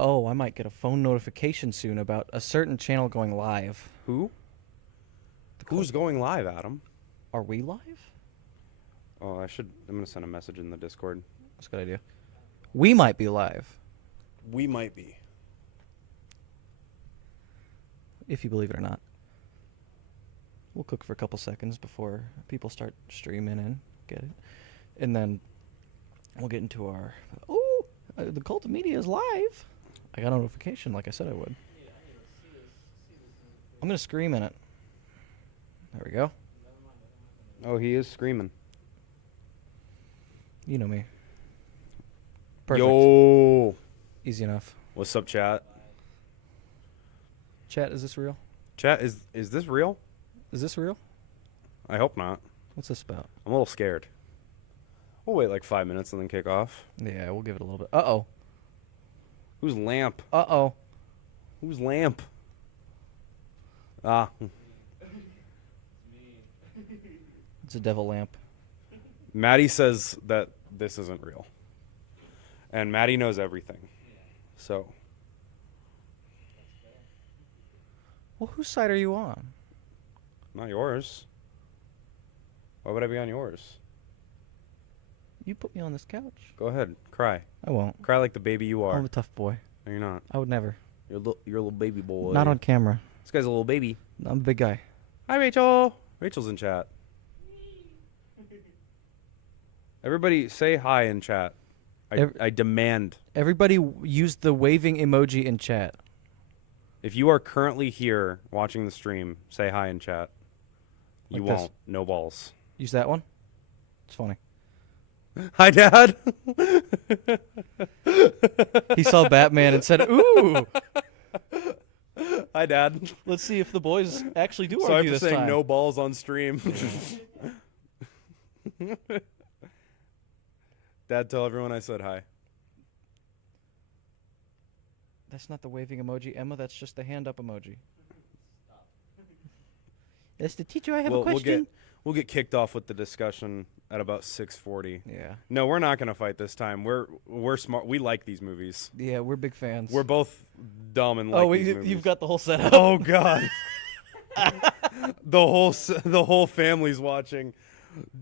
Oh, I might get a phone notification soon about a certain channel going live. Who? Who's going live, Adam? Are we live? Oh, I'm gonna send a message in the Discord. That's a good idea. We might be live, We might be. if you believe it or not. We'll cook for a couple seconds before people start streaming in. Get it? And then we'll get into our... Oh, the Cult of Media is live. I got a notification like I said I would. I'm going to scream in it. There we go. Oh, he is screaming. You know me. Perfect. Yo! Easy enough. What's up, chat? Chat, is this real? Chat, is this real? Is this real? I hope not. What's this about? I'm a little scared. We'll wait like 5 minutes and then kick off. Yeah, we'll give it a little bit. Uh-oh. Who's Lamp? Uh-oh. Who's Lamp? Ah. It's a devil lamp. Maddie says that this isn't real. And Maddie knows everything. So. Well, whose side are you on? Not yours. Why would I be on yours? You put me on this couch. Go ahead. Cry. I won't. Cry like the baby you are. I'm a tough boy. No, you're not. I would never. You're a little baby boy. Not on camera. This guy's a little baby. I'm a big guy. Hi, Rachel. Rachel's in chat. Everybody say hi in chat. I demand. Everybody use the waving emoji in chat. If you are currently here watching the stream, say hi in chat. You Like this. won't. No balls. Use that one. It's funny. Hi, Dad. He saw Batman and said, "Ooh, Hi, Dad. let's see if the boys actually do Sorry argue for this saying time." no balls on stream. Dad, tell everyone I said hi. That's not the waving emoji, Emma. That's just the hand up emoji. That's the teacher. I have a question. We'll get kicked off with the discussion at about 6:40. Yeah. No, we're not gonna fight this time. We're smart. We like these movies. Yeah, we're big fans. We're both dumb and like these movies. You've got the whole setup. Oh God. the whole family's watching.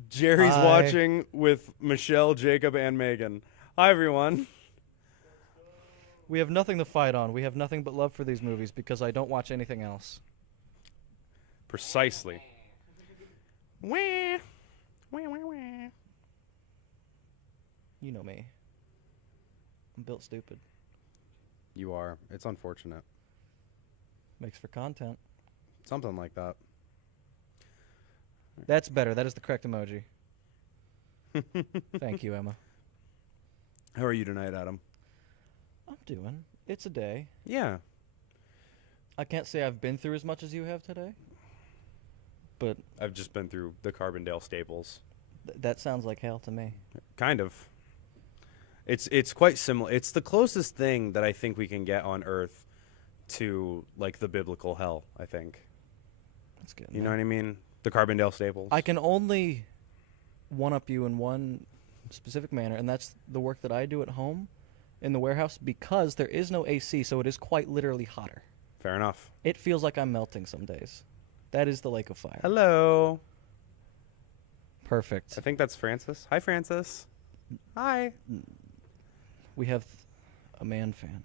Jerry's Hi. watching with Michelle, Jacob, and Megan. Hi, everyone. We have nothing to fight on. We have nothing but love for these movies because I don't watch anything else. Precisely. Wah. Wah, wah, wah. You know me. I'm built stupid. You are. It's unfortunate. Makes for content. Something like that. That's better. That is the correct emoji. Thank you, Emma. How are you tonight, Adam? I'm doing. It's a day. Yeah. I can't say I've been through as much as you have today, but I've just been through the Carbondale staples. that sounds like hell to me. Kind of. It's quite similar. It's the closest thing that I think we can get on Earth to like the biblical hell, I think. That's good. You know what I mean? The Carbondale staples. I can only one-up you in one specific manner, and that's the work that I do at home in the warehouse because there is no AC, so it is quite literally hotter. Fair enough. It feels like I'm melting some days. That is the lake of fire. Hello. Perfect. I think that's Francis. Hi, Francis. Hi. We have a man fan.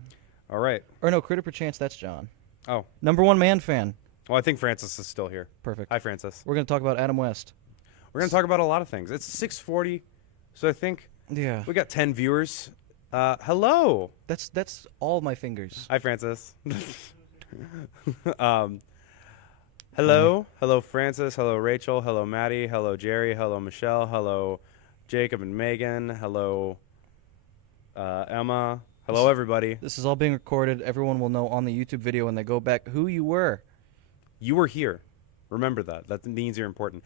All right. Or no, Critter Perchance, that's John. Oh. #1 man fan. Well, I think Francis is still here. Perfect. Hi, Francis. We're going to talk about Adam West. We're going to talk about a lot of things. It's 6:40, so I think Yeah. we got 10 viewers. Hello. That's all my fingers. Hi, Francis. Hello. Hello, Francis. Hello, Rachel. Hello, Maddie. Hello, Jerry. Hello, Michelle. Hello, Jacob and Megan. Hello, Emma. Hello, everybody. This is all being recorded. Everyone will know on the YouTube video when they go back who you were. You were here. Remember that. That means you're important.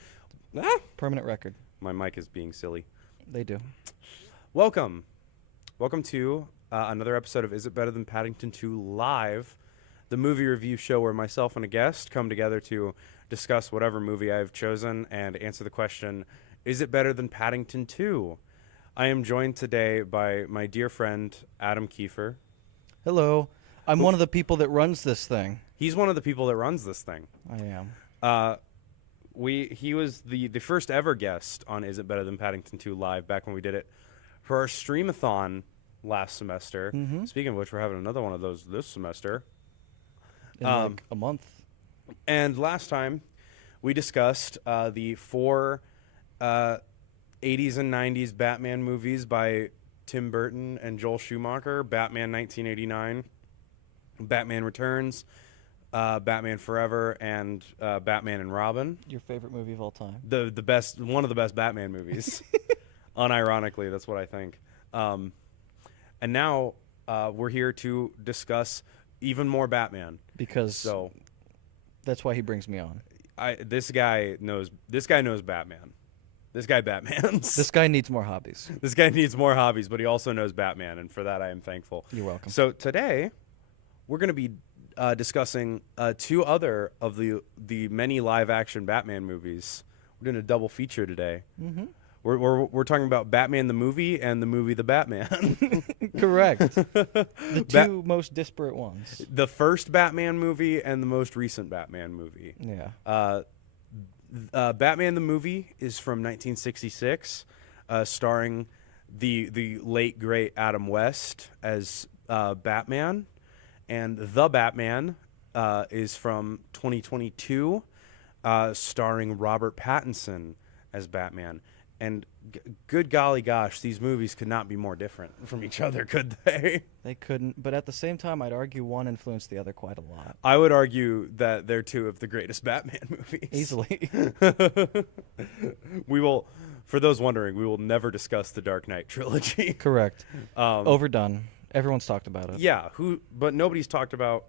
Ah! Permanent record. My mic is being silly. They do. Welcome. Welcome to another episode of Is It Better Than Paddington 2 Live, the movie review show where myself and a guest come together to discuss whatever movie I've chosen and answer the question, is it better than Paddington 2? I am joined today by my dear friend, Adam Kiefer. Hello. I'm one of the people that runs this thing. He's one of the people that runs this thing. I am. He was the first ever guest on Is It Better Than Paddington 2 Live back when we did it for our streamathon last semester. Mm-hmm. Speaking of which, we're having another one of those this semester. In like a month. And last time, we discussed the 4 80s and 90s Batman movies by Tim Burton and Joel Schumacher. Batman 1989, Batman Returns, Batman Forever, and Batman and Robin. Your favorite movie of all time. The best, one of the best Batman movies. Unironically, that's what I think. And now we're here to discuss even more Batman. Because that's why he brings me on. This guy knows Batman. This guy Batmans. This guy needs more hobbies. This guy needs more hobbies, but he also knows Batman, and for that I am thankful. You're welcome. So today, we're going to be discussing 2 other of the many live-action Batman movies. We're doing a double feature today. Mm-hmm. We're talking about Batman the movie and the movie The Batman. Correct. The 2 most disparate ones. The first Batman movie and the most recent Batman movie. Yeah. Batman the movie is from 1966, starring the late great Adam West as Batman, and The Batman is from 2022, starring Robert Pattinson as Batman. And good golly gosh, these movies could not be more different from each other, could they? They couldn't, but at the same time, I'd argue one influenced the other quite a lot. I would argue that they're 2 of the greatest Batman movies. Easily. We will, for those wondering, we will never discuss the Dark Knight trilogy. Correct. Overdone. Everyone's talked about it. Yeah, but nobody's talked about.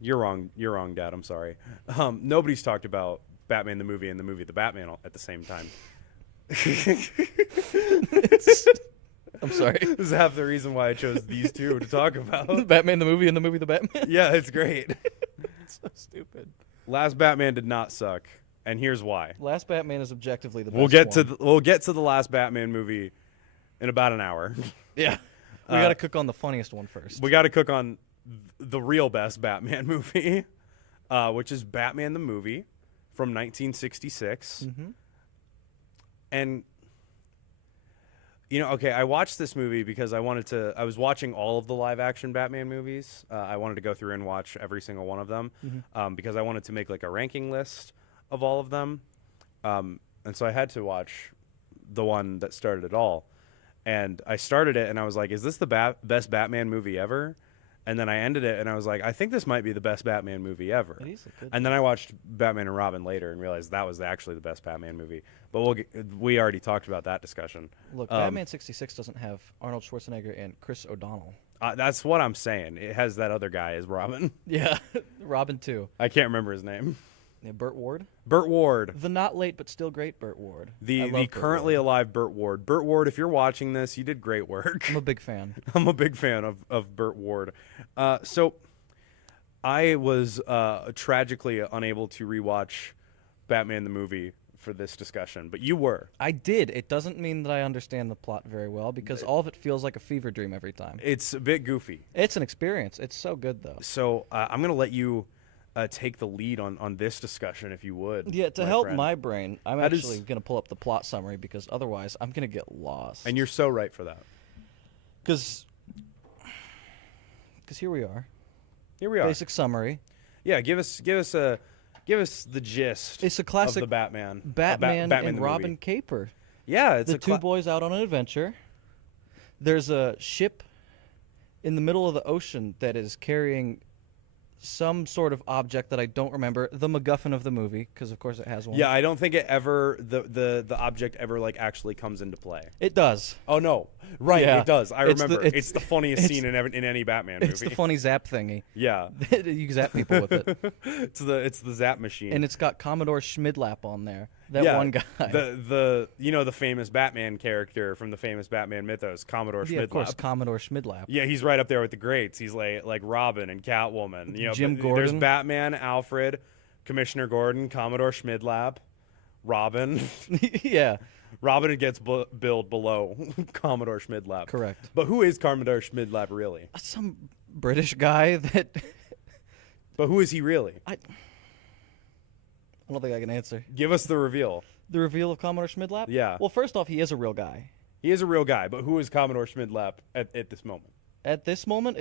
You're wrong, Dad. I'm sorry. Nobody's talked about Batman the movie and the movie The Batman at the same time. I'm sorry. This is half the reason why I chose these 2 to talk about. Batman the movie and the movie The Batman. Yeah, it's great. It's so stupid. Last Batman did not suck, and here's why. Last Batman is objectively the best. We'll get to the last Batman movie in about an hour. Yeah. We got to cook on the funniest one first. We got to cook on the real best Batman movie, which is Batman the movie from 1966. Mm-hmm. And, okay, I watched this movie because I was watching all of the live-action Batman movies. I wanted to go through and watch every single one of them because I wanted to make, like, a ranking list of all of them. And so I had to watch the one that started it all. And I started it, and I was like, is this the best Batman movie ever? And then I ended it, and I was like, I think this might be the best Batman movie ever. It is a good and then I watched Batman and Robin later and realized that was actually the best Batman movie. But we already talked about that discussion. Look, Batman 66 doesn't have Arnold Schwarzenegger and Chris O'Donnell. That's what I'm saying. It has that other guy as Robin. Yeah, Robin too. I can't remember his name. Yeah, Burt Ward. Burt Ward. The not late but still great Burt Ward. The currently alive Burt Ward. Burt Ward, if you're watching this, you did great work. I'm a big fan. I'm a big fan of Burt Ward. So I was tragically unable to rewatch Batman the movie for this discussion, but you were. I did. It doesn't mean that I understand the plot very well because all of it feels like a fever dream every time. It's a bit goofy. It's an experience. It's so good, though. So I'm going to let you take the lead on this discussion, if you would. Yeah, to help my brain, I'm That actually is- going to pull up the plot summary because otherwise I'm going to get lost. And you're so right for that. Because here we are. Here we are. Basic summary. Yeah, give us the gist. It's a classic of the Batman. Batman Batman and the Robin movie. caper. Yeah, it's The two boys out on an adventure. There's a ship in the middle of the ocean that is carrying some sort of object that I don't remember. The MacGuffin of the movie, because of course it has one. Yeah, I don't think it ever the object ever like actually comes into play. It does. Oh no, right? Yeah. It does. I It's the- remember. It's the funniest it's- scene in any Batman movie. It's the funny zap thingy. Yeah, You zap people with it. it's the zap machine. And it's got Commodore Schmidlap on there. That yeah, one guy. The famous Batman character from the famous Batman mythos, Commodore Yeah, of course, Schmidlap. Commodore Schmidlap. Yeah, he's right up there with the greats. He's like Robin and Catwoman. Jim There's Gordon. Batman, Alfred, Commissioner Gordon, Commodore Schmidlap, Robin. Yeah, Robin gets billed below Commodore Schmidlap. correct. But who is Commodore Schmidlap really? Some British guy that But who is he really? I don't think I can answer. Give us the reveal. The reveal of Commodore Schmidlap? Yeah. Well, first off, he is a real guy. He is a real guy, but who is Commodore Schmidlap at this moment? At this moment,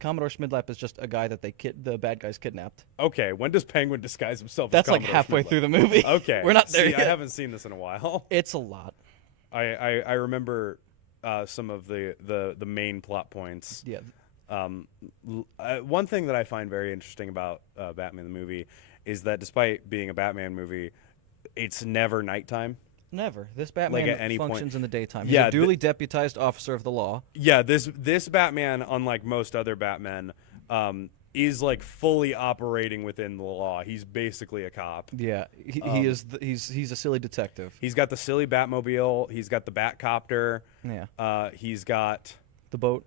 Commodore Schmidlap is just a guy that the bad guys kidnapped. Okay, when does Penguin disguise himself That's as like Commodore halfway Schmidlap? through the movie. Okay. We're not there See, yet. I haven't seen this in a while. It's a lot. I remember some of the main plot points. Yeah. One thing that I find very interesting about Batman the movie is that despite being a Batman movie, it's never nighttime. Never. This Batman Like, at any point. functions in the daytime. He's Yeah, a duly deputized officer of the law. Yeah, this Batman, unlike most other Batmen, is like fully operating within the law. He's basically a cop. Yeah, he is. He's a silly detective. He's got the silly Batmobile. He's got the Batcopter. Yeah. He's got The boat,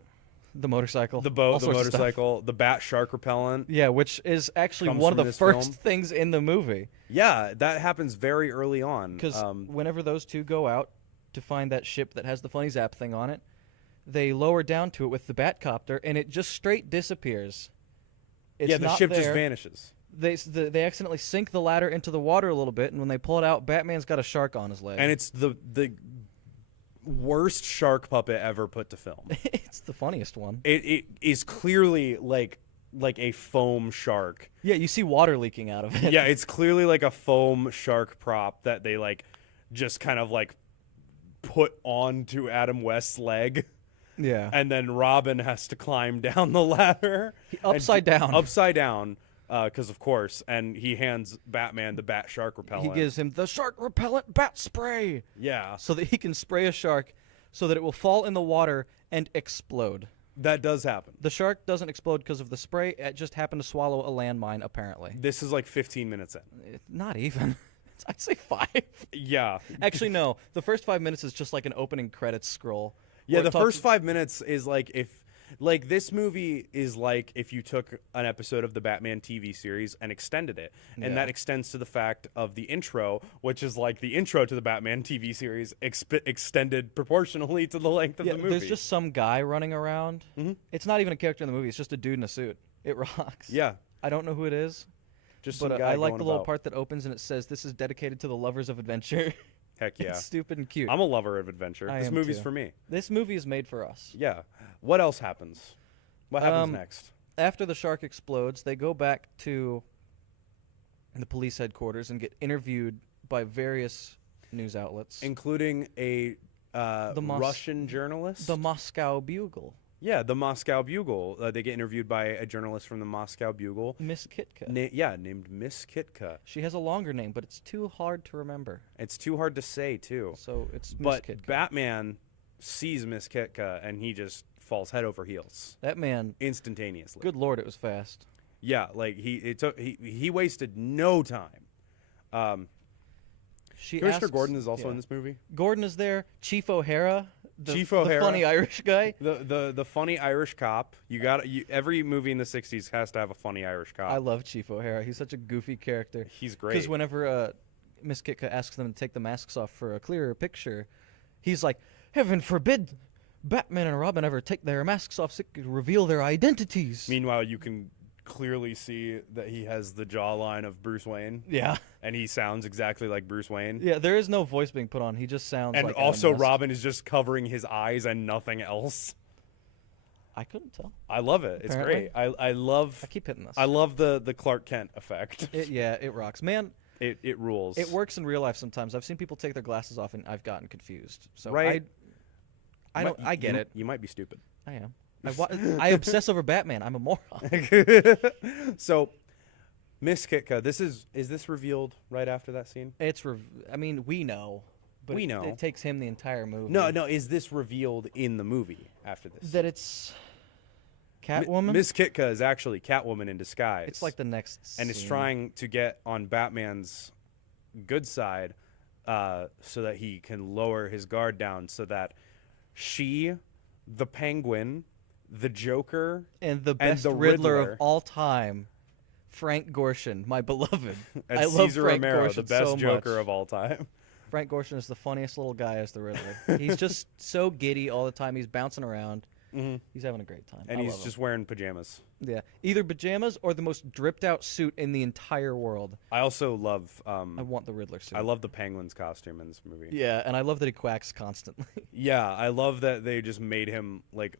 the motorcycle, the all boat, the sorts of stuff. motorcycle, the Bat Shark repellent. Yeah, which is actually Comes one of from the this first film. things in the movie. Yeah, that happens very early on. Because whenever those two go out to find that ship that has the funny zap thing on it, they lower down to it with the Batcopter, and it just straight disappears. It's yeah, the not ship just there. vanishes. They accidentally sink the ladder into the water a little bit, and when they pull it out, Batman's got a shark on his leg. And it's the worst shark puppet ever put to film. It's the funniest one. It is clearly like a foam shark. Yeah, you see water leaking out of it. Yeah, it's clearly like a foam shark prop that they like just kind of like put onto Adam West's leg. Yeah. And then Robin has to climb down the ladder. Upside down. Upside down, because of course. And he hands Batman the Bat Shark repellent. He gives him the shark repellent bat spray Yeah. so that he can spray a shark so that it will fall in the water and explode. That does happen. The shark doesn't explode because of the spray. It just happened to swallow a landmine, apparently. This is like 15 minutes in. Not even. I'd say 5. Yeah. Actually, no. The first 5 minutes is just like an opening credits scroll. Yeah, where the it talks- first 5 minutes is like this movie is like if you took an episode of the Batman TV series and extended it. And Yeah. that extends to the fact of the intro, which is like the intro to the Batman TV series extended proportionally to the length of Yeah, the movie. there's just some guy running around. Mhm. It's not even a character in the movie. It's just a dude in a suit. It rocks. Yeah. I don't know who it is, Just but some guy I like going the little about. part that opens and it says, "This is dedicated to the lovers of adventure." Heck yeah. It's stupid and cute. I'm a lover of adventure. I This am movie's too. for me. This movie is made for us. Yeah. What else happens? What happens next? After the shark explodes, they go back to the police headquarters and get interviewed by various news outlets. Including a Russian journalist? The Moscow Bugle. Yeah, the Moscow Bugle. They get interviewed by a journalist from the Moscow Bugle. Miss Kitka. Named Miss Kitka. She has a longer name, but it's too hard to remember. It's too hard to say, too. So it's Miss But Kitka. Batman sees Miss Kitka, and he just falls head over heels That man, instantaneously. good lord, it was fast. Yeah, like he wasted no time. Commissioner asks- Gordon is also yeah. in this movie. Gordon is there. Chief O'Hara, the Chief O'Hara. funny Irish guy. The funny Irish cop. Every movie in the '60s has to have a funny Irish cop. I love Chief O'Hara. He's such a goofy character. He's great. Because whenever Miss Kitka asks them to take the masks off for a clearer picture, he's like, "Heaven forbid Batman and Robin ever take their masks off so it could reveal their identities." Meanwhile, you can clearly see that he has the jawline of Bruce Wayne, Yeah. and he sounds exactly like Bruce Wayne. Yeah, there is no voice being put on. He just sounds And like Adam also, West. Robin is just covering his eyes and nothing else. I couldn't tell. I love it. It's Apparently. great. I love I keep hitting this. the Clark Kent effect. It rocks. Man, It rules. it works in real life sometimes. I've seen people take their glasses off and I've gotten confused. So Right. I get it. You might be stupid. I am. I obsess over Batman. I'm a moron. So, Miss Kitka, is this revealed right after that scene? I mean, we know. But We know. It takes him the entire movie. No. Is this revealed in the movie after this? That it's Catwoman? Miss Kitka is actually Catwoman in disguise. It's like the next and is scene. trying to get on Batman's good side so that he can lower his guard down so that she, the Penguin, the Joker, And the and best the Riddler Riddler. of all time, Frank Gorshin, my beloved. and I love Caesar Frank Romero, Gorshin the best so Joker much. of all time. Frank Gorshin is the funniest little guy as the Riddler. He's just so giddy all the time. He's bouncing around. He's having a great time. And I he's love just him. wearing pajamas. Yeah, either pajamas or the most dripped out suit in the entire world. I also love. I want the Riddler suit. I love the Penguin's costume in this movie. Yeah, and I love that he quacks constantly. Yeah, I love that they just made him like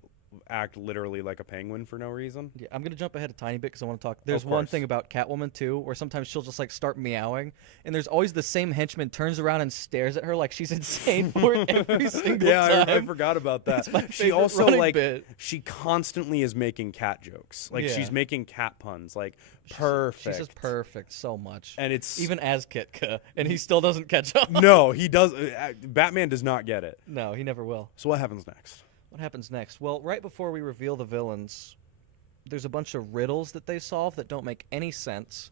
act literally like a penguin for no reason. Yeah, I'm gonna jump ahead a tiny bit because I want to talk. There's Of one course. thing about Catwoman too, where sometimes she'll just like start meowing, and there's always the same henchman turns around and stares at her like she's insane for it every single Yeah, time. I forgot about that. It's my She favorite also running like bit. she constantly is making cat jokes. Like Yeah. she's making cat puns. Like perfect. She's just perfect so much. And it's Even as Kitka, and he still doesn't catch up. no, he does. Batman does not get it. No, he never will. So what happens next? What happens next? Well, right before we reveal the villains, there's a bunch of riddles that they solve that don't make any sense,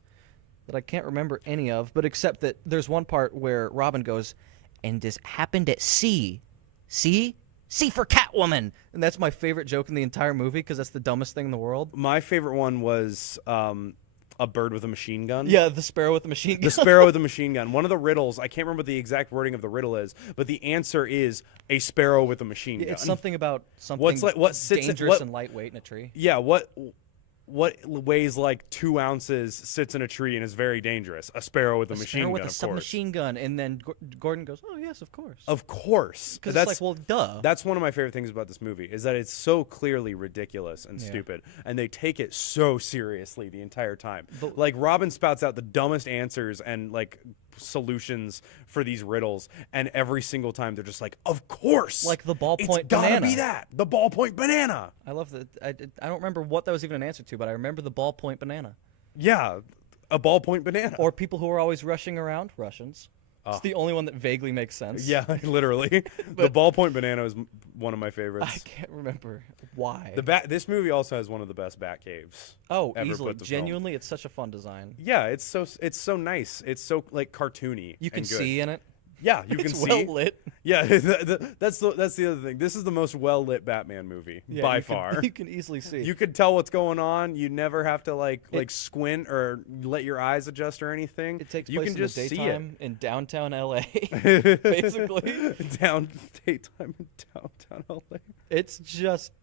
that I can't remember any of, but except that there's one part where Robin goes, and this happened at sea. See? C for Catwoman! And that's my favorite joke in the entire movie because that's the dumbest thing in the world. My favorite one was a bird with a machine gun. Yeah, the sparrow with the machine gun. The sparrow with a machine gun. One of the riddles, I can't remember what the exact wording of the riddle is, but the answer is a sparrow with a machine gun. It's something about something what sits in- dangerous what- and lightweight in a tree. Yeah, what weighs like 2 ounces, sits in a tree, and is very dangerous? A sparrow with a machine Sparrow gun, with a of course. submachine gun, and then Gordon goes, "Oh yes, of course." Of course. Because That's it's like, well, duh. That's one of my favorite things about this movie is that it's so clearly ridiculous and stupid, and they take it so seriously the entire time. Like Robin spouts out the dumbest answers and like solutions for these riddles, and every single time they're just like, "Of course, Like the ballpoint it's gotta banana. be that the ballpoint banana." I love that. I don't remember what that was even an answer to, but I remember the ballpoint banana. Yeah, a ballpoint banana. Or people who are always rushing around, Russians. It's the only one that vaguely makes sense. yeah, literally, the ballpoint banana is one of my I favorites. can't remember why. This movie also has one of the best bat caves. oh, ever easily. put to film. Genuinely, it's such a fun design. Yeah, it's so nice. It's so like cartoony. You can and good. see in it. Yeah, you can It's see. well lit. Yeah, that's the other thing. This is the most well lit Batman movie Yeah, by you can- far. you can easily see. You could tell what's going on. You never have to like squint or let your eyes adjust or anything. It takes you place can in just the see daytime in downtown LA. it. Basically, daytime in downtown LA. it's just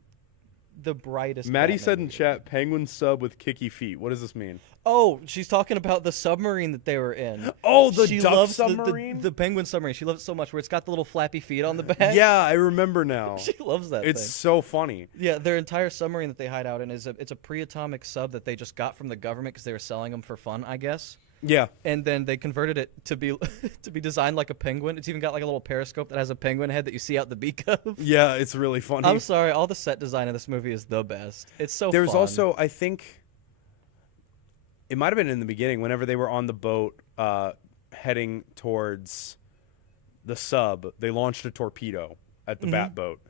the brightest. Maddie Batman said in movie. chat, "Penguin sub with kicky feet." What does this mean? Oh, she's talking about the submarine that they were in. Oh, the she duck loves submarine. The penguin submarine. She loves it so much where it's got the little flappy feet on the back. Yeah, I remember now. She loves that It's thing. so funny. Yeah, their entire submarine that they hide out in it's a pre-atomic sub that they just got from the government because they were selling them for fun, I guess. Yeah. And then they converted it to be to be designed like a penguin. It's even got like a little periscope that has a penguin head that you see out the beak of. Yeah, it's really funny. I'm sorry, all the set design of this movie is the best. It's so There's fun. also, I think, it might have been in the beginning, whenever they were on the boat heading towards the sub, they launched a torpedo at the bat boat.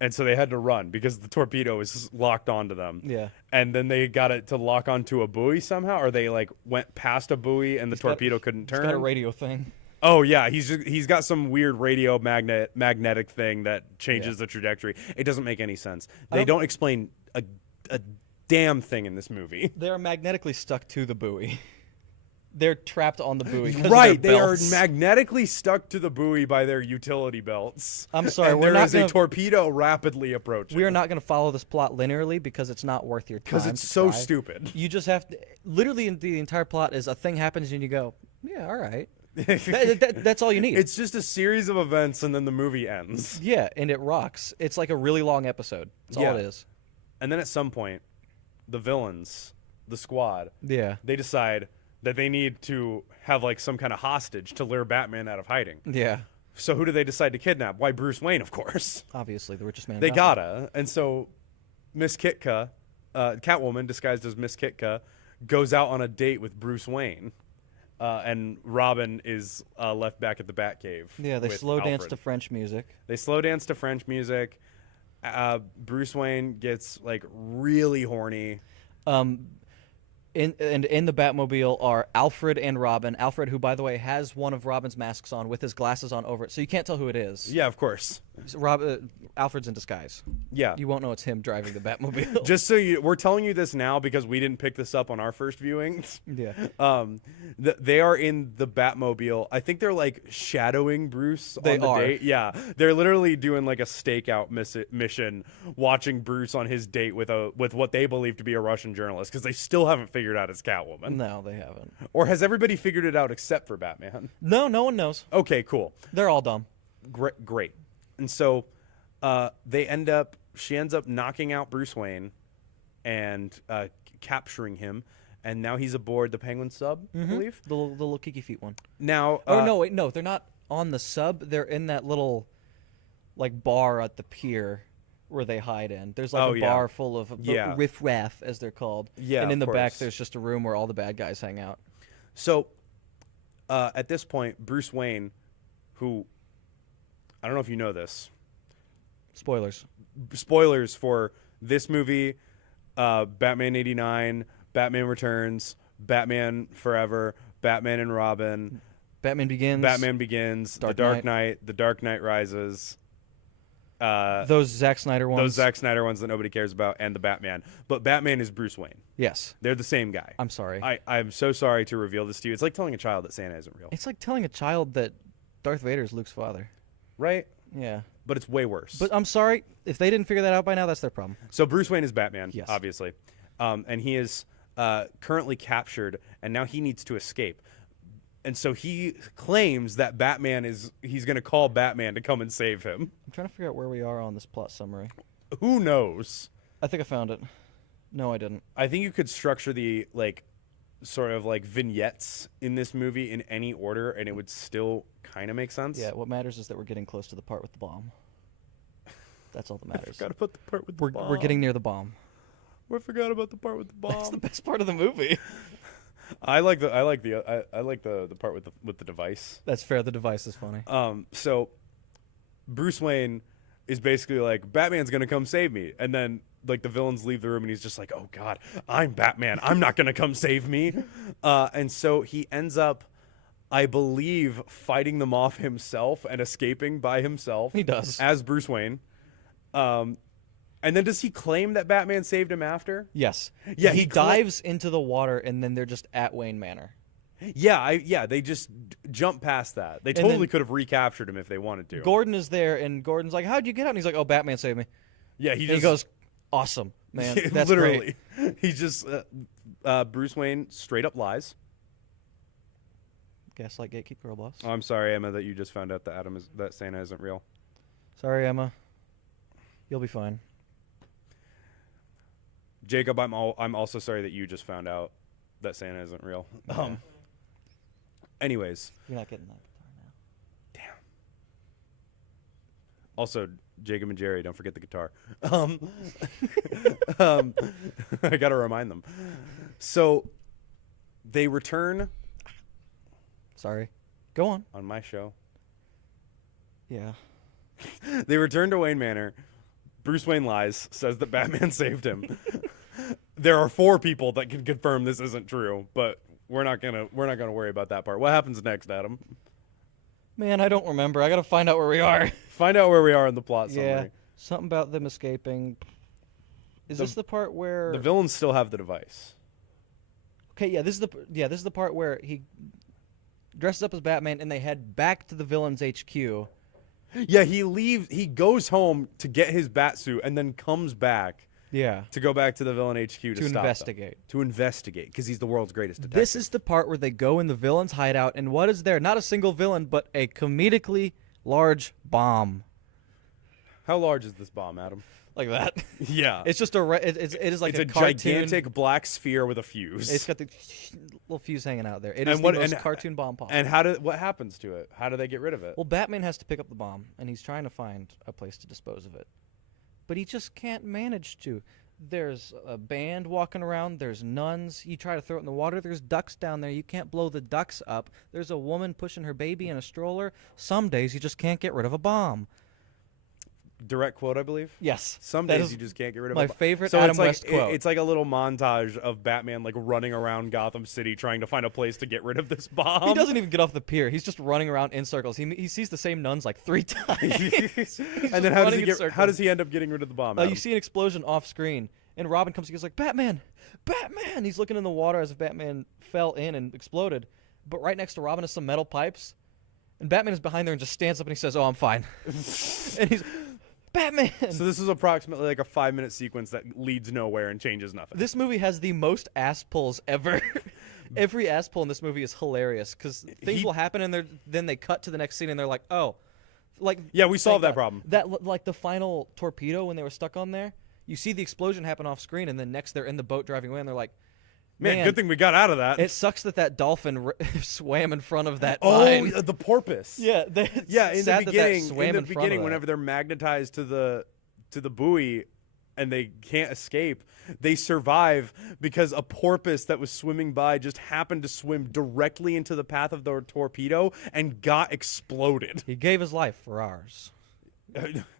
And so they had to run because the torpedo was locked onto them. Yeah. And then they got it to lock onto a buoy somehow, or they like went past a buoy and the torpedo couldn't turn. It's got a radio thing. Oh yeah, he's got some weird radio magnetic thing that changes the trajectory. It doesn't make any sense. They don't explain a damn thing in this movie. They are magnetically stuck to the buoy. They're trapped on the buoy. 'Cause of Right, their they are belts. magnetically stuck to the buoy by their utility belts. I'm sorry, and we're there not is a gonna- torpedo rapidly approaching. We are not going to follow this plot linearly because it's not worth your time. because it's to so try. stupid. You just have to. Literally, the entire plot is a thing happens and you go, yeah, all right. That's all you need. It's just a series of events and then the movie ends. Yeah, and it rocks. It's like a really long episode. That's all it is. And then at some point, the villains, the squad, Yeah. they decide that they need to have like some kind of hostage to lure Batman out of hiding. Yeah. So who do they decide to kidnap? Why, Bruce Wayne, of course. Obviously, the richest man. They in Gotham. gotta. And so Miss Kitka, Catwoman disguised as Miss Kitka, goes out on a date with Bruce Wayne. And Robin is left back at the Batcave. Yeah, they with slow dance Alfred. to French music. They slow dance to French music. Bruce Wayne gets like really horny. In the Batmobile are Alfred and Robin. Alfred, who by the way has one of Robin's masks on with his glasses on over it, so you can't tell who it is. Yeah, of course. Alfred's in disguise. Yeah. You won't know it's him driving the Batmobile. Just so we're telling you this now because we didn't pick this up on our first viewings. Yeah. They are in the Batmobile. I think they're like shadowing Bruce They on the are. date. Yeah, they're literally doing like a stakeout mission, watching Bruce on his date with what they believe to be a Russian journalist because they still haven't figured out it's Catwoman. No, they haven't. Or has everybody figured it out except for Batman? No one knows. Okay, cool. They're all dumb. Great. And so she ends up knocking out Bruce Wayne and capturing him, and now he's aboard the Penguin sub, I believe. The little Kiki Feet one. Now, Oh no, wait, no, they're not on the sub. They're in that little, like, bar at the pier where they hide in. There's like a bar full of riff-raff, as they're called. Yeah, and in the of back, course. there's just a room where all the bad guys hang out. So, at this point, Bruce Wayne, who I don't know if you know this, Spoilers. spoilers for this movie, Batman '89, Batman Returns, Batman Forever, Batman and Robin, Batman Begins. The Dark Knight, The Dark Knight Rises. Those Zack Snyder ones. Those Zack Snyder ones that nobody cares about, and the Batman. But Batman is Bruce Wayne. Yes. They're the same guy. I'm sorry. I'm so sorry to reveal this to you. It's like telling a child that Santa isn't real. It's like telling a child that Darth Vader is Luke's father. Right? Yeah. But it's way worse. But I'm sorry. If they didn't figure that out by now, that's their problem. So Bruce Wayne is Batman, Yes. obviously. And he is currently captured, and now he needs to escape. And so he claims that he's going to call Batman to come and save him. I'm trying to figure out where we are on this plot summary. Who knows? I think I found it. No, I didn't. I think you could structure the, like, sort of like vignettes in this movie in any order, and it would still kind of make sense. Yeah, what matters is that we're getting close to the part with the bomb. That's all that matters. Got to put the part with the bomb. We're getting near the bomb. We forgot about the part with the bomb. That's the best part of the movie. I like the part with the device. That's fair. The device is funny. So Bruce Wayne is basically like, Batman's gonna come save me, and then like the villains leave the room, and he's just like, oh God, I'm Batman. I'm not gonna come save me. And so he ends up, I believe, fighting them off himself and escaping by himself. He does. As Bruce Wayne. And then does he claim that Batman saved him after? Yes. Yeah, he dives into the water, and then they're just at Wayne Manor. Yeah, they just jump past that. They totally could have recaptured him if they wanted to. Gordon is there, and Gordon's like, how'd you get out? And he's like, oh, Batman saved me. Yeah, And he goes, awesome, man. That's literally. great. He just Bruce Wayne straight up lies. Gaslight Gatekeeper boss. Oh, I'm sorry, Emma, that you just found out that Santa isn't real. Sorry, Emma. You'll be fine. Jacob, I'm also sorry that you just found out that Santa isn't real. Okay. Anyways. You're not getting that guitar now. Damn. Also, Jacob and Jerry, don't forget the guitar. I gotta remind them. So they return Sorry. Go on. on my show. Yeah. They return to Wayne Manor. Bruce Wayne lies, says that Batman saved him. There are 4 people that can confirm this isn't true, but we're not gonna worry about that part. What happens next, Adam? Man, I don't remember. I gotta find out where we are. Find out where we are in the plot Yeah. summary. Something about them escaping. Is this the part where The villains still have the device. Okay, this is the part where he dresses up as Batman and they head back to the villain's HQ. Yeah, he goes home to get his Batsuit and then comes back Yeah. to go back to the villain HQ to stop them. investigate. To investigate, because he's the world's greatest detective. This is the part where they go in the villain's hideout, and what is there? Not a single villain, but a comedically large bomb. How large is this bomb, Adam? Like that. Yeah. It's just it is like It's a cartoon. gigantic black sphere with a fuse. It's got the little fuse hanging out there. It is And the what- most and- cartoon bomb possible. And what happens to it? How do they get rid of it? Well, Batman has to pick up the bomb, and he's trying to find a place to dispose of it. But he just can't manage to. There's a band walking around. There's nuns. You try to throw it in the water. There's ducks down there. You can't blow the ducks up. There's a woman pushing her baby in a stroller. Some days you just can't get rid of a bomb. direct quote, I believe. Yes. Some that days is you just can't get rid of my a favorite So Adam it's like West quote. it's like a little montage of Batman like running around Gotham City trying to find a place to get rid of this bomb. He doesn't even get off the pier. He's just running around in circles. He sees the same nuns like 3 times. He's And then just how does he end up getting rid of the bomb? You Adam? see an explosion off screen, and Robin comes. He goes like, "Batman, Batman!" He's looking in the water as if Batman fell in and exploded. But right next to Robin is some metal pipes, and Batman is behind there and just stands up and he says, "Oh, I'm fine." And he's Batman. So this is approximately like a 5-minute sequence that leads nowhere and changes nothing. This movie has the most ass pulls ever. Every ass pull in this movie is hilarious because things will happen and then they cut to the next scene and they're like, "Oh, like Yeah, we solved thank that God. problem. That like the final torpedo when they were stuck on there. You see the explosion happen off screen, and then next they're in the boat driving away, and they're like, Man, good thing we got out of that. It sucks that dolphin swam in front of that Oh, mine." the porpoise. Yeah, Yeah, in the beginning, swam in front of whenever they're magnetized to the buoy and they can't escape, they survive because a porpoise that was swimming by just happened to swim directly into the path of the torpedo and got exploded. He gave his life for ours.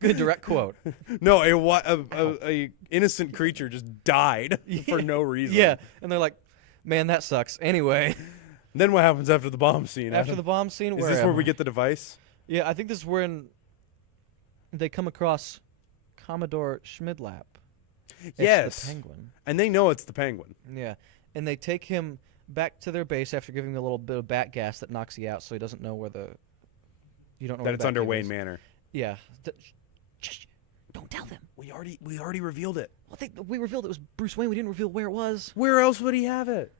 Good direct quote. No, a innocent creature just died for no reason. Yeah, and they're like, "Man, that sucks." Anyway, Then what happens after the bomb scene? after Adam? the bomb scene, Is this where we get the device? Yeah, I think this is when they come across Commodore Schmidlap. It's Yes. the Penguin. And they know it's the Penguin. Yeah, and they take him back to their base after giving him a little bit of bat gas that knocks you out, so he doesn't know where the. You don't know That where it's the under Batcave Wayne is. Manor. Yeah. Shh, don't tell them. We already revealed it. Well, we revealed it was Bruce Wayne. We didn't reveal where it was. Where else would he have it?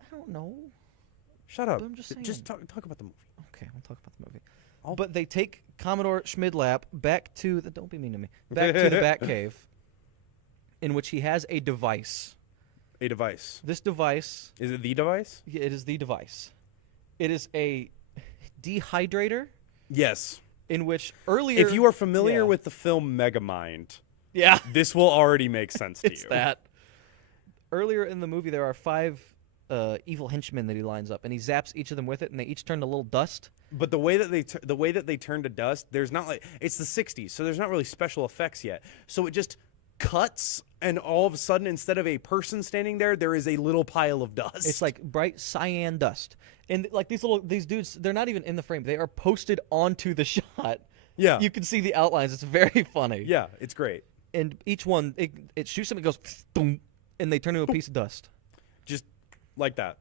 I don't know. Shut up. But I'm just saying. talk about the movie. Okay, we'll talk about the movie. I'll- But they take Commodore Schmidlap back to the. Don't be mean to me. Back to the Batcave, in which he has a device. A device. This device. Is it the device? It is the device. It is a dehydrator Yes. in which earlier. If you are familiar Yeah. with the film Megamind, Yeah. this will already make sense to It's you. that. Earlier in the movie, there are 5 evil henchmen that he lines up, and he zaps each of them with it, and they each turn to little dust. But the way that they turn to dust, there's not like it's the 60s, so there's not really special effects yet. So it just cuts, and all of a sudden, instead of a person standing there, there is a little pile of dust. It's like bright cyan dust, and like these dudes, they're not even in the frame; they are posted onto the shot. Yeah. You can see the outlines. It's very funny. Yeah, it's great. And each one, it shoots them, it goes, boom, and they turn into a piece of dust. Just like that.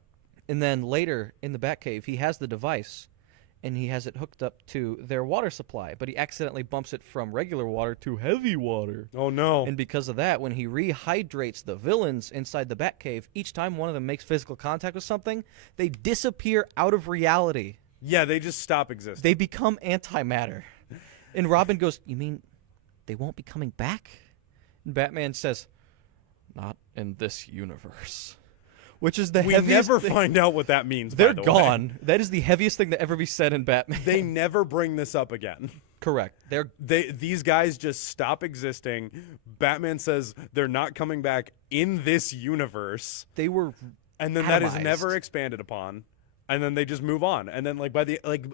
And then later in the Batcave, he has the device, and he has it hooked up to their water supply, but he accidentally bumps it from regular water to heavy water. Oh no. And because of that, when he rehydrates the villains inside the Batcave, each time one of them makes physical contact with something, they disappear out of reality. Yeah, they just stop existing. They become antimatter. And Robin goes, "You mean they won't be coming back?" And Batman says, "Not in this universe." Which is the We heaviest never thing. find out what that means. They're by the way. gone. That is the heaviest thing that ever be said in Batman. They never bring this up again. Correct. These guys just stop existing. Batman says they're not coming back in this universe, They were and then that is atomized. never expanded upon. And then they just move on. And then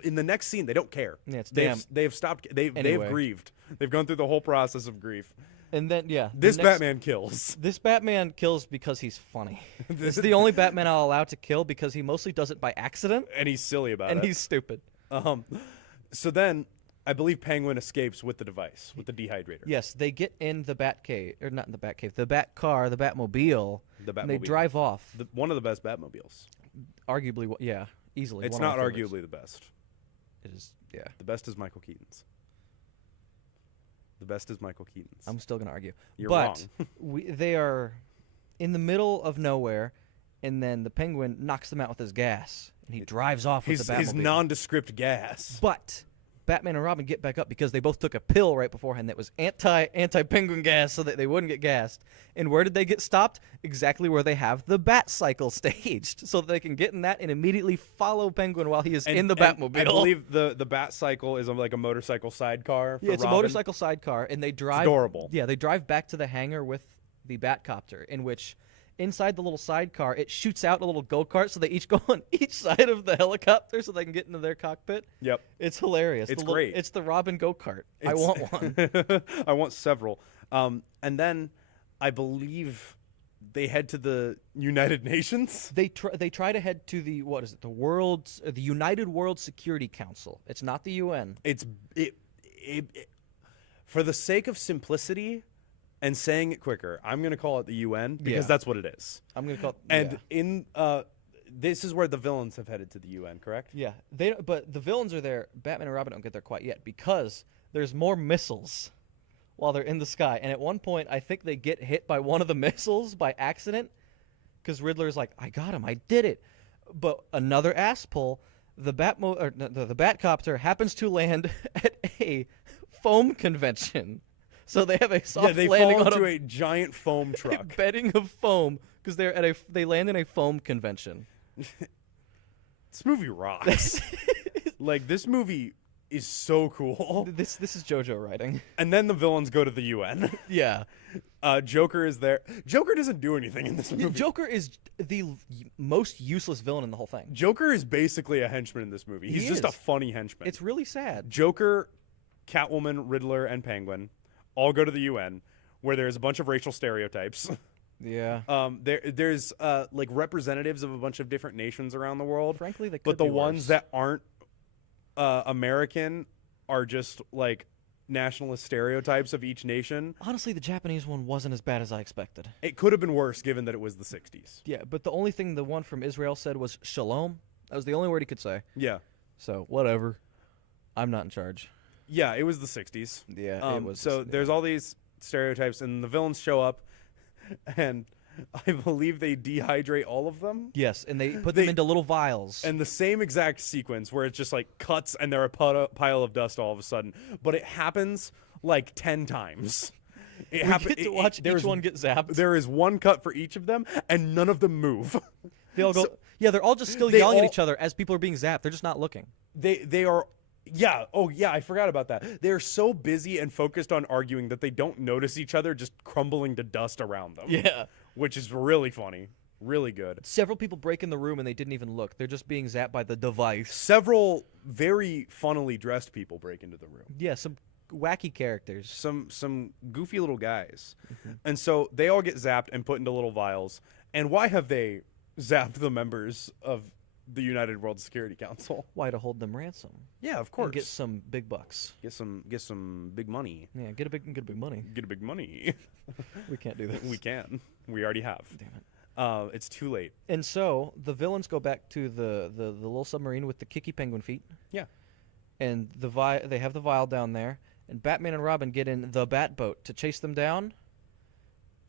in the next scene, they don't care. Yeah, it's they've stopped. They've Anyway. grieved. They've gone through the whole process of grief. And then This Batman kills. This Batman kills because he's funny. This is the only Batman I'll allow to kill because he mostly does it by accident And he's silly about and it. he's stupid. So then, I believe Penguin escapes with the device, with the dehydrator. Yes, they get in the Batcave, or not in the Batcave, the Batcar, the Batmobile, The and they Batmobile. drive off. One of the best Batmobiles. Arguably, yeah, easily. It's one of not my favorites. arguably the best. It is, yeah. The best is Michael Keaton's. The best is Michael Keaton's. I'm still gonna argue. You're but wrong. they are in the middle of nowhere, and then the Penguin knocks them out with his gas, and he drives off with the Batmobile. his nondescript gas. But Batman and Robin get back up because they both took a pill right beforehand that was anti-penguin gas so that they wouldn't get gassed. And where did they get stopped? Exactly where they have the bat cycle staged, so that they can get in that and immediately follow Penguin while he is in the Batmobile. I believe the Bat Cycle is like a motorcycle sidecar. For yeah, it's Robin. a motorcycle sidecar, and they drive. adorable. Yeah, they drive back to the hangar with the Batcopter, in which inside the little sidecar, it shoots out a little go-kart, so they each go on each side of the helicopter so they can get into their cockpit. Yep. It's hilarious. It's The great. It's the Robin go-kart. I It's- want one. I want several. And then I believe they head to the United Nations. They try to head to the the United World Security Council. It's not the UN. For the sake of simplicity and saying it quicker, I'm going to call it the UN because Yeah. that's what it is. I'm gonna call. And this is where the villains have headed to the UN, correct? yeah, but the villains are there. Batman and Robin don't get there quite yet because there's more missiles while they're in the sky. And at one point, I think they get hit by one of the missiles by accident because Riddler's like, "I got him, I did it." But another ass pull, the Batcopter happens to land at a foam convention. So they have a soft Yeah, they landing fall on into a giant foam a truck. bedding of foam because they land in a foam convention. This movie rocks. Like, this movie is so cool. This is JoJo writing. And then the villains go to the UN. Yeah. Joker is there. Joker doesn't do anything in this movie. Joker is the most useless villain in the whole thing. Joker is basically a henchman in this movie. He's He just a is. funny henchman. It's really sad. Joker, Catwoman, Riddler, and Penguin all go to the UN, where there's a bunch of racial stereotypes. Yeah. There's like representatives of a bunch of different nations around the world. Frankly, they could But the be ones worse. that aren't American are just like nationalist stereotypes of each nation. Honestly, the Japanese one wasn't as bad as I expected. It could have been worse given that it was the 60s. Yeah, but the only thing the one from Israel said was shalom. That was the only word he could say. Yeah. So, whatever. I'm not in charge. Yeah, it was the 60s. Yeah, it was. So there's all these stereotypes, and the villains show up, and I believe they dehydrate all of them. Yes, and they put them They- into little vials. And the same exact sequence where it's just like cuts and they're a pile of dust all of a sudden. But it happens like 10 times. It we get to watch each one get zapped. There is one cut for each of them, and none of them move. They all go. So- yeah, they're all just still they yelling at all- each other as people are being zapped. They're just not looking. They are. Yeah. Oh, yeah. I forgot about that. They're so busy and focused on arguing that they don't notice each other just crumbling to dust around them. Yeah. Which is really funny. Really good. Several people break in the room and they didn't even look. They're just being zapped by the device. Several very funnily dressed people break into the room. Yeah, some wacky characters. Some goofy little guys. And so they all get zapped and put into little vials. And why have they zapped the members of the United World Security Council? Why, to hold them ransom? Yeah, of And course. get some big bucks. Get some big money. Yeah, get a big money. Get a big money. We can't do this. We can. We already have. Damn it. It's too late. And so the villains go back to the little submarine with the kicky penguin feet. Yeah. And they have the vial down there. And Batman and Robin get in the Batboat to chase them down.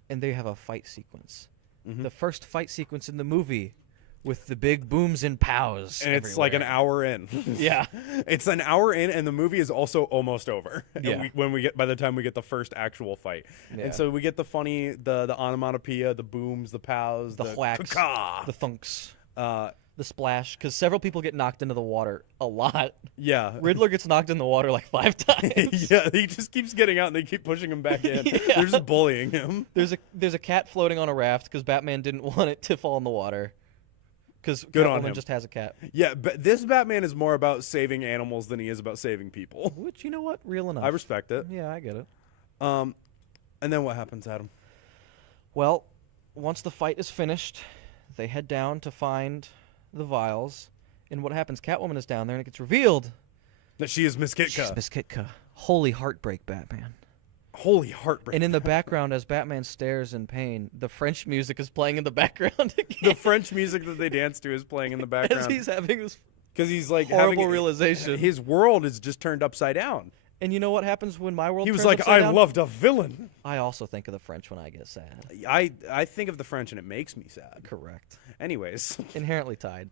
And they have a fight sequence. Mhm. The first fight sequence in the movie with the big booms and pows. And it's like an everywhere. hour in. Yeah. It's an hour in, and the movie is also almost over. Yeah. By the time we get the first actual fight, Yeah. and so we get the funny, the onomatopoeia, the booms, the pows, The whacks, caw. the thunks, Uh, the splash. Because several people get knocked into the water a lot. yeah, Riddler gets knocked in the water like 5 times. yeah. He just keeps getting out, and they keep pushing him back in. Yeah. They're just bullying him. There's a cat floating on a raft because Batman didn't want it to fall in the water. Because Good on Catwoman him. just has a cat. Yeah, but this Batman is more about saving animals than he is about saving people. Which, you know what? Real enough. I respect it. Yeah, I get it. And then what happens, Adam? Well, once the fight is finished, they head down to find the vials. And what happens? Catwoman is down there, and it gets revealed. That she is Miss Kitka. She's Miss Kitka. Holy heartbreak, Batman. Holy heartbreak. And in the background, as Batman stares in pain, the French music is playing in the background again. The French music that they dance to is playing in the as background. he's having this Because he's like horrible having realization. His world is just turned upside down. And you know what happens when my world He was turns like, upside I down? loved a villain. I also think of the French when I get sad. I think of the French and it makes me sad. Correct. Anyways. Inherently tied.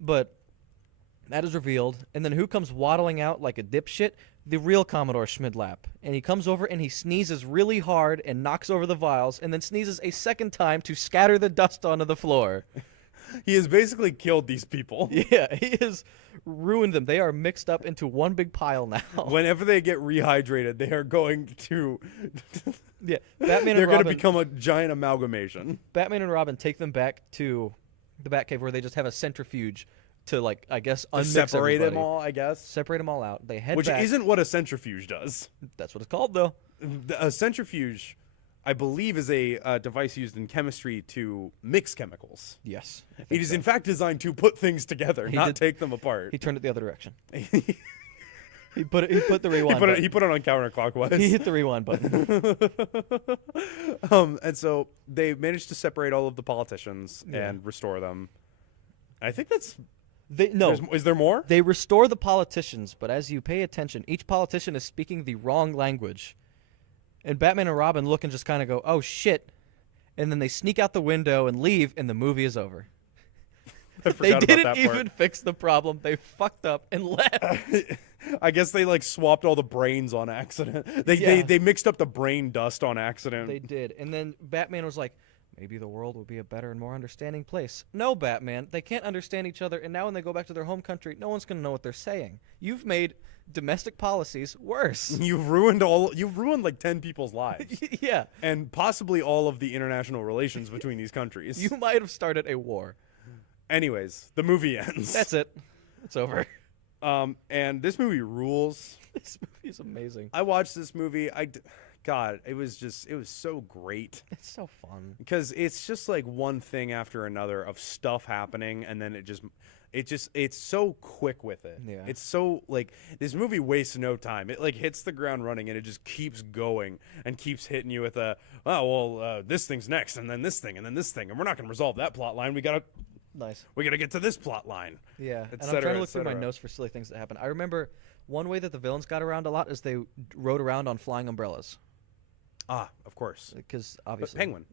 But that is revealed. And then who comes waddling out like a dipshit? The real Commodore Schmidlap. And he comes over and he sneezes really hard and knocks over the vials and then sneezes a second time to scatter the dust onto the floor. He has basically killed these people. Yeah, he has ruined them. They are mixed up into one big pile now. Whenever they get rehydrated, they are going to. Yeah, Batman They're and going to Robin. become a giant amalgamation. Batman and Robin take them back to the Batcave where they just have a centrifuge to, like, I guess, To unmix separate everybody. them all, I guess. Separate them all out. They head Which back. isn't what a centrifuge does. That's what it's called, though. A centrifuge, I believe, is a device used in chemistry to mix chemicals. Yes. I think It is, so. in fact, designed to put things together, He not did- take them apart. He turned it the other direction. He put the rewind button. He put it on counterclockwise. He hit the rewind button. And so they managed to separate all of the politicians Yeah. and restore them. I think that's. No, Is there more? they restore the politicians, but as you pay attention, each politician is speaking the wrong language. And Batman and Robin look and just kind of go, "Oh shit," and then they sneak out the window and leave, and the movie is over. I They forgot about didn't that even part. fix the problem. They fucked up and left. I guess they like swapped all the brains on accident. Yeah. They mixed up the brain dust on accident. They did. And then Batman was like, maybe the world would be a better and more understanding place. No, Batman. They can't understand each other, and now when they go back to their home country, no one's going to know what they're saying. You've made domestic policies worse. You've ruined like 10 people's lives. Yeah. And possibly all of the international relations between these countries. You might have started a war. Anyways, the movie ends. That's it. It's over. And this movie rules. This movie is amazing. I watched this movie. God, it was so great. It's so fun. Because it's just like one thing after another of stuff happening, and then it's so quick with it. Yeah. It's so like this movie wastes no time. It like hits the ground running, and it just keeps going and keeps hitting you with this thing's next, and then this thing, and then this thing, and we're not going to resolve that plot line. We gotta Nice. get to this plot line. Yeah. Et And I'm cetera, trying to et look through my cetera. notes for silly things that happen. I remember one way that the villains got around a lot is they rode around on flying umbrellas. Of course. Because But obviously. Penguin.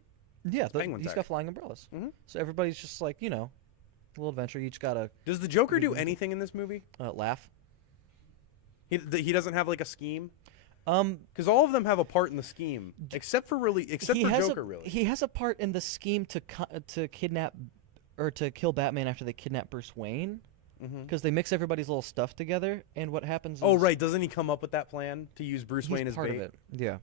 Yeah, Penguin he's tech. got flying umbrellas. Mhm. So everybody's just like, a little adventure. You each got to Does the Joker do anything in this movie? laugh. He doesn't have like a scheme. Um, Because all of them have a part in the scheme, except for Joker. Really, He has a part in the scheme to kidnap or to kill Batman after they kidnap Bruce Wayne. Because they mix everybody's little stuff together, and what happens? Oh is right, doesn't he come up with that plan to use Bruce he's Wayne as part bait? of it. Yeah.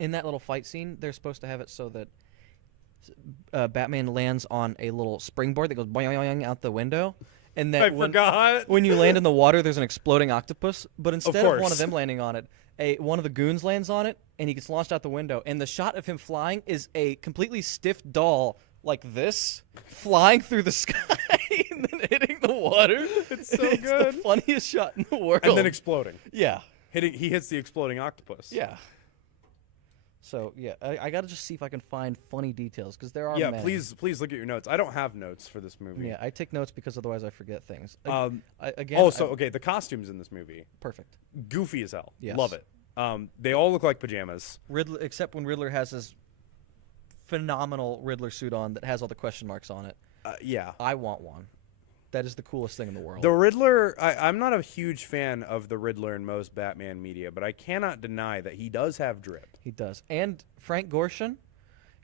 In that little fight scene, they're supposed to have it so that Batman lands on a little springboard that goes boing out the window, and that I forgot. when you land in the water, there's an exploding octopus. But instead of one course. of them landing on it, one of the goons lands on it, and he gets launched out the window. And the shot of him flying is a completely stiff doll like this, flying through the sky and then hitting the water. It's so the good. funniest shot in the world. And then exploding. yeah, He hits the exploding octopus. yeah. So yeah, I gotta just see if I can find funny details because there are. Yeah, many. please look at your notes. I don't have notes for this movie. Yeah, I take notes because otherwise I forget things. Okay, the costumes in this movie, Perfect. goofy as hell. Yes. Love it. They all look like pajamas. Riddler, except when Riddler has his phenomenal Riddler suit on that has all the question marks on it. Yeah. I want one. That is the coolest thing in the world. The Riddler, I'm not a huge fan of the Riddler in most Batman media, but I cannot deny that he does have drip. He does. And Frank Gorshin,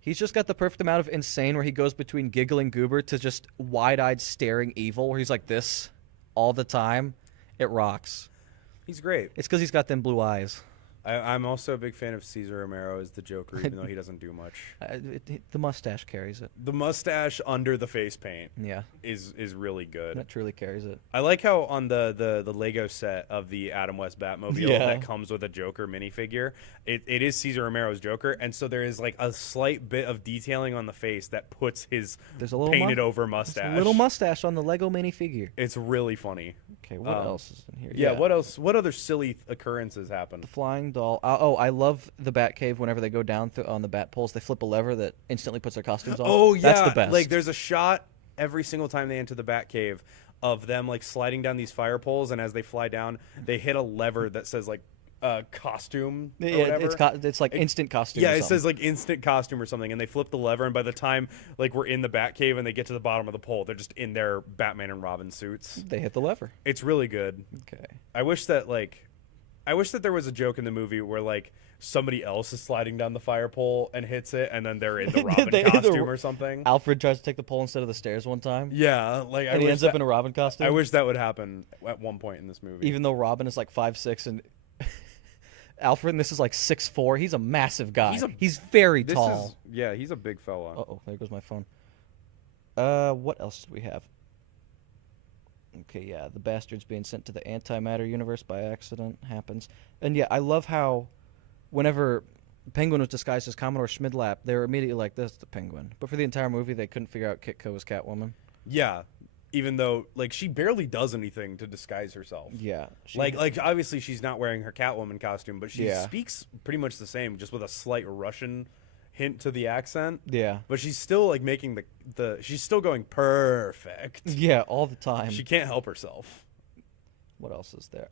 he's just got the perfect amount of insane where he goes between giggling goober to just wide-eyed staring evil where he's like this all the time. It rocks. He's great. It's because he's got them blue eyes. I'm also a big fan of Cesar Romero as the Joker, even though he doesn't do much. The mustache carries it. The mustache under the face paint Yeah, is really good. that truly carries it. I like how on the Lego set of the Adam West Batmobile Yeah. that comes with a Joker minifigure, it is Cesar Romero's Joker, and so there is like a slight bit of detailing on the face that puts his There's a little painted over there's mustache. a little mustache on the Lego minifigure. It's really funny. Okay, what else is in here? Yeah, what else? What other silly occurrences happened? The flying doll. I love the Batcave. Whenever they go down on the bat poles, they flip a lever that instantly puts their costumes on. Oh yeah, that's the best. Like there's a shot every single time they enter the Batcave of them like sliding down these fire poles, and as they fly down, they hit a lever that says like costume or yeah, whatever. it's like instant costume. Yeah, or it something. says like instant costume or something, and they flip the lever, and by the time like we're in the Batcave and they get to the bottom of the pole, they're just in their Batman and Robin suits. They hit the lever. It's really good. Okay. I wish that there was a joke in the movie where like somebody else is sliding down the fire pole and hits it, and then they're in the Robin They- costume or something. Alfred tries to take the pole instead of the stairs one time, Yeah, like and he ends up in a Robin costume. I wish that would happen at one point in this movie. Even though Robin is like 5'6" and Alfred, and this is like 6'4", he's a massive guy. He's very tall. He's a big fella. Uh-oh, there goes my phone. What else did we have? Okay, yeah, the bastards being sent to the antimatter universe by accident happens. And yeah, I love how whenever Penguin was disguised as Commodore Schmidlap, they were immediately like, this is the Penguin. But for the entire movie, they couldn't figure out Kitka was Catwoman. Yeah, even though like she barely does anything to disguise herself. Yeah. Like obviously she's not wearing her Catwoman costume, but she speaks pretty much the same, just with a slight Russian hint to the accent. Yeah. But she's still like making she's still going perfect. Yeah, all the time. She can't help herself. What else is there?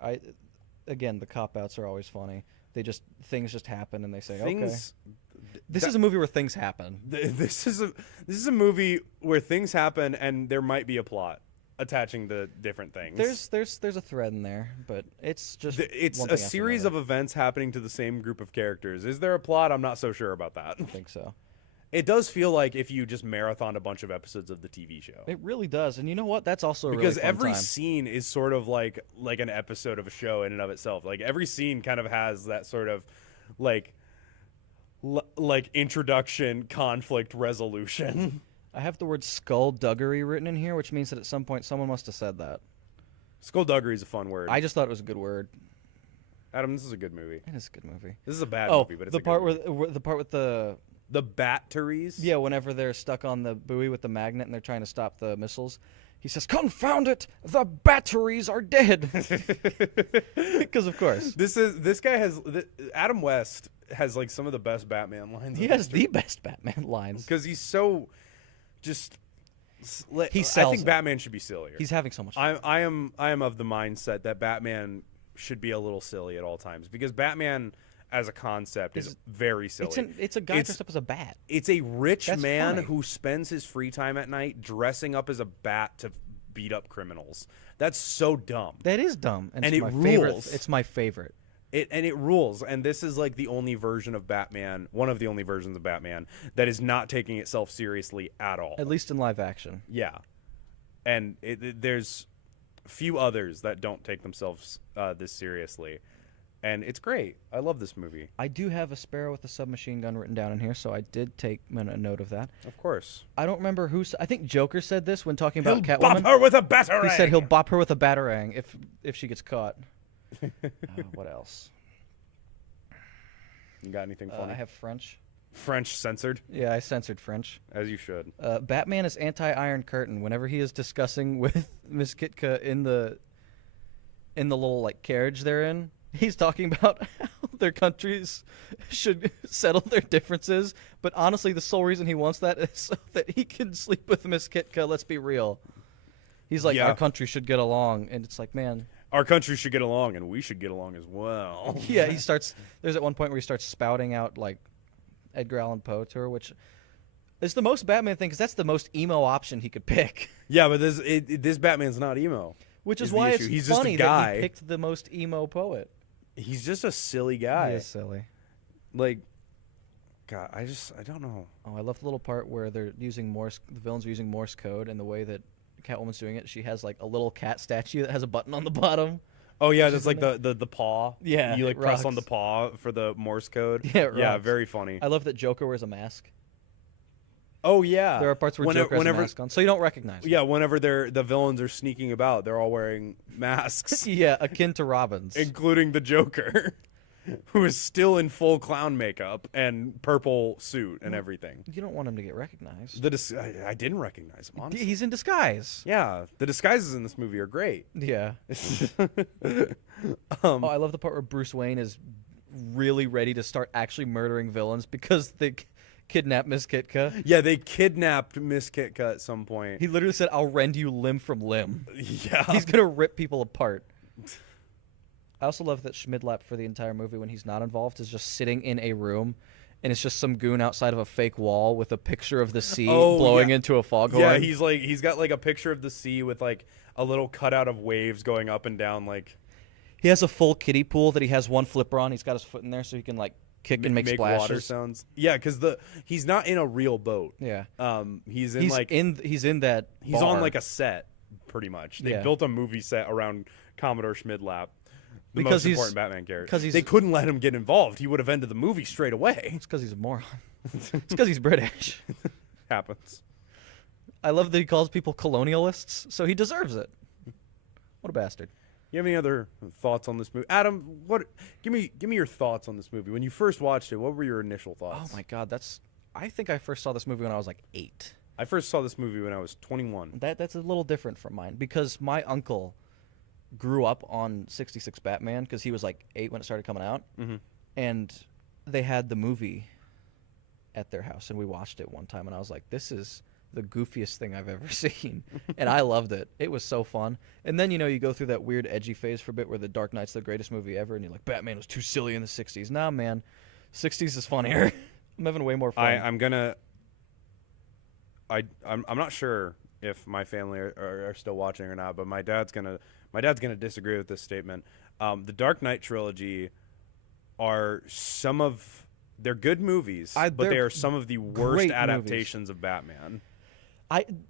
Again, the cop-outs are always funny. Things just happen and they say, okay. This is a movie where things happen. This is a movie where things happen and there might be a plot attaching to different things. There's a thread in there, but it's just it's one a thing after series another. of events happening to the same group of characters. Is there a plot? I'm not so sure about that. I think so. It does feel like if you just marathon a bunch of episodes of the TV show. It really does, and you know what? That's also a Because really fun every time. scene is sort of like an episode of a show in and of itself. Like every scene kind of has that sort of like introduction, conflict resolution. I have the word skullduggery written in here, which means that at some point someone must have said that. Skullduggery is a fun word. I just thought it was a good word. Adam, this is a good movie. It is a good movie. This is a bad movie, but it's the a part good movie. where the part with the batteries. yeah, whenever they're stuck on the buoy with the magnet and they're trying to stop the missiles, he says, "Confound it, the batteries are dead." Because of course, Adam West has like some of the best Batman lines. he has the best Batman lines. because he's so just. He I sells think it. Batman should be sillier. He's having so much fun. I am of the mindset that Batman should be a little silly at all times because Batman as a concept is very silly. It's a guy dressed up as a bat. It's a rich That's man funny. who spends his free time at night dressing up as a bat to beat up criminals. That's so dumb. That is dumb, And it's it my favorite. rules. It's my favorite. It rules, and this is like the only version of Batman, one of the only versions of Batman that is not taking itself seriously at all. At least in live action. Yeah, and there's few others that don't take themselves this seriously, and it's great. I love this movie. I do have a sparrow with a submachine gun written down in here, so I did take a note of that. Of course, I don't remember I think Joker said this when talking about he'll Catwoman. bop her with a batarang. He said he'll bop her with a batarang if she gets caught. What else? You got anything funny? I have French. French censored, Yeah, I censored French. as you should. Batman is anti-Iron Curtain. Whenever he is discussing with Miss Kitka in the little like carriage they're in, he's talking about how their countries should settle their differences. But honestly, the sole reason he wants that is so that he can sleep with Miss Kitka. Let's be real. He's like, Yeah. our country should get along, and it's like, man. Our country should get along, and we should get along as well. Yeah, there's at one point where he starts spouting out like Edgar Allan Poe to her, which is the most Batman thing because that's the most emo option he could pick. Yeah, but this Batman's not emo. Which is the why issue. it's He's just a funny that guy. he picked the most emo poet. He's just a silly guy. He is silly. Like, God, I don't know. Oh, I love the little part where the villains are using Morse code, and the way that Catwoman's doing it, she has like a little cat statue that has a button on the bottom. Oh yeah, that's like the paw. Yeah, you like it press on rocks. the paw for the Morse code. Yeah, it yeah, rocks. very funny. I love that Joker wears a mask. Oh yeah, There are parts where Joker has a mask on, so you don't recognize him. Yeah, whenever the villains are sneaking about, they're all wearing masks, Yeah, akin to Robin's. including the Joker, who is still in full clown makeup and purple suit and everything. You don't want him to get recognized. I didn't recognize him, honestly. He's in disguise. Yeah, the disguises in this movie are great. Yeah. Oh, I love the part where Bruce Wayne is really ready to start actually murdering villains because they kidnapped Miss Kitka. Yeah, they kidnapped Miss Kitka at some point. He literally said, "I'll rend you limb from limb." Yeah. He's gonna rip people apart. I also love that Schmidlap for the entire movie, when he's not involved, is just sitting in a room, and it's just some goon outside of a fake wall with a picture of the sea blowing into a foghorn. Yeah, he's got like a picture of the sea with like a little cutout of waves going up and down. Like, he has a full kiddie pool that he has one flipper on. He's got his foot in there so he can like kick and make water splashes. sounds. Yeah, because he's not in a real boat. Yeah. He's He's in that. he's on bar. like a set, pretty much. They Yeah. built a movie set around Commodore Schmidlap, the Because most he's- important Batman character. 'cause he's- They couldn't let him get involved. He would have ended the movie straight away. It's because he's a moron. It's because he's British. Happens. I love that he calls people colonialists, so he deserves it. What a bastard. You have any other thoughts on this movie, Adam? Give me your thoughts on this movie. When you first watched it, what were your initial thoughts? Oh my God, I think I first saw this movie when I was like 8. I first saw this movie when I was 21. That's a little different from mine because my uncle grew up on 66 Batman because he was like 8 when it started coming out, and they had the movie at their house, and we watched it one time, and I was like, this is the goofiest thing I've ever seen, and I loved it. It was so fun. And then, you go through that weird edgy phase for a bit where The Dark Knight's the greatest movie ever, and you're like, Batman was too silly in the 60s. Nah, man, 60s is funnier. I'm having way more fun. I'm not sure if my family are still watching or not, but my dad's gonna disagree with this statement. The Dark Knight trilogy are they're good movies, but they are some of the worst adaptations of Batman.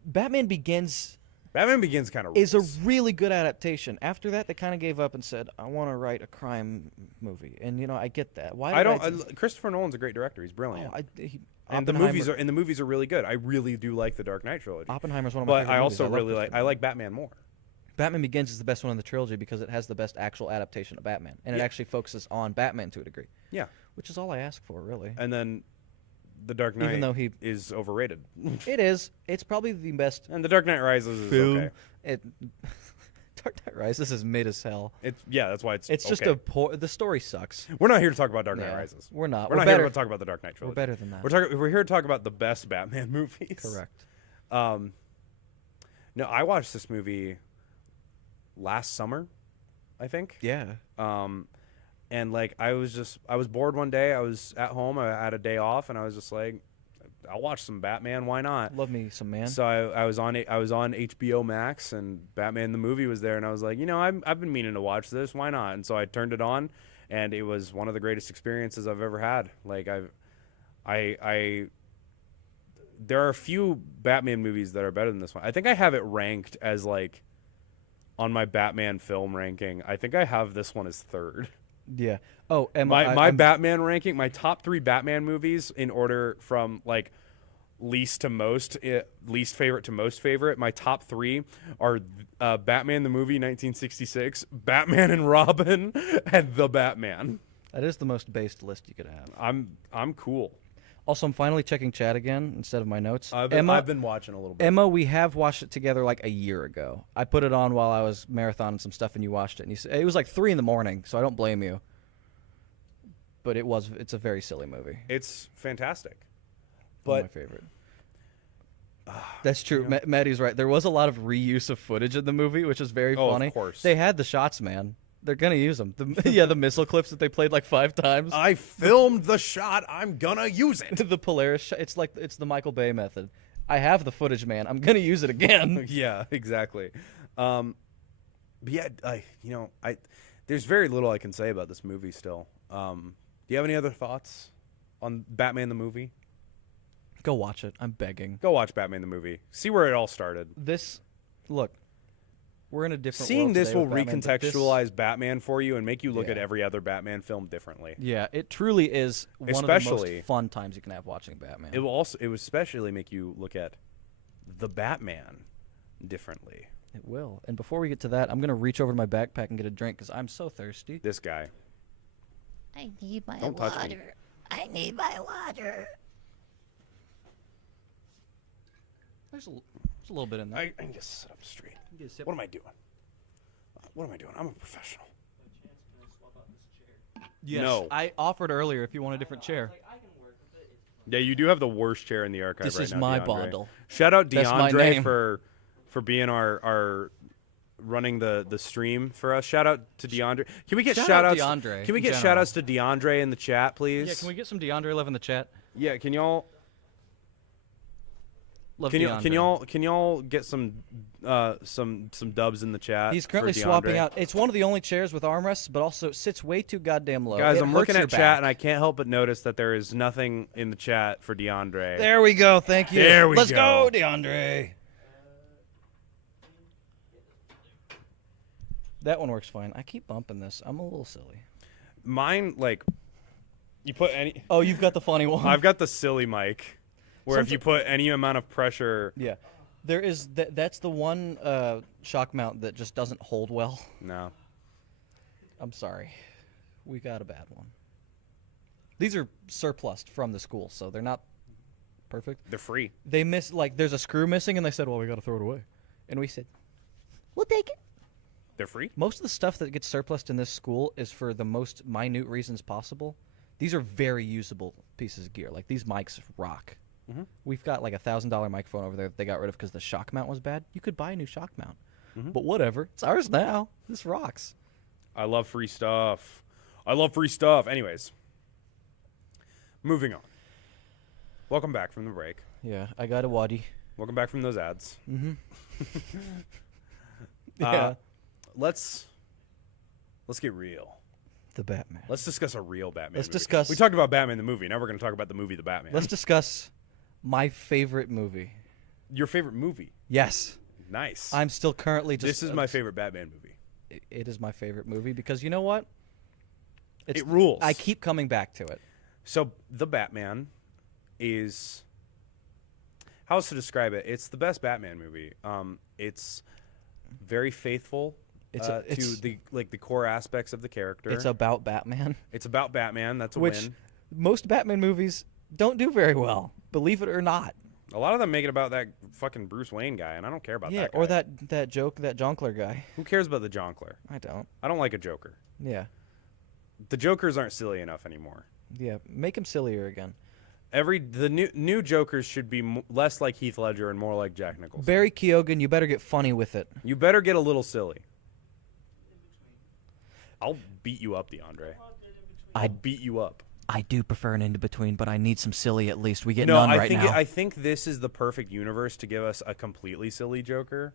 Batman Begins kind of is a really good adaptation. After that, they kind of gave up and said, I want to write a crime movie. And, I get that. Christopher Nolan's a great director. He's brilliant. And the Oppenheimer- movies are really good. I really do like the Dark Knight trilogy. Oppenheimer's one of my But favorite I movies. also love really Christopher I like Batman more. Batman Begins is the best one in the trilogy because it has the best actual adaptation of Batman. And it actually focuses on Batman to a degree. Yeah. Which is all I ask for, really. And then The Dark Knight Even though he is overrated. It is. It's probably the best And The Dark Knight Rises is film. okay. Dark Knight Rises is mid as hell. That's why it's Just okay. a poor. The story sucks. We're not here to talk about Dark Knight Yeah, Rises. we're not. We're We're not better. here to talk about the Dark Knight trilogy. We're better than that. We're here to talk about the best Batman movies. Correct. No, I watched this movie last summer, I think. Yeah. And like I was bored one day. I was at home. I had a day off, and I was just like, I'll watch some Batman. Why not? Love me some man. So I was on HBO Max, and Batman the movie was there, and I was like, I've been meaning to watch this. Why not? And so I turned it on, and it was one of the greatest experiences I've ever had. Like there are a few Batman movies that are better than this one. I think I have it ranked as like on my Batman film ranking. I think I have this one as third. Yeah. Oh, Emma, My Batman ranking, my top 3 Batman movies in order from like least to most, least favorite to most favorite. My top 3 are Batman the movie 1966, Batman and Robin, and The Batman. That is the most based list you could have. I'm cool. Also, I'm finally checking chat again instead of my notes. I've been watching a little bit. Emma, we have watched it together like a year ago. I put it on while I was marathoning some stuff, and you watched it. And you said it was like 3 a.m, so I don't blame you. But it's a very silly movie. It's fantastic. One But of my favorite. That's true. Maddie's right. There was a lot of reuse of footage in the movie, which is very funny. Of course. They had the shots, man. They're gonna use them. The missile clips that they played like 5 times. I filmed the shot. I'm gonna use it. The Polaris shot. It's the Michael Bay method. I have the footage, man. I'm gonna use it again. Yeah, exactly. But yeah, there's very little I can say about this movie still. Do you have any other thoughts on Batman the movie? Go watch it. I'm begging. Go watch Batman the movie. See where it all started. Look, we're in a different Seeing world this today will with Batman, but recontextualize Batman for you and make you look at Yeah. every other Batman film differently. Yeah, it truly is one of the Especially- most fun times you can have watching Batman. It will especially make you look at the Batman differently. It will. And before we get to that, I'm gonna reach over to my backpack and get a drink because I'm so thirsty. This guy. I need my Don't touch me. water. I need my water. There's a little bit in there. I can just sit up straight. Get a sip. What am I doing? I'm a professional. Yes, No. I offered earlier if you want a different chair. Yeah, you do have the worst chair in the archive This right is now, my DeAndre. bundle. Shout out That's my DeAndre name. for being our running the stream for us. Shout out to DeAndre. Can we get Shout shout out outs? DeAndre Can we in get general. shout outs to DeAndre in the chat, please? Yeah, can we get some DeAndre love in the chat? Yeah, can y'all? Love Can DeAndre. can y'all get some dubs in the chat? He's for currently swapping DeAndre? out. It's one of the only chairs with armrests, but also sits way too goddamn low. Guys, It I'm hurts looking your at chat back. and I can't help but notice that there is nothing in the chat for DeAndre. There we go. Thank you. There we Let's go. go, DeAndre. That one works fine. I keep bumping this. I'm a little silly. Mine, like, you put any. Oh, you've got the funny one. I've got the silly mic, where if you put any amount of pressure. Yeah. There is that's the one shock mount that just doesn't hold well. No. I'm sorry. We got a bad one. These are surplus from the school, so they're not perfect. They're free. They miss there's a screw missing and they said, "Well, we got to throw it away." And we said, "We'll take it." They're free? Most of the stuff that gets surplused in this school is for the most minute reasons possible. These are very usable pieces of gear. Like, these mics rock. Mm-hmm. We've got like $1,000 microphone over there that they got rid of because the shock mount was bad. You could buy a new shock mount. Mm-hmm. But whatever. It's ours now. This rocks. I love free stuff. I love free stuff. Anyways. Moving on. Welcome back from the break. Yeah, I got a waddy. Welcome back from those ads. Mm-hmm. Yeah. Let's get real. The Batman. Let's discuss a real Batman Let's movie. discuss- We talked about Batman the movie. Now we're going to talk about the movie The Batman. Let's discuss my favorite movie. Your favorite movie. Yes. Nice. I'm still currently just... This is my favorite Batman movie. It is my favorite movie because you know what? It rules. I keep coming back to it. So The Batman is... How else to describe it? It's the best Batman movie. It's very faithful to the core aspects of the character. It's about Batman. It's about Batman. That's a Which win. most Batman movies don't do very well, believe it or not. A lot of them make it about that fucking Bruce Wayne guy, and I don't care about that guy. Or that Jonkler guy. Who cares about the Jonkler? I don't. I don't like a Joker. Yeah. The Jokers aren't silly enough anymore. Yeah, make him sillier again. The new Jokers should be less like Heath Ledger and more like Jack Nicholson. Barry Keoghan, you better get funny with it. You better get a little silly. I'll beat you up, DeAndre. I'll beat you up. I do prefer an in-between, but I need some silly at least. We get No, none I right think now. I think this is the perfect universe to give us a completely silly Joker.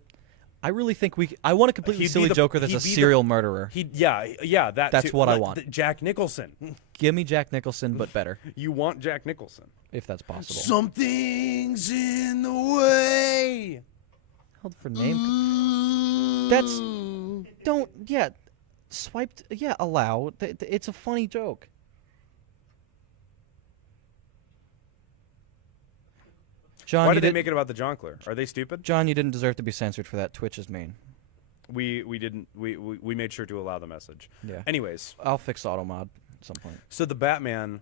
I really think I want a completely He'd be silly the- Joker that's he'd a be the- serial murderer. That's what I want. Jack Nicholson. Give me Jack Nicholson, but better, You want Jack Nicholson. if that's possible. Something's in the way. Held for name. That's don't swiped allow. It's a funny joke. John, Why you did they didn't- make it about the Jonkler? Are they stupid? John, you didn't deserve to be censored for that. Twitch is mean. We didn't. We made sure to allow the message. Yeah. Anyways, I'll fix auto mod at some point. so the Batman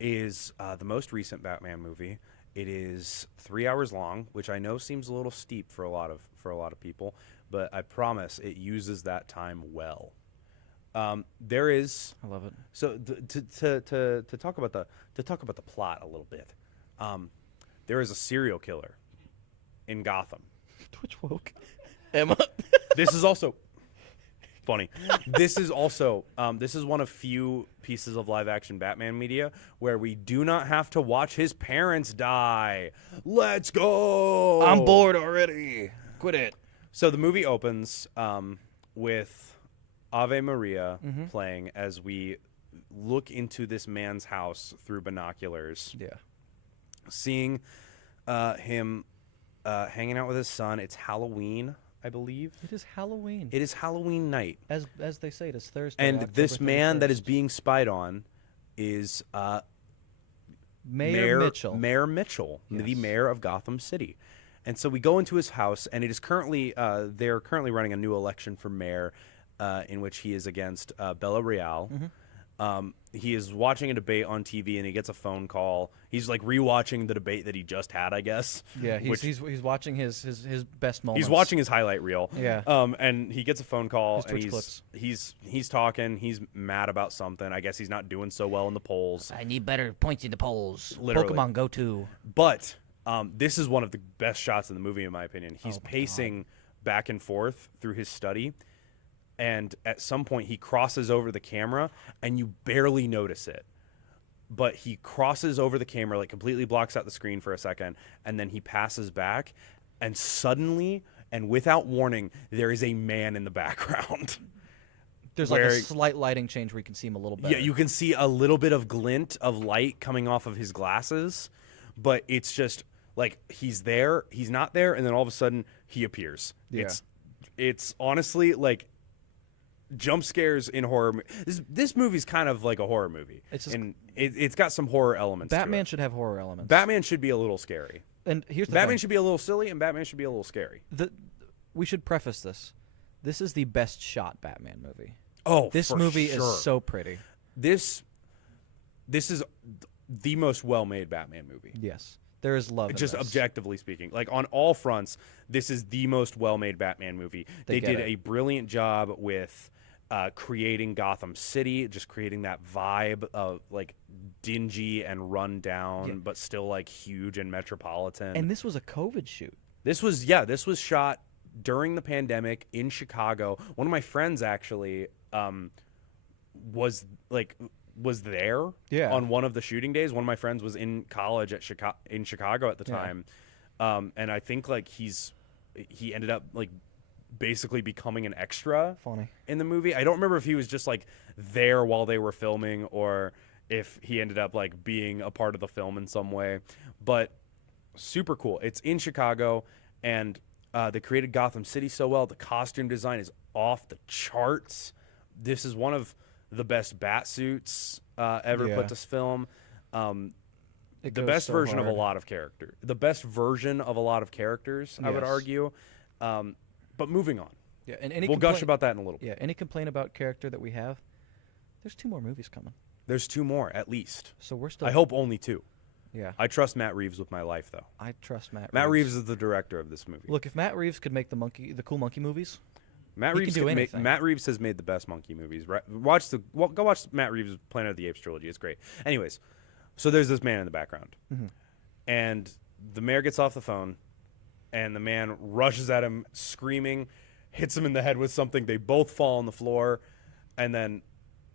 is the most recent Batman movie. It is 3 hours long, which I know seems a little steep for a lot of people, but I promise it uses that time well. There is I love it. so to talk about the plot a little bit. There is a serial killer in Gotham. Twitch woke. Emma. This is also funny. This is one of few pieces of live action Batman media where we do not have to watch his parents die. Let's go. I'm bored already. Quit it. So the movie opens with Ave Maria playing as we look into this man's house through binoculars, Yeah. seeing him hanging out with his son. It's Halloween, I believe. It is Halloween. It is Halloween night. As they say, it is Thursday. And October this man that is 31st. being spied on is Mayor Mitchell. Mayor Mitchell, the Yes. mayor of Gotham City. And so we go into his house, and it is currently they're currently running a new election for mayor, in which he is against Bella Real. He is watching a debate on TV, and he gets a phone call. He's like rewatching the debate that he just had, I guess. Yeah, which- he's watching his best moments. He's watching his highlight reel. Yeah. And he gets a phone call, His and Twitch clips. he's talking. He's mad about something. I guess he's not doing so well in the polls. I need better points in the polls. Literally. Pokemon Go 2. But this is one of the best shots in the movie, in my opinion. He's Oh my pacing back and forth through his study, and at some point he crosses over the camera, and you barely notice it. but he crosses over the camera, like completely blocks out the screen for a second, and then he passes back, and suddenly and without warning, there is a man in the background. There's like a slight lighting change where you can see him a little better. Yeah, you can see a little bit of glint of light coming off of his glasses, but it's just like he's there, he's not there, and then all of a sudden he appears. Yeah. It's honestly like jump scares in horror. This movie's kind of like a horror movie, and it's got some horror elements. Batman to it. should have horror elements. Batman should be a little scary. And here's the Batman thing. should be a little silly, and Batman should be a little scary. We should preface this. This is the best shot Batman movie. Oh, this for movie sure. is so pretty. This is the most well-made Batman movie. Yes, there is love. Just in this. objectively speaking, like on all fronts, this is the most well-made Batman movie. They did a brilliant job with creating Gotham City, just creating that vibe of like dingy and run down, but still like huge and metropolitan. And this was a COVID shoot. This was shot during the pandemic in Chicago. One of my friends actually was there on one of the shooting days. One of my friends was in college at Chicago at the time, and I think like he ended up like basically becoming an extra in the movie. I don't remember if he was just like there while they were filming or if he ended up like being a part of the film in some way, but super cool. It's in Chicago, and they created Gotham City so well. The costume design is off the charts. This is one of the best bat suits ever put to film. The best version of a lot of characters. The best version of a lot of characters, I would argue. But moving on. Yeah, and we'll gush about that in a little bit. Yeah, any complaint about character that we have, there's 2 more movies coming. There's 2 more, at least. So we're still... I hope only 2. Yeah. I trust Matt Reeves with my life, though. I trust Matt Reeves. Matt Reeves is the director of this movie. Look, if Matt Reeves could make the cool monkey movies, Matt he Reeves can do anything. Matt Reeves has made the best monkey movies. Right? Go watch Matt Reeves' Planet of the Apes trilogy. It's great. Anyways, so there's this man in the background, and the mayor gets off the phone, and the man rushes at him, screaming, hits him in the head with something. They both fall on the floor, and then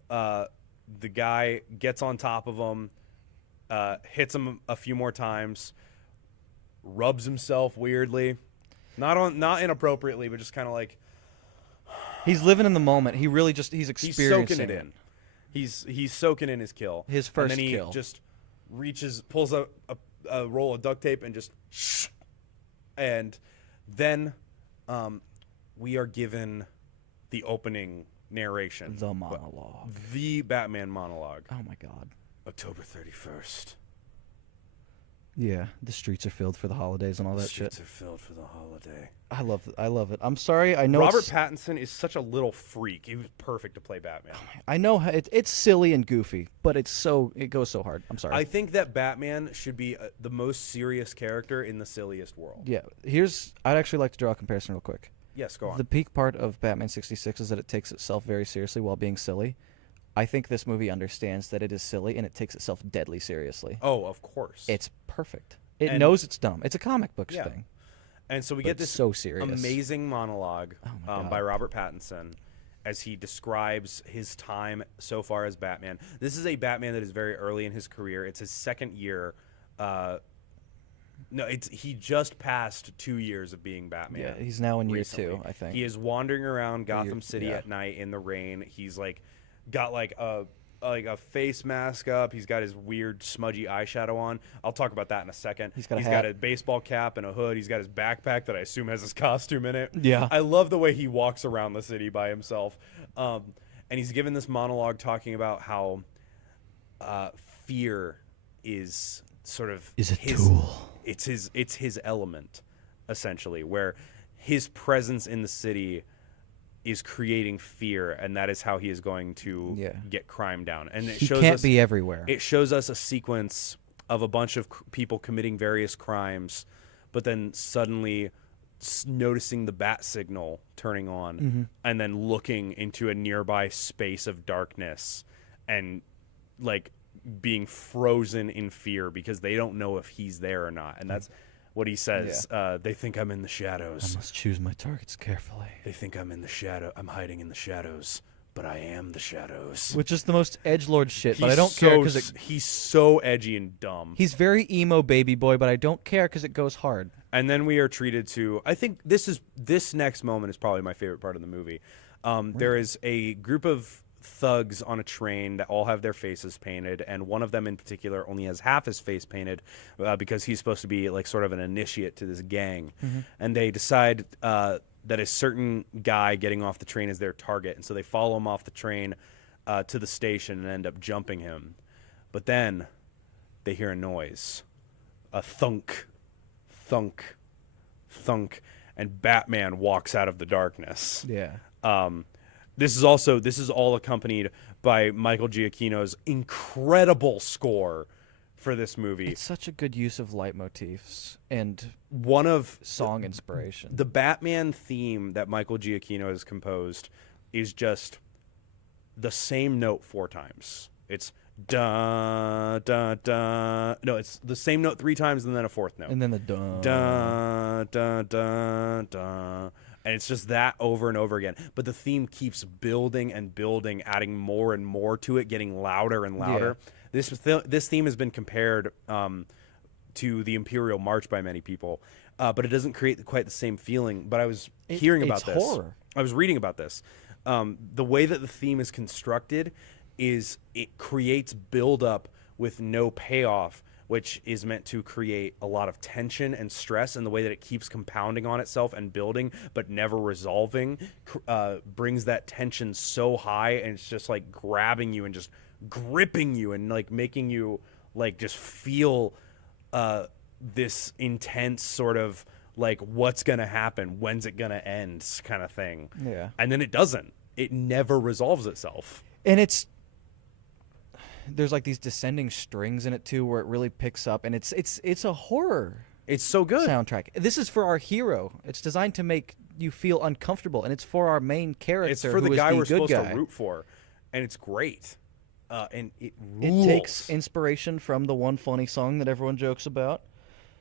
the guy gets on top of him, hits him a few more times, rubs himself weirdly, not inappropriately, but just kind of like he's living in the moment. He really he's experiencing soaking it in. He's soaking in his kill. His first and then he kill. just pulls a roll of duct tape and just, and then we are given the opening narration. The monologue. The Batman monologue. Oh my God. October 31st. Yeah, the streets are filled for the holidays and all that shit. The streets are filled for the holiday. I love it. I'm sorry. I know Robert Pattinson is such a little freak. He was perfect to play Batman. I know it's silly and goofy, but it goes so hard. I'm sorry. I think that Batman should be the most serious character in the silliest world. Yeah. I'd actually like to draw a comparison real quick. Yes, go on. The peak part of Batman 66 is that it takes itself very seriously while being silly. I think this movie understands that it is silly and it takes itself deadly seriously. Oh, of course. It's perfect. It knows it's dumb. It's a comic book thing. And so we get this so serious. amazing monologue God. by Robert Pattinson as he describes his time so far as Batman. This is a Batman that is very early in his career. It's his second year. He just passed 2 years of being Batman. Yeah, he's now in recently. year 2, I think. He is wandering around Gotham City at night in the rain. He's like got like a face mask up. He's got his weird smudgy eyeshadow on. I'll talk about that in a second. He's got a baseball cap and a hood. He's got his backpack that I assume has his costume in it. Yeah. I love the way he walks around the city by himself. And he's given this monologue talking about how fear is sort of a tool. It's his element, essentially, where his presence in the city is creating fear, and that is how he is going to get crime down. And he can't be everywhere. It shows us a sequence of a bunch of people committing various crimes, but then suddenly noticing the bat signal turning on, and then looking into a nearby space of darkness, and like being frozen in fear because they don't know if he's there or not. And that's what he says. They think I'm in the shadows. I must choose my targets carefully. They think I'm in the shadow. I'm hiding in the shadows, but I am the shadows. which is the most edgelord shit. But I He's don't care because he's so edgy and dumb. he's very emo baby boy. But I don't care because it goes hard. And then we are treated to. I think this next moment is probably my favorite part of the movie. There is a group of thugs on a train that all have their faces painted, and one of them in particular only has half his face painted because he's supposed to be like sort of an initiate to this gang. And they decide that a certain guy getting off the train is their target, and so they follow him off the train to the station and end up jumping him. But then they hear a noise, a thunk, thunk, thunk, and Batman walks out of the darkness. Yeah. This is all accompanied by Michael Giacchino's incredible score for this movie. It's such a good use of leitmotifs and One of song inspiration. the Batman theme that Michael Giacchino has composed is just the same note 4 times. It's da da da. No, it's the same note 3 times and then a 4th note. And then the dun. Da da da da. And it's just that over and over again. But the theme keeps building and building, adding more and more to it, getting louder and louder. Yeah. This theme has been compared to the Imperial March by many people, but it doesn't create quite the same feeling. But I was hearing about it's this. horror. I was reading about this. The way that the theme is constructed is it creates buildup with no payoff, which is meant to create a lot of tension and stress, and the way that it keeps compounding on itself and building but never resolving brings that tension so high, and it's just like grabbing you and just gripping you and like making you like just feel this intense sort of like what's gonna happen, when's it gonna end kind of thing. Yeah. And then it doesn't. It never resolves itself. And there's like these descending strings in it too, where it really picks up, and it's a horror It's so good. soundtrack. This is for our hero. It's designed to make you feel uncomfortable, and it's for our main character. It's for the who is guy we're good supposed guy. to root for, and it's great. And it It rules. takes inspiration from the one funny song that everyone jokes about,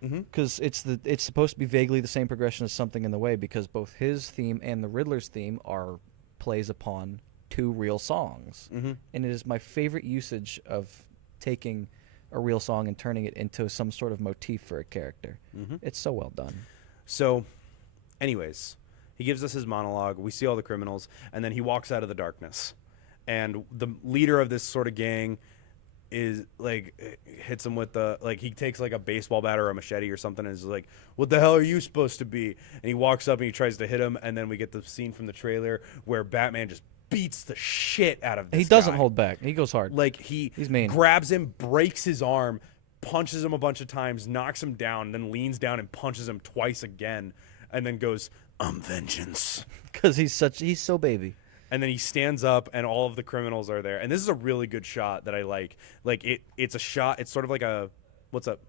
because it's supposed to be vaguely the same progression as Something in the Way, because both his theme and the Riddler's theme are plays upon 2 real songs, and it is my favorite usage of taking a real song and turning it into some sort of motif for a character. It's so well done. So, anyways, he gives us his monologue. We see all the criminals, and then he walks out of the darkness. And the leader of this sort of gang is like hits him with the like he takes like a baseball bat or a machete or something and is like, "What the hell are you supposed to be?" And he walks up and he tries to hit him, and then we get the scene from the trailer where Batman just beats the shit out of this He doesn't guy. hold back. He goes hard. Like He's mean. grabs him, breaks his arm, punches him a bunch of times, knocks him down, then leans down and punches him twice again, and then goes, "I'm vengeance." Because he's so baby. And then he stands up, and all of the criminals are there. And this is a really good shot that I like. Like it's a shot. It's sort of like a what's up?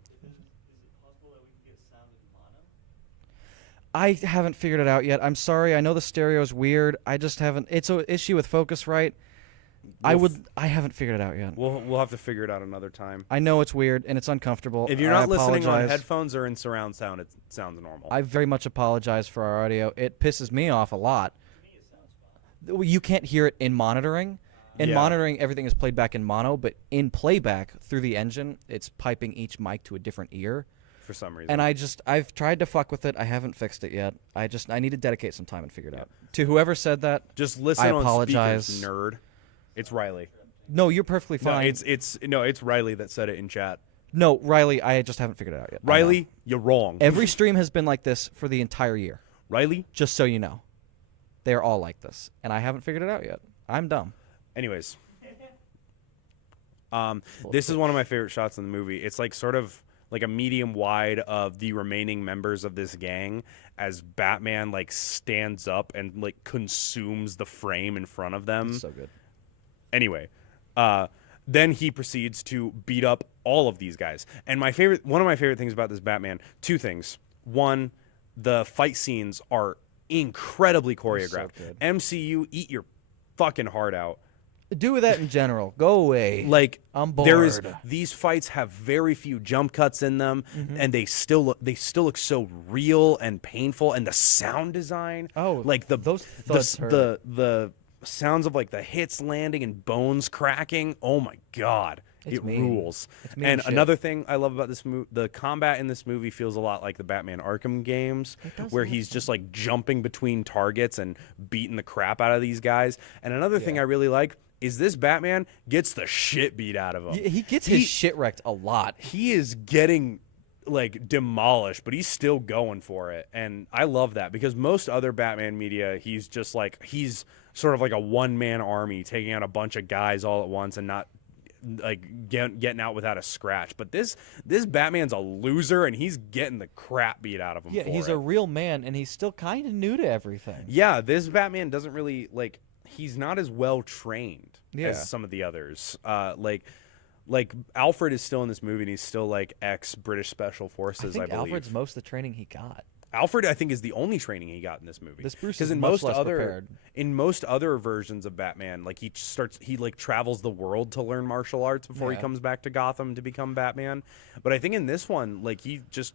I haven't figured it out yet. I'm sorry. I know the stereo's weird. I just haven't. It's an issue with Focusrite. I haven't figured it out yet. We'll have to figure it out another time. I know it's weird and it's uncomfortable. If you're I not listening on apologize. headphones or in surround sound, it sounds normal. I very much apologize for our audio. It pisses me off a lot. You can't hear it in monitoring. In Yeah. monitoring, everything is played back in mono, but in playback through the engine, it's piping each mic to a different ear. for some reason. And I've tried to fuck with it. I haven't fixed it yet. I need to dedicate some time and figure it out. To whoever said that, just listen I on apologize. speakers, nerd. It's Riley. no, you're perfectly No, fine. it's Riley that said it in chat. No, Riley, I just haven't figured it out yet. I know. Riley, you're wrong. Every stream has been like this for the entire year. Riley. Just so you know. They're all like this. And I haven't figured it out yet. I'm dumb. Anyways, this is one of my favorite shots in the movie. It's like sort of like a medium wide of the remaining members of this gang as Batman like stands up and like consumes the frame in front of them. It's so good. Anyway, then he proceeds to beat up all of these guys. And one of my favorite things about this Batman, 2 things. One, the fight scenes are incredibly choreographed. good. MCU, eat your fucking heart out. Do that in general. Go away. Like I'm these fights have very few jump cuts in them, and they still look so real and painful. And the sound design, Oh, like those thuds hurt. the sounds of like the hits landing and bones cracking. Oh my god. It's It mean. rules. It's mean And shit. another thing I love about this movie, the combat in this movie feels a lot like the Batman Arkham games, It does where a lot. he's just like jumping between targets and beating the crap out of these guys. And another thing Yeah. I really like is this Batman gets the shit beat out of him. He gets his shit wrecked a lot. He is getting like demolished, but he's still going for it. And I love that because most other Batman media, he's just like, he's sort of like a one-man army taking out a bunch of guys all at once and not like getting out without a scratch. But this Batman's a loser and he's getting the crap beat out of him. Yeah, for he's it. a real man, and he's still kind of new to everything. Yeah, this Batman doesn't really like. He's not as well trained Yeah. as some of the others. Like Alfred is still in this movie, and he's still like ex-British Special I Forces. think I believe Alfred's most of the training he got. Alfred, I think, is the only training he got in this movie. This Bruce 'Cause is in much most less other prepared. in most other versions of Batman, like he like travels the world to learn martial arts before he Yeah. comes back to Gotham to become Batman. But I think in this one, like he's just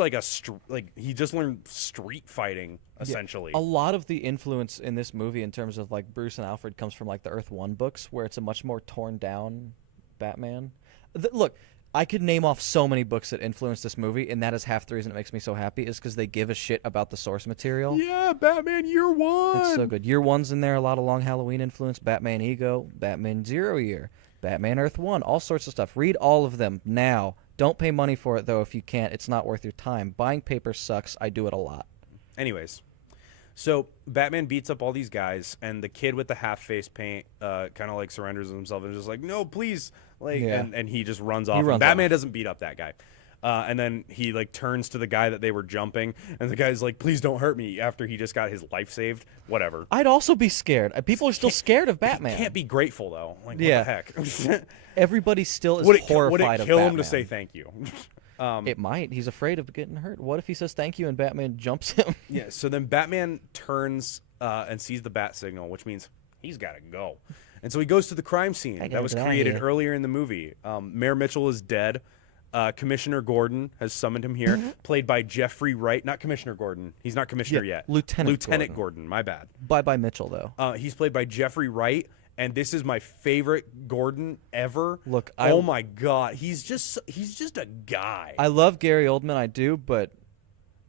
like he just learned street fighting essentially. A lot of the influence in this movie in terms of like Bruce and Alfred comes from like the Earth 1 books, where it's a much more torn down Batman. Look, I could name off so many books that influenced this movie, and that is half the reason it makes me so happy, is because they give a shit about the source material. Yeah, Batman Year One. It's so good. Year One's in there, a lot of Long Halloween influence, Batman Ego, Batman Zero Year, Batman Earth 1, all sorts of stuff. Read all of them now. Don't pay money for it, though, if you can't. It's not worth your time. Buying paper sucks. I do it a lot. Anyways, so Batman beats up all these guys, and the kid with the half face paint kind of like surrenders himself and is just like, no, please, like, Yeah. and he just runs off. runs And Batman off. doesn't beat up that guy. And then he like turns to the guy that they were jumping, and the guy's like, "Please don't hurt me." After he just got his life saved, whatever. I'd also be scared. People are still scared of Batman. Can't be grateful though. Like, Yeah. what the heck? Everybody still is would horrified it of kill Batman. him to say thank you? It might. He's afraid of getting hurt. What if he says thank you and Batman jumps him? Yeah. So then Batman turns and sees the bat signal, which means he's got to go. And so he goes to the crime scene that gotta was get outta created here. earlier in the movie. Mayor Mitchell is dead. Commissioner Gordon has summoned him here, played by Jeffrey Wright. Not Commissioner Gordon. He's not commissioner Yeah, yet. Lieutenant Gordon. My bad. Bye-bye Mitchell, though. He's played by Jeffrey Wright, and this is my favorite Gordon ever. Look, oh my god, he's just a guy. I love Gary Oldman, I do, but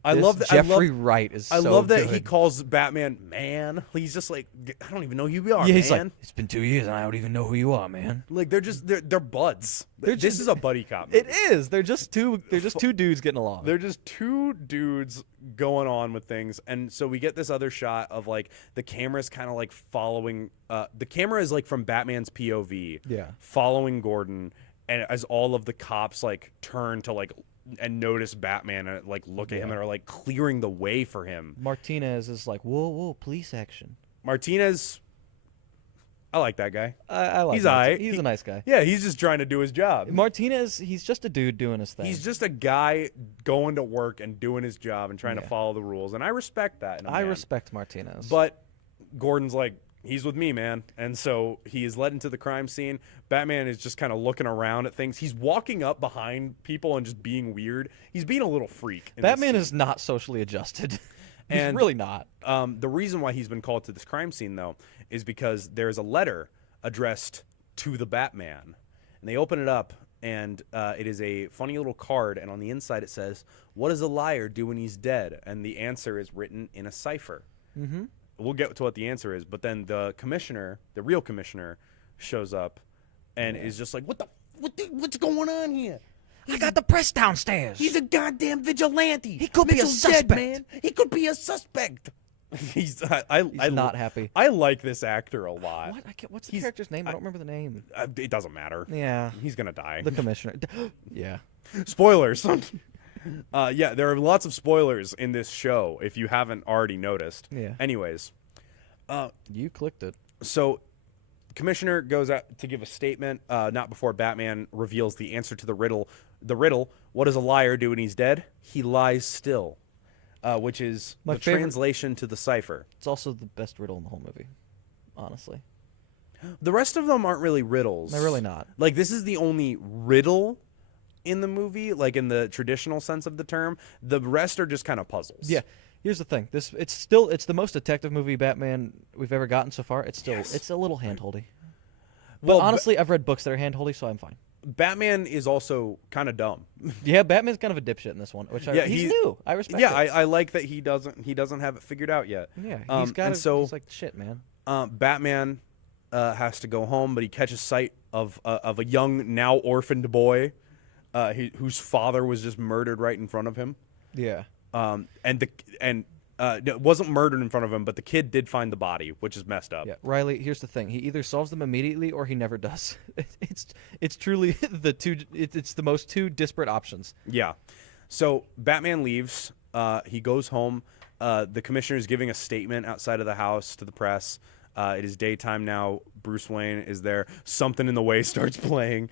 I this love that. Jeffrey Wright is I so love that good. he calls Batman man. He's just like, I don't even know who you are, Yeah, man. he's like, it's been 2 years and I don't even know who you are, man. Like they're buds. This just- is a buddy cop movie. It is. They're just two dudes getting along. They're just two dudes going on with things, and so we get this other shot of like the camera's kind of like following. The camera is like from Batman's POV, Yeah. following Gordon, and as all of the cops like turn to like and notice Batman and like look at him Yeah. and are like clearing the way for him. Martinez is like, whoa, police action. Martinez, I like that guy. I like He's him. aight. He's a nice guy. Yeah, he's just trying to do his job. Martinez, he's just a dude doing his thing. He's just a guy going to work and doing his job and trying to Yeah. follow the rules, and I respect that. In a I man. respect Martinez. But Gordon's like, he's with me, man. And so he is led into the crime scene. Batman is just kind of looking around at things. He's walking up behind people and just being weird. He's being a little freak. in this Batman scene. is not socially adjusted. He's And- really not. The reason why he's been called to this crime scene, though, is because there's a letter addressed to the Batman. And they open it up, and it is a funny little card. And on the inside, it says, "What does a liar do when he's dead?" And the answer is written in a cipher. Mm-hmm. We'll get to what the answer is, but then the commissioner, the real commissioner, shows up and is just like, what's going on here? I got the press downstairs. He's a goddamn vigilante. He could be a Mitchell's dead, suspect. man. He could be a suspect. He's not happy. I like this actor a lot. What? What's the character's name? I don't remember the name. It doesn't matter. Yeah. He's gonna die. The commissioner. Yeah. Spoilers. Yeah, there are lots of spoilers in this show if you haven't already noticed. Yeah. Anyways, You clicked it. so Commissioner goes out to give a statement, not before Batman reveals the answer to the riddle. The riddle: what does a liar do when he's dead? He lies still, which is My the favorite- translation to the cipher. It's also the best riddle in the whole movie, honestly. The rest of them aren't really riddles. They're really not. Like, this is the only riddle in the movie, like in the traditional sense of the term. The rest are just kind of puzzles. Yeah. Here's the thing. It's the most detective movie Batman we've ever gotten so far. It's a little handholdy. But Well, honestly, I've read books that are handholdy, so I'm fine. Batman is also kind of dumb. Yeah, Batman's kind of a dipshit in this one, which he's new. I respect Yeah, it. I like that he doesn't have it figured out yet. Yeah, he's like shit, man. Batman has to go home, but he catches sight of a young, now orphaned boy whose father was just murdered right in front of him. Yeah. It wasn't murdered in front of him, but the kid did find the body, which is messed up. Yeah, Riley. Here's the thing: he either solves them immediately or he never does. It's truly the two. It's the most two disparate options. Yeah. So Batman leaves. He goes home. The commissioner is giving a statement outside of the house to the press. It is daytime now. Bruce Wayne is there. Something in the Way starts playing.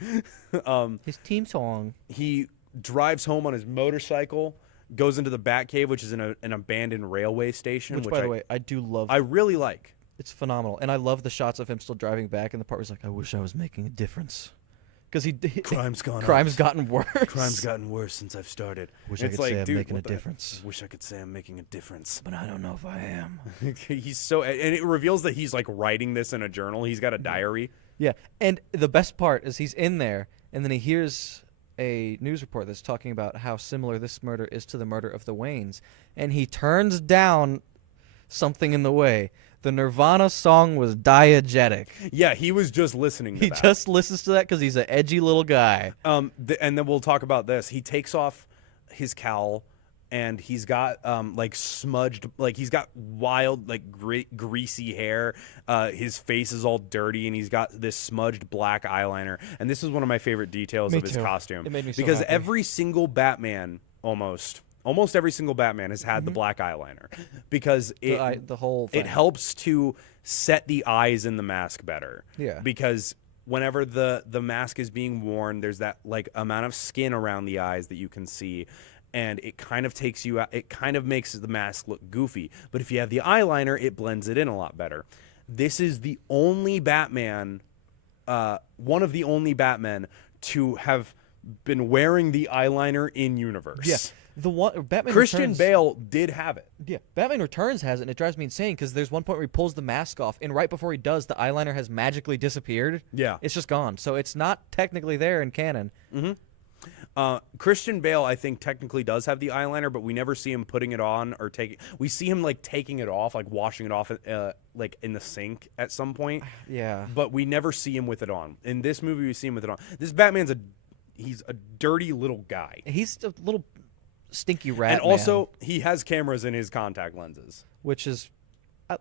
His team song. He drives home on his motorcycle. Goes into the Batcave, which is an abandoned railway station. Which by the way, I do love. I really like. It's phenomenal, and I love the shots of him still driving back. And the part was like, I wish I was making a difference, because Crime's gotten worse. Crime's gotten worse since I've started. Wish I could say I'm making a difference. Wish I could say I'm making a difference, but I don't know if I am. He's so, and it reveals that he's like writing this in a journal. He's got a diary. Yeah, and the best part is he's in there, and then he hears a news report that's talking about how similar this murder is to the murder of the Waynes, and he turns down Something in the Way. The Nirvana song was diegetic. Yeah, he was just listening to that. He just listens to that because he's an edgy little guy. And then we'll talk about this. He takes off his cowl, and he's got like smudged, like he's got wild, like greasy hair. His face is all dirty, and he's got this smudged black eyeliner. And this is one of my favorite details of his costume. It made me so because happy. every single Batman, almost every single Batman has had the black eyeliner, because The whole thing. it helps to set the eyes in the mask better. Yeah. Because whenever the mask is being worn, there's that like amount of skin around the eyes that you can see, and it kind of takes you out. It kind of makes the mask look goofy. But if you have the eyeliner, it blends it in a lot better. This is the only Batman, one of the only Batmen to have been wearing the eyeliner in universe. Yeah. The one Batman Christian Returns, Bale did have it. Yeah, Batman Returns has it, and it drives me insane because there's one point where he pulls the mask off, and right before he does, the eyeliner has magically disappeared. Yeah. It's just gone. So it's not technically there in canon. Christian Bale, I think, technically does have the eyeliner, but we never see him putting it on or taking. We see him like taking it off, like washing it off, like in the sink at some point. Yeah. But we never see him with it on. In this movie, we see him with it on. This Batman's he's a dirty little guy, He's a little stinky rat. and also man, he has cameras in his contact lenses. which is I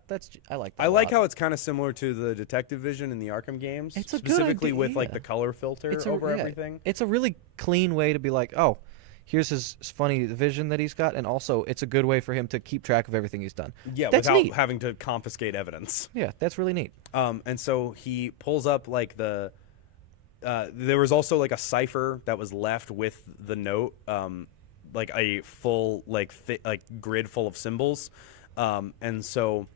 like that. I a like lot. how it's kind of similar to the Detective Vision in the Arkham games, It's a good specifically with like idea. the color filter over everything. It's a really clean way to be like, oh, here's his funny vision that he's got, and also it's a good way for him to keep track of everything he's done. Yeah, That's without neat. having to confiscate evidence. Yeah, that's really neat. And so he pulls up like there was also like a cipher that was left with the note, like a full like grid full of symbols. And so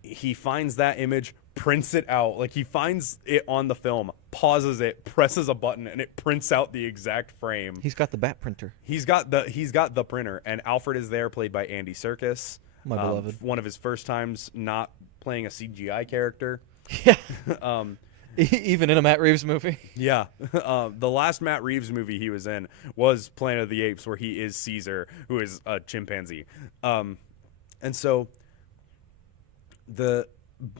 he finds that image, prints it out, like he finds it on the film, pauses it, presses a button, and it prints out the exact frame. He's got the bat printer. He's got the printer, and Alfred is there, played by Andy Serkis. My beloved. One of his first times not playing a CGI character. Yeah. Even in a Matt Reeves movie. Yeah. The last Matt Reeves movie he was in was Planet of the Apes, where he is Caesar, who is a chimpanzee. And so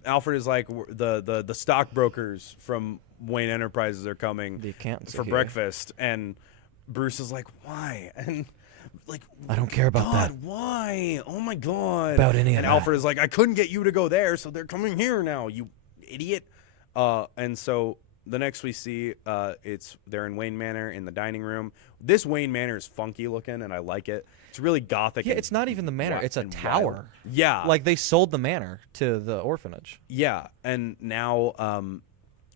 Alfred is like, the stockbrokers from Wayne Enterprises are coming The accountants for are here. breakfast, and Bruce is like, why? And like, I don't care about God, that. why? Oh my God. About any of and that. Alfred is like, I couldn't get you to go there, so they're coming here now, you idiot. And so the next we see, they're in Wayne Manor in the dining room. This Wayne Manor is funky looking, and I like it. It's really gothic. Yeah, and it's not even the manor. wild It's a and tower. wild. Yeah. Like they sold the manor to the orphanage. Yeah, and now,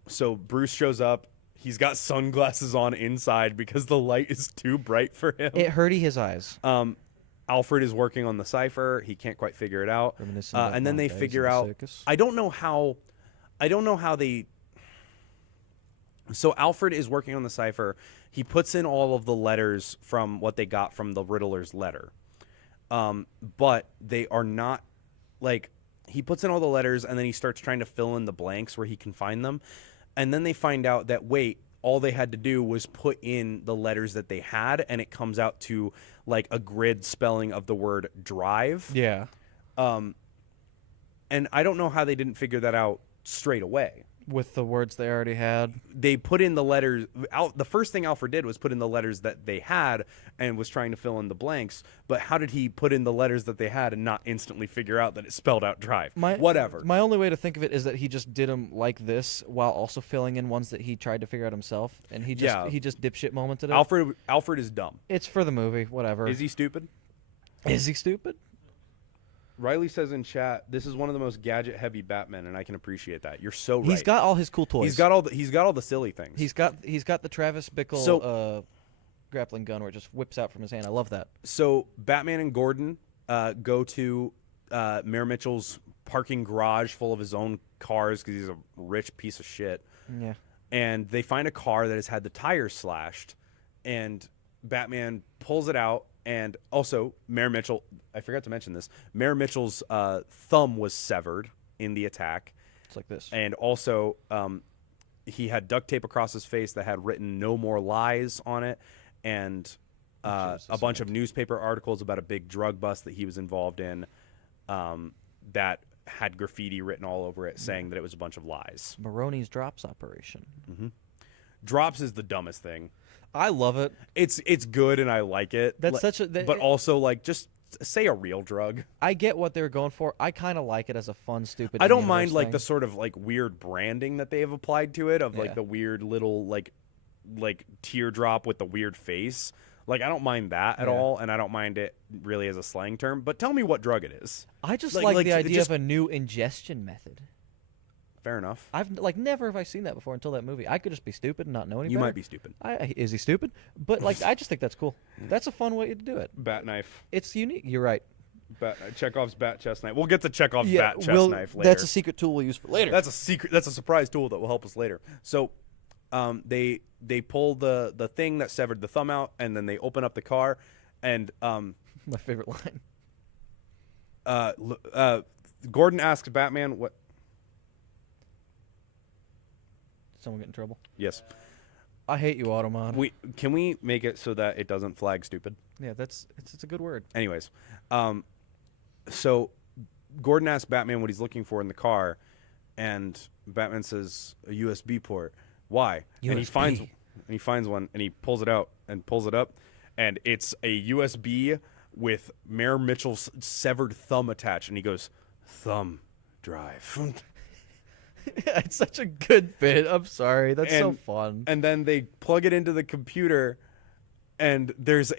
so Bruce shows up. He's got sunglasses on inside because the light is too bright for him. It hurty his eyes. Alfred is working on the cipher. He can't quite figure it out. Reminiscent of And then my they days figure in the out. circus. I don't know how they. So Alfred is working on the cipher. He puts in all of the letters from what they got from the Riddler's letter. but they are not like he puts in all the letters and then he starts trying to fill in the blanks where he can find them, and then they find out that wait, all they had to do was put in the letters that they had, and it comes out to like a grid spelling of the word drive. Yeah. And I don't know how they didn't figure that out straight away. With the words they already had. They put in the letters. The first thing Alfred did was put in the letters that they had and was trying to fill in the blanks. But how did he put in the letters that they had and not instantly figure out that it spelled out drive? Whatever. My only way to think of it is that he just did them like this while also filling in ones that he tried to figure out himself, and he just dipshit momented it. Alfred is dumb. It's for the movie, whatever. Is he stupid? Is he stupid? Riley says in chat, "This is one of the most gadget-heavy Batmen," and I can appreciate that. You're so right. He's got all his cool toys. He's got all the silly things. He's got the Travis Bickle grappling gun where it just whips out from his hand. I love that. So Batman and Gordon go to Mayor Mitchell's parking garage full of his own cars because he's a rich piece of shit. Yeah. And they find a car that has had the tires slashed, and Batman pulls it out. And also, Mayor Mitchell, I forgot to mention this, Mayor Mitchell's thumb was severed in the attack. It's like this. And also, he had duct tape across his face that had written "No More Lies" on it, and a bunch of newspaper articles about a big drug bust that he was involved in that had graffiti written all over it saying that it was a bunch of lies. Maroney's Drops operation. Mm-hmm. Drops is the dumbest thing. I love it. It's good and I like it. That's such a. But also, like, just say a real drug. I get what they were going for. I kind of like it as a fun, stupid. I don't mind thing. like the sort of like weird branding that they have applied to it of like the weird little like teardrop with the weird face. Like I don't mind that at all, and I don't mind it really as a slang term. But tell me what drug it is. I just like the idea of a new ingestion method. Fair enough. I've never have I seen that before until that movie. I could just be stupid and not know any You better. might be stupid. Is he stupid? But I just think that's cool. That's a fun way to do it. Bat knife. It's unique. You're right. Chekhov's bat chest knife. We'll get to Chekhov's bat chest knife later. That's a secret tool we'll use for later. That's a secret. That's a surprise tool that will help us later. So, they pull the thing that severed the thumb out, and then they open up the car, and my favorite line. Gordon asks Batman what. Someone get in trouble? Yes. I hate you, Automod. Can we make it so that it doesn't flag stupid? Yeah, it's a good word. Anyways, so Gordon asks Batman what he's looking for in the car, and Batman says a USB port. Why? USB. And he finds one, and he pulls it out and pulls it up, and it's a USB with Mayor Mitchell's severed thumb attached, and he goes, "Thumb drive." It's such a good bit. I'm sorry. That's so fun. And then they plug it into the computer, and there's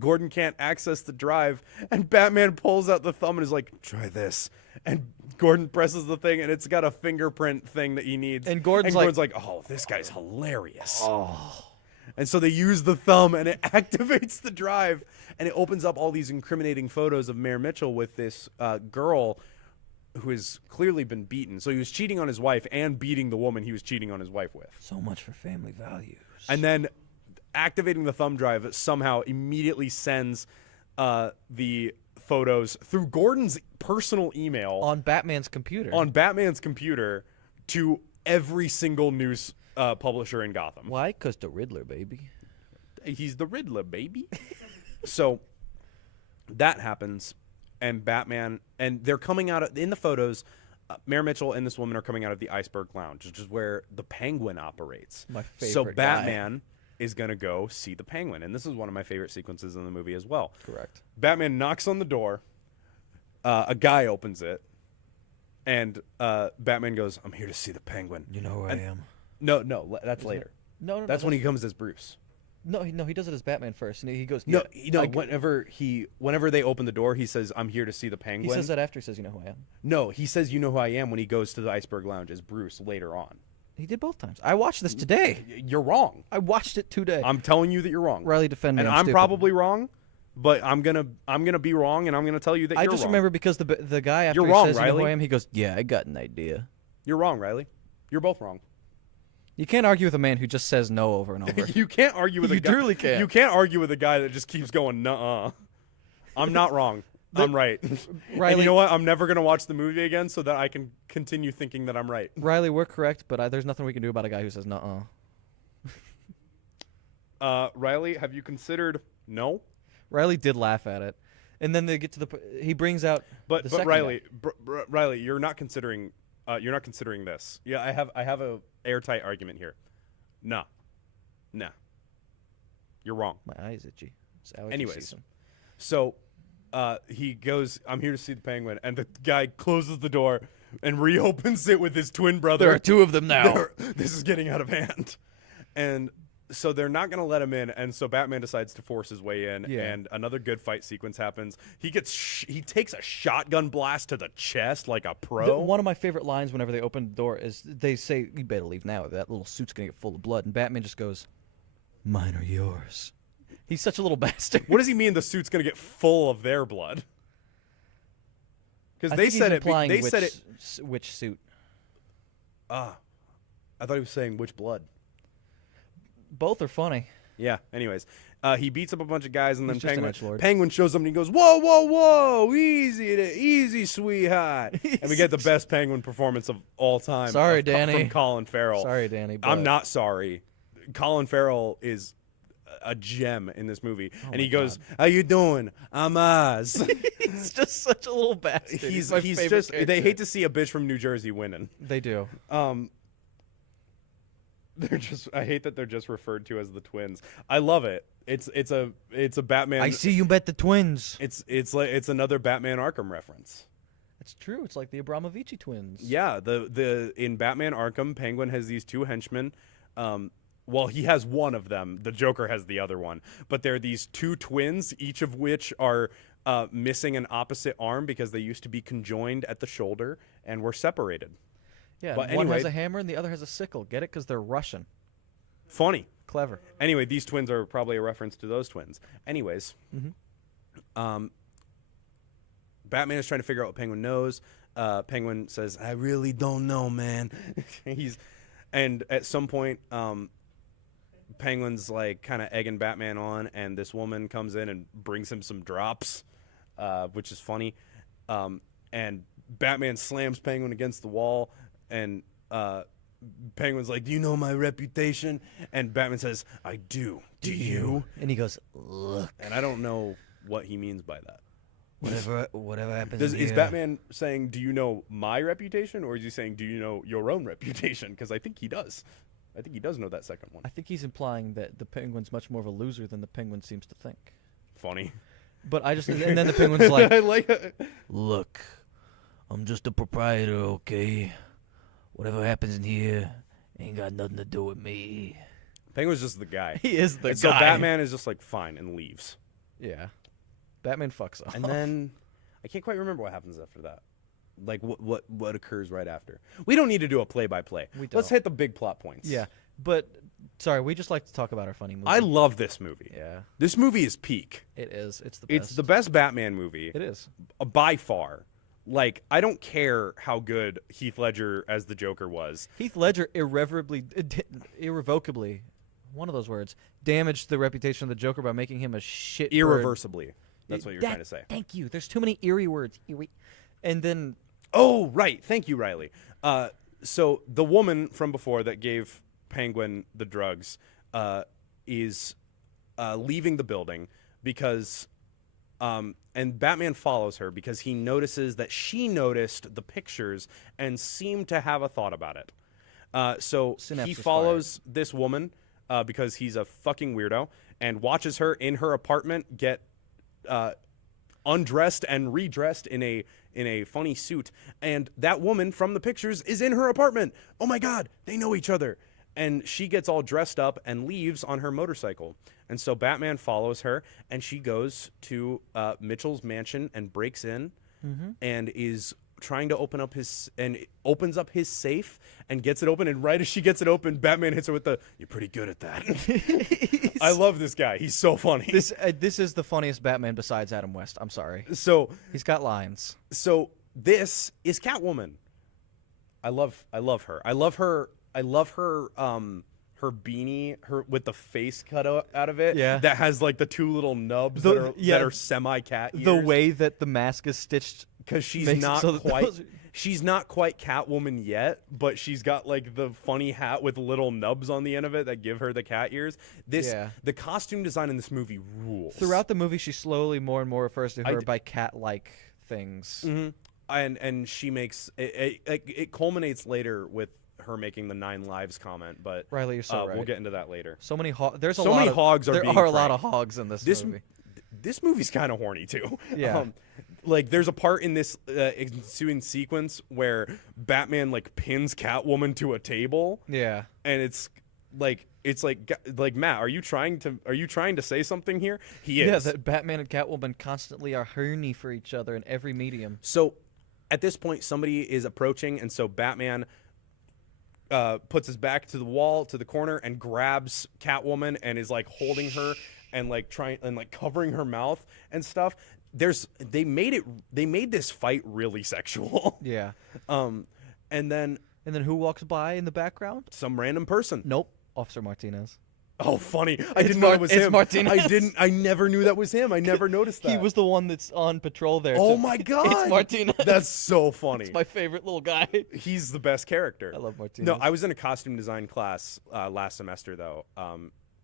Gordon can't access the drive, and Batman pulls out the thumb and is like, "Try this," and Gordon presses the thing, and it's got a fingerprint thing that he needs. And Gordon's like, "Oh, this guy's hilarious." Oh. And so they use the thumb, and it activates the drive, and it opens up all these incriminating photos of Mayor Mitchell with this girl who has clearly been beaten. So he was cheating on his wife and beating the woman he was cheating on his wife with. So much for family values. And then activating the thumb drive somehow immediately sends the photos through Gordon's personal email on Batman's computer. To every single news publisher in Gotham. Why? 'Cause the Riddler, baby. He's the Riddler, baby. So that happens. And Batman, and they're coming out in the photos. Mayor Mitchell and this woman are coming out of the Iceberg Lounge, which is where the Penguin operates. My favorite. So Batman is gonna go see the Penguin, and this is one of my favorite sequences in the movie as well. Correct. Batman knocks on the door. A guy opens it, and Batman goes, "I'm here to see the Penguin." You know who I am. No, that's later. No, that's when he comes as Bruce. No, he does it as Batman first, and he goes. Whenever they open the door, he says, "I'm here to see the Penguin." He says that after he says, "You know who I am." No, he says, "You know who I am" when he goes to the Iceberg Lounge as Bruce later on. He did both times. I watched this today. You're wrong. I watched it today. I'm telling you that you're wrong. Riley, defend me. And I'm stupid. probably wrong, but I'm gonna be wrong, and I'm gonna tell you that I you're just wrong. remember because the guy after You're he wrong, says, "You know who Riley. I am," he goes, "Yeah, I got an idea." You're wrong, Riley. You're both wrong. You can't argue with a man who just says no over and over. You can't argue with a You guy. truly can't. You can't argue with a guy that just keeps going, nuh-uh. I'm not wrong. I'm right. And Riley, you know what? I'm never gonna watch the movie again so that I can continue thinking that I'm right. Riley, we're correct, but there's nothing we can do about a guy who says nuh-uh. Riley, have you considered no? Riley did laugh at it, and then they get to he brings out. But the second Riley, guy. Riley, you're not considering this. Yeah, I have a airtight argument here. Nah. You're wrong. My eyes itchy. It's allergy Anyways. season. So, he goes, "I'm here to see the penguin," and the guy closes the door and reopens it with his twin brother. There are two of them now. This is getting out of hand, and so they're not going to let him in, and so Batman decides to force his way in, Yeah. and another good fight sequence happens. He takes a shotgun blast to the chest like a pro. One of my favorite lines whenever they open the door is they say, "You better leave now. That little suit's gonna get full of blood." And Batman just goes, "Mine or yours." He's such a little bastard. What does he mean the suit's going to get full of their blood? Because I they think he's said it. implying They said it. Which suit? I thought he was saying which blood. Both are funny. Yeah. Anyways, he beats up a bunch of guys, and then He's just an edgelord. Penguin shows up and he goes, "Whoa, whoa, whoa! Easy, sweetheart!" And we get the best Penguin performance of all time. Sorry, Danny. From Colin Farrell. Sorry, Danny. But I'm not sorry. Colin Farrell is a gem in this movie, and he my goes, "How you doing? I'm Oz." He's just such a little bastard. he's my favorite just. character. They hate to see a bitch from New Jersey winning. They do. They're just. I hate that they're just referred to as the twins. I love it. It's a Batman. I see you bet the twins. It's another Batman Arkham reference. It's true. It's like the Abramovici twins. Yeah, the in Batman Arkham, Penguin has these two henchmen. Well, he has one of them. The Joker has the other one. But they're these two twins, each of which are missing an opposite arm because they used to be conjoined at the shoulder and were separated. Yeah. But One has anyway- a hammer and the other has a sickle. Get it? Because they're Russian. Funny. Clever. Anyway, these twins are probably a reference to those twins. Anyways, Batman is trying to figure out what Penguin knows. Penguin says, "I really don't know, man." And at some point, Penguin's like kind of egging Batman on, and this woman comes in and brings him some drops, which is funny. And Batman slams Penguin against the wall, and Penguin's like, "Do you know my reputation?" And Batman says, "I do. Do you?" And he goes, "Look, And I don't know what he means by that. whatever happens Is here." Batman saying, "Do you know my reputation?" Or is he saying, "Do you know your own reputation?" Because I think he does. I think he does know that second one. I think he's implying that the Penguin's much more of a loser than the Penguin seems to think. Funny. But I just and then the Penguin's like, I like it. Look, I'm just a proprietor, okay? Whatever happens in here ain't got nothing to do with me. Penguin's just the guy. he is the And guy. so Batman is just like, fine, and leaves. Yeah. Batman fucks off. And then I can't quite remember what happens after that. Like what occurs right after. We don't need to do a play-by-play. We Let's don't. hit the big plot points. Yeah. But sorry, we just like to talk about our funny movies. I love this movie. Yeah. This movie is peak. It is. It's the best. It's the best Batman movie. It is. By far. Like, I don't care how good Heath Ledger as the Joker was. Heath Ledger irrevocably, one of those words, damaged the reputation of the Joker by making him a shit bird. Irreversibly. That's what you're trying to say. Thank you. There's too many eerie words. Eerie. And then Oh, right. Thank you, Riley. So the woman from before that gave Penguin the drugs is leaving the building because, and Batman follows her because he notices that she noticed the pictures and seemed to have a thought about it. So Synapse he is follows this woman because he's a fucking weirdo and watches her in her apartment get undressed and redressed in a funny suit, and that woman from the pictures is in her apartment. Oh my god, they know each other. And she gets all dressed up and leaves on her motorcycle. And so Batman follows her, and she goes to Mitchell's mansion and breaks in and is trying to opens up his safe and gets it open, and right as she gets it open, Batman hits her with "You're pretty good at that." I love this guy. He's so funny. this is the funniest Batman besides Adam West. I'm sorry. So He's got lines. this is Catwoman. I love her. I love her her beanie, her with the face cut out of it. Yeah. That has like the two little nubs that are semi cat ears. The way that the mask is stitched, because she's makes it not so that quite. those are- She's not quite Catwoman yet, but she's got like the funny hat with little nubs on the end of it that give her the cat ears. The costume design in this movie rules. Throughout the movie, she slowly more and more refers to her d- by cat-like things. And she makes it culminates later with her making the 9 lives comment, but Riley, you're so right. we'll get into that later. So many there's a So lot many of, hogs are there being are a lot of cranked. hogs in this movie. This movie's kind of horny too. Yeah. Like there's a part in this ensuing sequence where Batman like pins Catwoman to a table, Yeah. and it's like Matt, are you trying to say something here? He is. Yeah, that Batman and Catwoman constantly are horny for each other in every medium. So at this point, somebody is approaching, and so Batman puts his back to the wall, to the corner, and grabs Catwoman and is like holding her and like covering her mouth and stuff. They made this fight really sexual. Yeah. And then And then who walks by in the background? some random person. Nope. Officer Martinez. Oh, funny! I didn't know it was it's him. Martinez. I never knew that was him. I never noticed that. He was the one that's on patrol there. Oh so my god! It's Martinez. That's so funny. It's my favorite little guy. He's the best character. I love Martinez. No, I was in a costume design class last semester, though.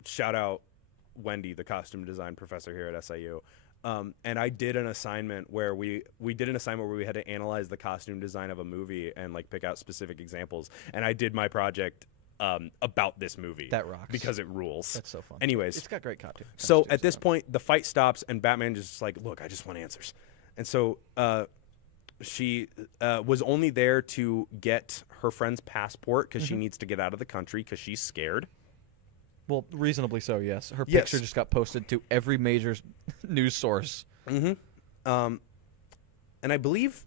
Shout out Wendy, the costume design professor here at SIU. And I did an assignment where we had to analyze the costume design of a movie and like pick out specific examples. And I did my project about this movie. That rocks. Because it rules. That's so fun. Anyways, it's got great costumes. so at this point, the fight stops, and Batman just like, look, I just want answers. And so she was only there to get her friend's passport because she needs to get out of the country because she's scared. Well, reasonably so, yes. Her Yes. picture just got posted to every major news source. And I believe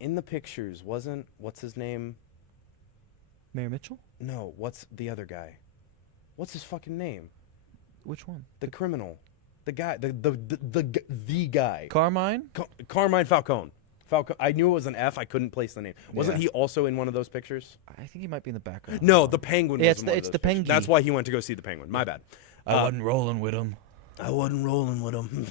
in the pictures what's his name? Mayor Mitchell? No, what's the other guy? What's his fucking name? Which one? The criminal, the guy, the guy. Carmine? Carmine Falcone. I knew it was an F. I couldn't place the name. Wasn't Yeah. he also in one of those pictures? I think he might be in the background. No, the Penguin. Yeah, was in one of it's those the pictures. Penguin. That's why he went to go see the Penguin. My bad. I wasn't rolling with him. I wasn't rolling with him.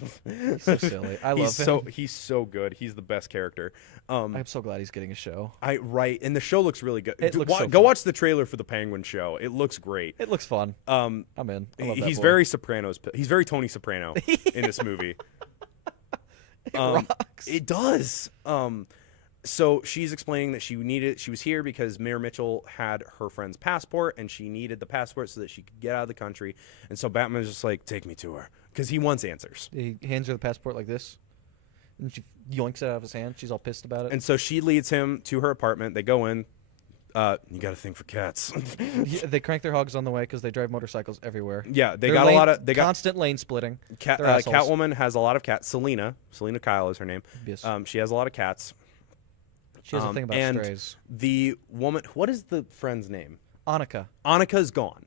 He's so silly. I love him. He's so good. He's the best character. I'm so glad he's getting a show. And the show looks really good. It looks so Go fun. watch the trailer for the Penguin show. It looks great. It looks fun. I'm in. I love that He's boy. very Sopranos. He's very Tony Soprano in this movie. It rocks. It does. So she's explaining that she was here because Mayor Mitchell had her friend's passport, and she needed the passport so that she could get out of the country. And so Batman's just like, take me to her, because he wants answers. He hands her the passport like this, and she yoinks it out of his hand. She's all pissed about it. And so she leads him to her apartment. They go in. You got to think for cats. Yeah, they crank their hogs on the way because they drive motorcycles everywhere. Yeah, they They're got a lot of. They got constant lane splitting. cat. They're assholes. Catwoman has a lot of cats. Selena Kyle is her name. Yes. She has a lot of cats. She has a thing about and strays. The woman. What is the friend's name? Annika. Annika's gone.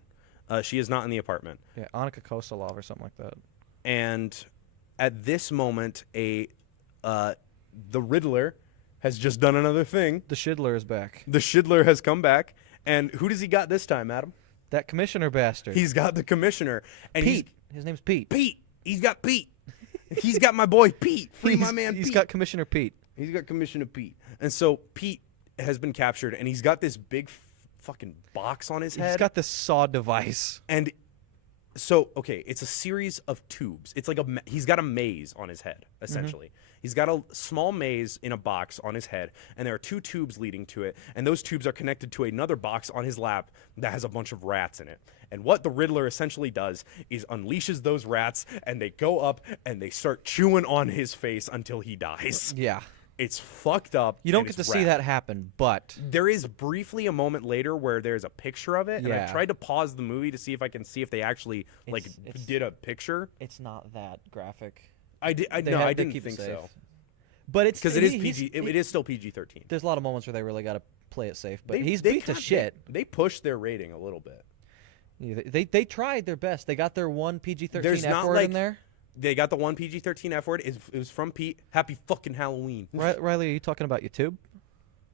She is not in the apartment. Yeah, Annika Kosalov or something like that. And at this moment, the Riddler has just done another thing. The Shidler is back. The Shidler has come back, and who does he got this time, Adam? That commissioner bastard. He's got the commissioner, and Pete. His name's Pete. Pete. He's got Pete. He's got my boy Pete. Free my man. He's Pete. got Commissioner Pete. He's got Commissioner Pete, and so Pete has been captured, and he's got this big fucking box on his head. He's got this saw device. And so, okay, it's a series of tubes. It's like he's got a maze on his head, essentially. He's got a small maze in a box on his head, and there are 2 tubes leading to it, and those tubes are connected to another box on his lap that has a bunch of rats in it. And what the Riddler essentially does is unleashes those rats, and they go up, and they start chewing on his face until he dies. Yeah. It's fucked up. You don't and get to it's see rad. that happen, but There is briefly a moment later where there's a picture of it, and I Yeah. tried to pause the movie to see if I can see if they actually It's- did a picture. it's not that graphic. I They didn't keep it think safe. so But it's because it is he's- PG. It is still PG-13. There's a lot of moments where they really got to play it safe, but They- he's they beat to kinda- shit. They pushed their rating a little bit. Yeah, they tried their best. They got their one PG-13 There's F not word like in there. They got the one PG-13 F word. It was from Pete. Happy fucking Halloween. Riley, are you talking about YouTube?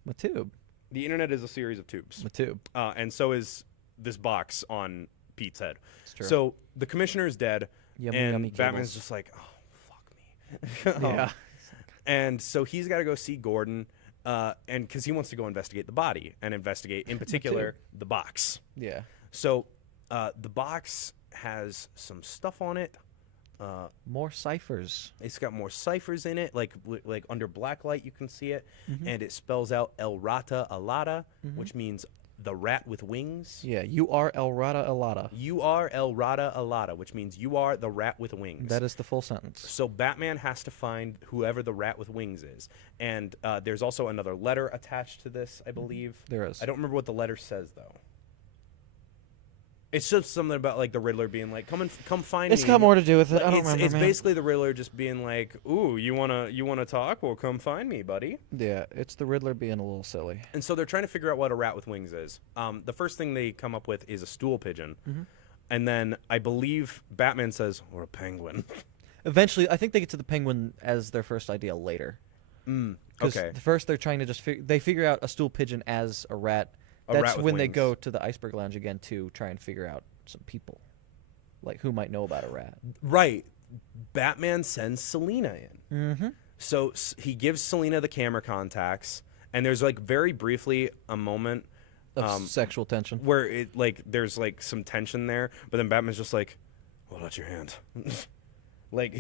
Matube. The internet is a series of tubes, Matube. and so is this box on Pete's head. It's true. So the commissioner is dead, Yummy, and yummy Batman's cables. just like, oh, fuck me. Yeah. And so he's got to go see Gordon, and because he wants to go investigate the body and investigate, in particular, the box. Yeah. So the box has some stuff on it. More ciphers. It's got more ciphers in it, like under black light you can see it, and it spells out El Rata Alata, which means the rat with wings. Yeah, you are El Rata Alata. You are El Rata Alata, which means you are the rat with wings. That is the full sentence. So Batman has to find whoever the rat with wings is, and there's also another letter attached to this, I believe. There is. I don't remember what the letter says though. It's just something about like the Riddler being like, come find me. It's got more to do with it. I don't remember, It's man. basically the Riddler just being like, ooh, you wanna talk? Well, come find me, buddy. Yeah, it's the Riddler being a little silly. And so they're trying to figure out what a rat with wings is. The first thing they come up with is a stool pigeon, and then I believe Batman says, or a penguin. Eventually, I think they get to the penguin as their first idea later. Because Okay. first they're trying to just they figure out a stool pigeon as a rat. A That's rat with when they wings. go to the Iceberg Lounge again to try and figure out some people, like who might know about a rat. Right. Batman sends Selina in. Mm-hmm. So he gives Selina the camera contacts, and there's like very briefly a moment Of sexual tension. where it like there's like some tension there, but then Batman's just like, hold out your hand. Like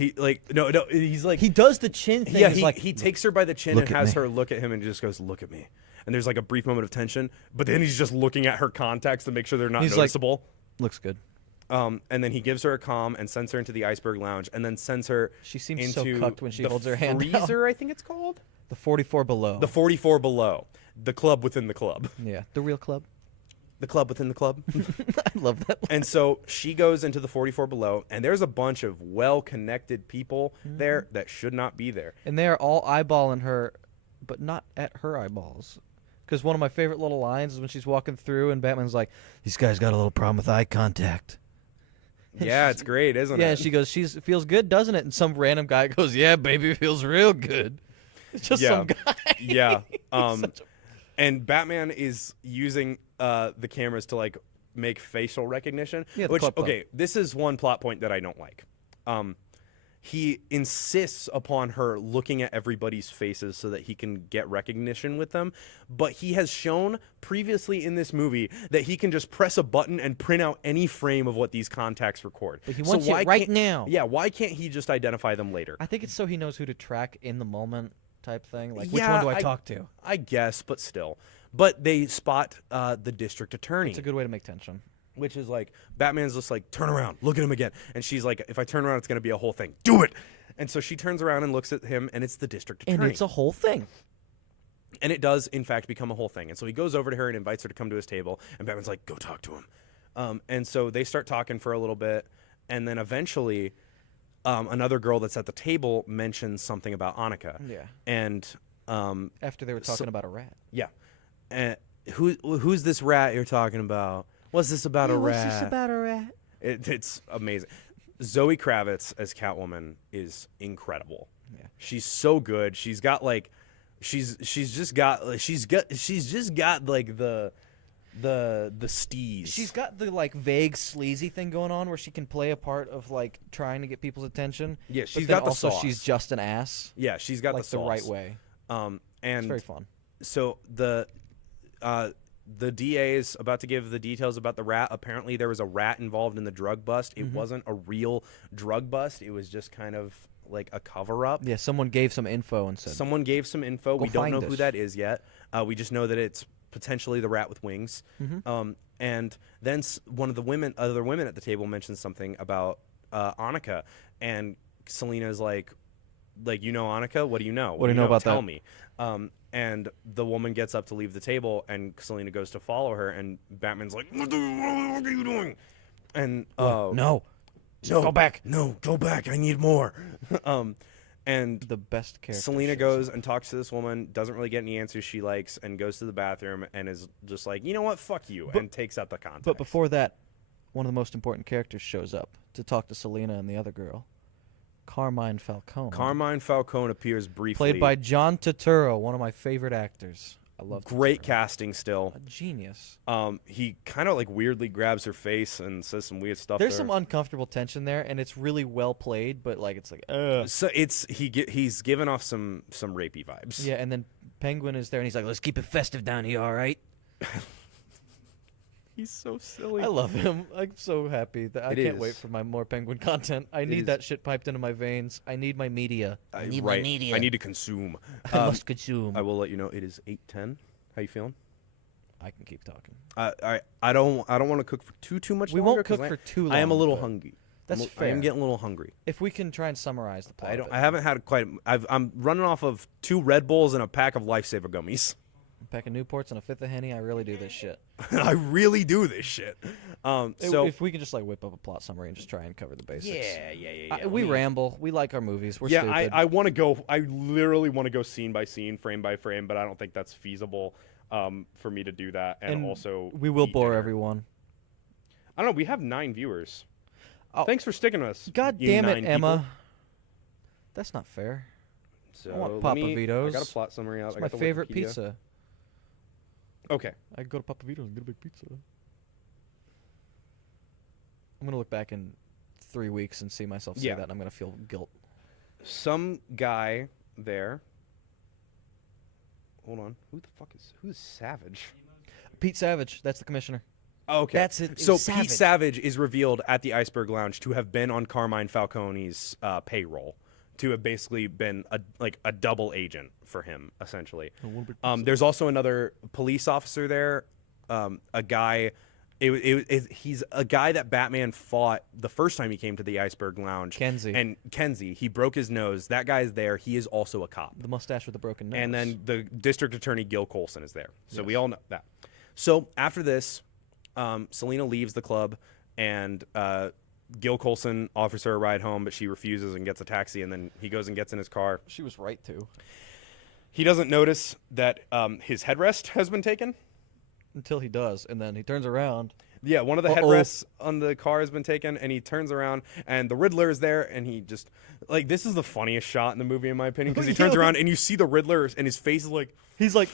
no he's like He does the chin thing. yeah, It's like, he takes her by the chin "Look and at has me." her look at him and just goes, look at me. And there's like a brief moment of tension, but then he's just looking at her contacts to make sure they're not He's like- noticeable. looks good. And then he gives her a comm and sends her into the Iceberg Lounge and then sends her She seems so into cucked when she the holds her hand out. freezer, I think it's called. The 44 below. The 44 below. The club within the club. Yeah, the real club. The club within the club. I love that. And so she goes into the 44 below, and there's a bunch of well-connected people there that should not be there. And they are all eyeballing her, but not at her eyeballs. Because one of my favorite little lines is when she's walking through and Batman's like, "These guys got a little problem with eye contact." Yeah, it's great, isn't Yeah, it? and she goes, feels good, doesn't it?" And some random guy goes, "Yeah, baby, it feels real good." It's just some guy. Yeah. Such And Batman is using the cameras to like make facial recognition. Yeah, the which club. Okay, this is one plot point that I don't like. He insists upon her looking at everybody's faces so that he can get recognition with them. But he has shown previously in this movie that he can just press a button and print out any frame of what these contacts record. But he So wants it why right can't- now. Yeah, why can't he just identify them later? I think it's so he knows who to track in the moment type thing. Like, which Yeah, one do I talk to? I guess, but still. But they spot the district attorney. It's a good way to make tension. Which is like, Batman's just like, turn around, look at him again. And she's like, if I turn around, it's going to be a whole thing. Do it! And so she turns around and looks at him, and it's the district attorney. And it's a whole thing. And it does, in fact, become a whole thing. And so he goes over to her and invites her to come to his table, and Batman's like, go talk to him. And so they start talking for a little bit, and then eventually another girl that's at the table mentions something about Annika. Yeah. And After they were talking about a rat. yeah. And who's this rat you're talking about? What's this about a rat? What's this about a rat? It's amazing. Zoe Kravitz as Catwoman is incredible. Yeah. She's so good. She's got like she's just got like the steez. She's got the like vague sleazy thing going on where she can play a part of like trying to get people's attention. Yeah, but she's then got the also sauce. she's just an ass. Yeah, she's got like the sauce right way. And It's very fun. so the DA is about to give the details about the rat. Apparently, there was a rat involved in the drug bust. It wasn't a real drug bust. It was just kind of like a cover-up. Yeah, someone gave some info and said, Someone gave some info. We don't find know who this. that is yet. We just know that it's potentially the rat with wings. And then one of the other women at the table mentions something about Annika, and Selina's like, you know Annika? What do you know? What do you know about Tell that? me. And the woman gets up to leave the table, and Selina goes to follow her, and Batman's like, what the fuck are you doing? And no, go back. No, go back. I need more. And the best character. Selina shows goes up. and talks to this woman, doesn't really get any answers she likes, and goes to the bathroom and is just like, you know what, fuck you, and takes out the contact. But before that, one of the most important characters shows up to talk to Selina and the other girl. Carmine Falcone. Carmine Falcone appears briefly. Played by John Turturro, one of my favorite actors. I love Great Tetsuo. casting still. A genius. He kind of like weirdly grabs her face and says some weird stuff. There's to some her. uncomfortable tension there, and it's really well played. But like, it's like, So he's giving off some rapey vibes. yeah. And then Penguin is there, and he's like, Let's keep it festive down here, all right? He's so silly. I love him. I'm so happy that I It can't wait is. for my more Penguin content. I is. need that shit piped into my veins. I need my media. I need my right. media. I need to consume. I must consume. I will let you know it is 8:10. How you feeling? I can keep talking. I don't want to cook for too much. We longer won't cook 'cause for too long. I am a little but hungry. That's I am fair. getting a little hungry. If we can try and summarize the plot. I of don't. it. I haven't had quite. I'm running off of 2 Red Bulls and a pack of Lifesaver gummies. A pack of Newports and a fifth of Henny. I really do this shit. I really do this shit. So if we can just like whip up a plot summary and just try and cover the basics. yeah. We ramble. We like our movies. We're Yeah, stupid. I want to go. I literally want to go scene by scene, frame by frame, but I don't think that's feasible for me to do that. And also, we will eat bore dinner. everyone. I don't know. We have 9 viewers. Oh, Thanks for sticking with us. God you damn it, 9 Emma. people. That's not fair. So I want let Papa me- Vito's. I got a plot summary out. It's I my got the favorite Wikipedia. pizza. Okay. I go to Papa Vito's and get a big pizza. I'm gonna look back in 3 weeks and see myself say Yeah. that, and I'm gonna feel guilt. Some guy there. Hold on. Who's Savage? Pete Savage. That's the commissioner. Oh, okay. That's it. So It's Pete Savage is revealed at the Iceberg Lounge to have been on Carmine Falcone's payroll, to have basically been a double agent for him, essentially. There's also another police officer there, a guy. He's a guy that Batman fought the first time he came to the Iceberg Lounge. Kenzie. And Kenzie, he broke his nose. That guy's there. He is also a cop. The mustache with the broken nose. And then the district attorney, Gil Colson, is there. So we Yes. all know that. So after this, Selena leaves the club, and Gil Colson offers her a ride home, but she refuses and gets a taxi, and then he goes and gets in his car. she was right to. He doesn't notice that his headrest has been taken. Until he does, and then he turns around. Yeah, one of the Uh-oh. headrests on the car has been taken, and he turns around, and the Riddler is there, and he just, like, this is the funniest shot in the movie, in my opinion, because he turns around, and you see the Riddler, and his face is like, He's like,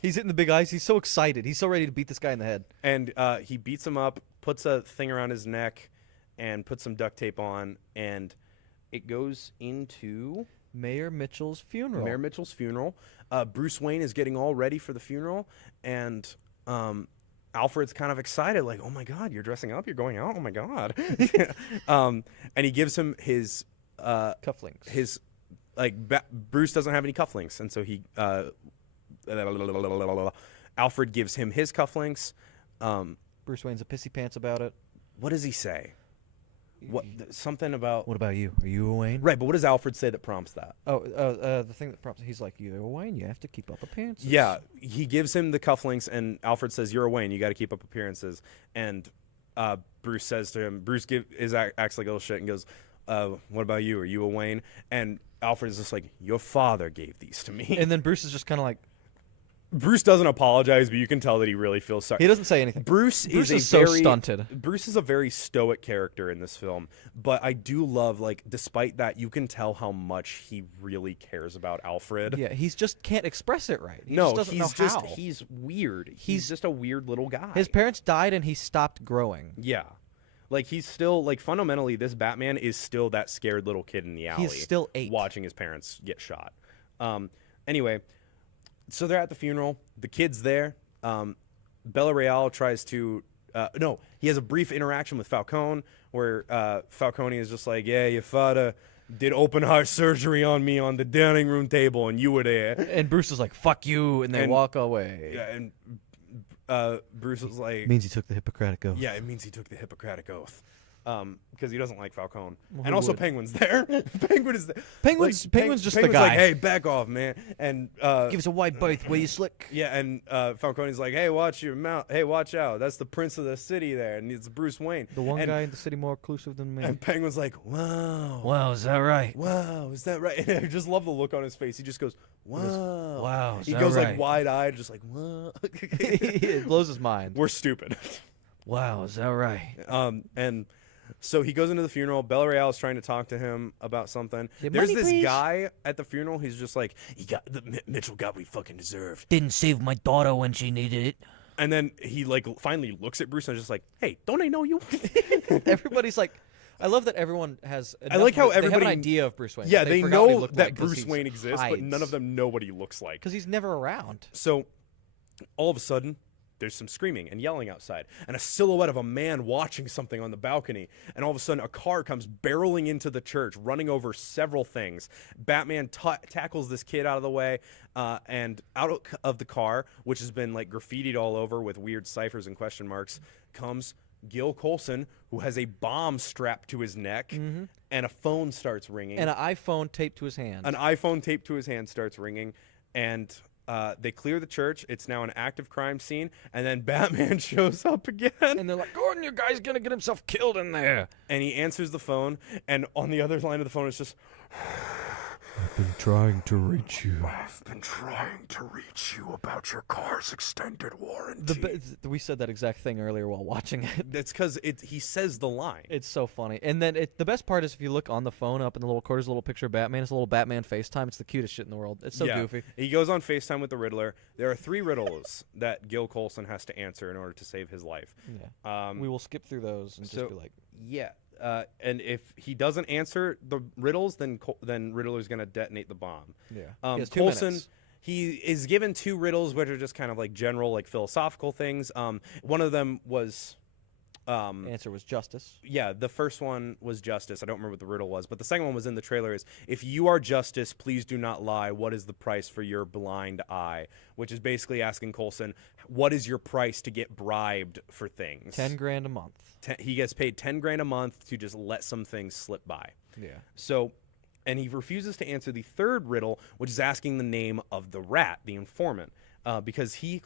he's hitting the big eyes. He's so excited. He's so ready to beat this guy in the head. and he beats him up, puts a thing around his neck, and puts some duct tape on, and it goes into Mayor Mitchell's funeral. Mayor Mitchell's funeral. Bruce Wayne is getting all ready for the funeral, and Alfred's kind of excited, like, "Oh my God, you're dressing up, you're going out. Oh my God!" And he gives him his Cufflinks. his Bruce doesn't have any cufflinks, and so he Alfred gives him his cufflinks. Bruce Wayne's a pissy pants about it. What does he say? Something about What about you? Are you a Wayne? right? But what does Alfred say that prompts that? Oh, the thing that prompts. He's like, you're a Wayne. You have to keep up appearances. Yeah, he gives him the cufflinks, and Alfred says, "You're a Wayne. You got to keep up appearances." And Bruce says to him, acts like a little shit and goes, "What about you? Are you a Wayne?" And Alfred is just like, "Your father gave these to me." And then Bruce is just kind of like, Bruce doesn't apologize, but you can tell that he really feels sorry. he doesn't say anything. Bruce Bruce is is so stunted. Bruce is a very stoic character in this film, but I do love, like, despite that, you can tell how much he really cares about Alfred. Yeah, he's just can't express it right. He No, just doesn't he's know just how. he's weird. He's just a weird little guy. His parents died and he stopped growing. Yeah. Like, he's still, like, fundamentally, this Batman is still that scared little kid in the alley. He's still 8. Watching his parents get shot. Anyway, so they're at the funeral. The kid's there. Bella Real tries to... no, he has a brief interaction with Falcone where Falcone is just like, "Yeah, your father did open heart surgery on me on the dining room table, and you were there." And Bruce is like, fuck you, and they And- walk away. Yeah, and Bruce was like... Means he took the Hippocratic Oath. Yeah, it means he took the Hippocratic Oath. Because he doesn't like Falcone. Well, And who also would? Penguin's there. Penguin is there. Penguin's just Penguin's the guy. like, "Hey, back off, man." And Give us a wide berth where you slick. yeah, and Falcone's like, "Hey, watch your mouth. Hey, watch out. That's the prince of the city there, and it's Bruce Wayne." The one and, guy in the city more inclusive than me. And Penguin's like, "Wow. Wow, is that right? Wow, is that right?" And I just love the look on his face. He just goes, "Wow." Wow, is He that goes right? like wide-eyed, just like, "Wow." It blows his mind. We're stupid. Wow, is that right? And So he goes into the funeral. Bella Real is trying to talk to him about something. Yeah, There's money, this please. guy at the funeral. He's just like, Mitchell got what he fucking deserved. Didn't save my daughter when she needed it. And then he like finally looks at Bruce and is just like, hey, don't I know you? Everybody's like, I love that everyone has. I like how they have everybody- an idea of Bruce Wayne. Yeah, but they forgot what he know looked that like 'cause Bruce he's Wayne exists, but none of hides. them know what he looks like. Because he's never around. So all of a sudden, there's some screaming and yelling outside, and a silhouette of a man watching something on the balcony. And all of a sudden, a car comes barreling into the church, running over several things. Batman tackles this kid out of the way, and out of the car, which has been like graffitied all over with weird ciphers and question marks, comes Gil Colson, who has a bomb strapped to his neck, and a phone starts ringing. And an iPhone taped to his hand. An iPhone taped to his hand starts ringing, and they clear the church. It's now an active crime scene, and then Batman shows up again. And they're like, Gordon, your guy's gonna get himself killed in there. And he answers the phone, and on the other line of the phone, it's just, I've been trying to reach you. I've been trying to reach you about your car's extended warranty. We said that exact thing earlier while watching it. That's because he says the line. It's so funny. And then the best part is if you look on the phone up in the little corner, there's a little picture of Batman. It's a little Batman FaceTime. It's the cutest shit in the world. It's so Yeah. goofy. He goes on FaceTime with the Riddler. There are 3 riddles that Gil Colson has to answer in order to save his life. Yeah. We will skip through those and so- just be like, Yeah, and if he doesn't answer the riddles, then Riddler's gonna detonate the bomb. yeah. He has 2 Coulson, minutes. he is given 2 riddles, which are just kind of like general, like philosophical things. One of them was, Answer was justice. yeah, the first one was justice. I don't remember what the riddle was, but the second one was in the trailer. Is if you are justice, please do not lie. What is the price for your blind eye? Which is basically asking Coulson, what is your price to get bribed for things? 10 grand a month. He gets paid 10 grand a month to just let some things slip by. Yeah. So, and he refuses to answer the third riddle, which is asking the name of the rat, the informant, because he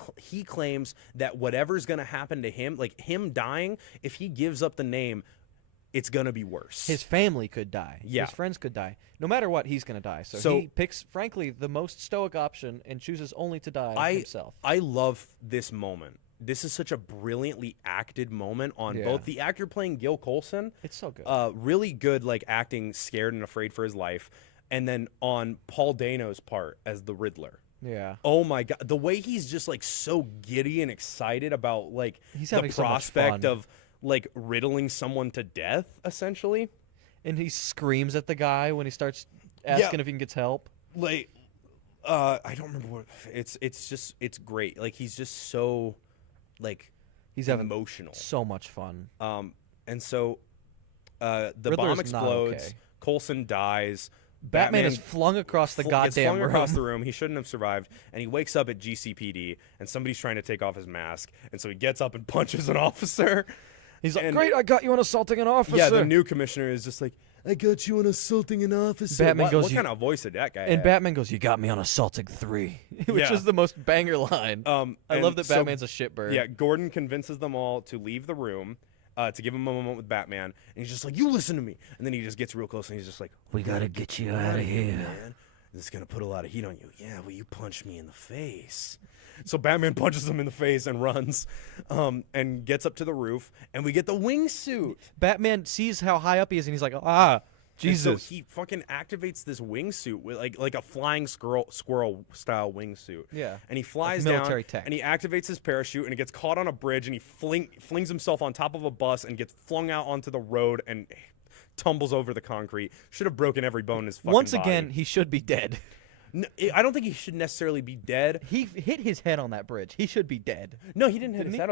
claims that whatever's going to happen to him, like him dying, if he gives up the name, it's going to be worse. His family could die. Yeah. His friends could die. No matter what, he's going to die. So he picks, frankly, the most stoic option and chooses only to die himself. I love this moment. This is such a brilliantly acted moment on Yeah. both the actor playing Gil Colson. It's so good. Really good, like acting scared and afraid for his life. And then on Paul Dano's part as the Riddler. yeah. Oh my God. The way he's just like so giddy and excited about like He's the having so much prospect fun. of like riddling someone to death, essentially. And he screams at the guy when he starts asking if he can get help. Like, I don't remember what it's just, it's great. Like he's just so like He's having emotional. so much fun. And so the Riddler's bomb not explodes. okay. Coulson dies. Batman is flung across the gets goddamn flung room. across the room. He shouldn't have survived. And he wakes up at GCPD, and somebody's trying to take off his mask. And so he gets up and punches an officer. He's like, And- great, I got you on assaulting an officer. Yeah, the new commissioner is just like, I got you on assaulting an officer. Batman what, goes, what "You-" kind of voice did that guy And have? Batman goes, you got me on assaulting 3, which Yeah. is the most banger line. I and love that so- Batman's a shitbird. Yeah, Gordon convinces them all to leave the room, to give him a moment with Batman. And he's just like, you listen to me. And then he just gets real close and he's just like, We gotta get you out of here. man. This is going to put a lot of heat on you. Yeah, well, you punched me in the face. So Batman punches him in the face and runs and gets up to the roof. And we get the wingsuit. Batman sees how high up he is, and he's like, And Jesus. so he fucking activates this wingsuit with like a flying squirrel style wingsuit. Yeah. And he flies military down tech. and he activates his parachute and he gets caught on a bridge and he flings himself on top of a bus and gets flung out onto the road and tumbles over the concrete. Should have broken every bone in his fucking Once body. again, he should be dead. No, I don't think he should necessarily be dead. He hit his head on that bridge. He should be dead. No, he didn't hit Didn't his he?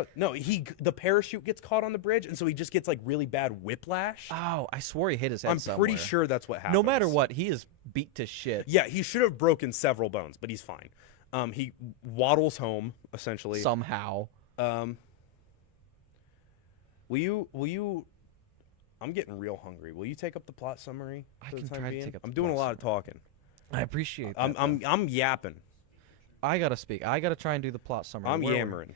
head. No, the parachute gets caught on the bridge and so he just gets like really bad whiplash. Oh, I swore he hit his head I'm somewhere. pretty sure that's what happened. No matter what, he is beat to shit. Yeah, he should have broken several bones, but he's fine. He waddles home essentially. Somehow. Will you? I'm getting real hungry. Will you take up the plot summary? I for the can time try to being? take up I'm the doing a plot lot of talking. I appreciate that. I'm yapping. I gotta speak. I gotta try and do the plot summary. I'm Where were- yammering.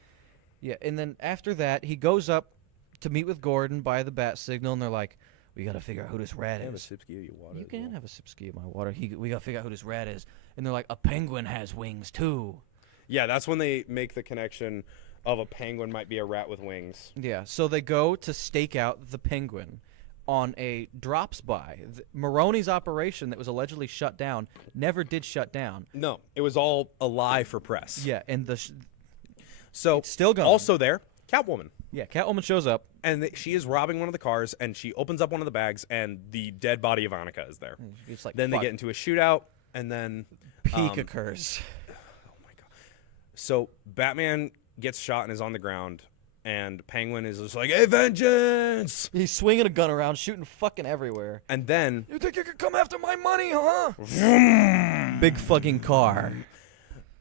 Yeah, and then after that, he goes up to meet with Gordon by the bat signal, and they're like, "We gotta figure out who this rat Have a is." sipski of your water. You as can well. have a sipski of my water. We gotta figure out who this rat is. And they're like, "A penguin has wings too." Yeah, that's when they make the connection of a penguin might be a rat with wings. Yeah, so they go to stake out the penguin. on a drops by. Maroney's operation that was allegedly shut down never did shut down. No, it was all a lie for press. Yeah, and So it's still going. Also there, Catwoman. Yeah, Catwoman shows up. And she is robbing one of the cars, and she opens up one of the bags, and the dead body of Annika is there. It's like, Then they get into a shootout, and then peak occurs. Oh my god! So Batman gets shot and is on the ground, and Penguin is just like, "Hey, vengeance!" He's swinging a gun around, shooting fucking everywhere. And then You think you could come after my money, huh? Big fucking car.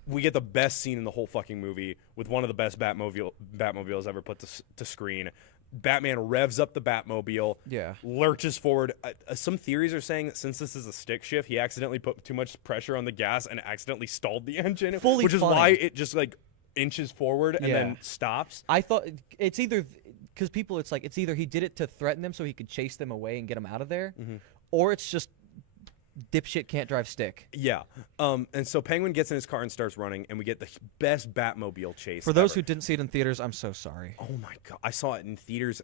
we get the best scene in the whole fucking movie with one of the best Batmobiles ever put to screen. Batman revs up the Batmobile, Yeah. lurches forward. Some theories are saying that since this is a stick shift, he accidentally put too much pressure on the gas and accidentally stalled the engine, Fully which is funny. why it just like inches forward and Yeah. then stops. I thought it's either because people, it's like it's either he did it to threaten them so he could chase them away and get them out of there, or it's just dipshit can't drive stick. Yeah. And so Penguin gets in his car and starts running, and we get the best Batmobile chase. For those ever. who didn't see it in theaters, I'm so sorry. Oh my god! I saw it in theaters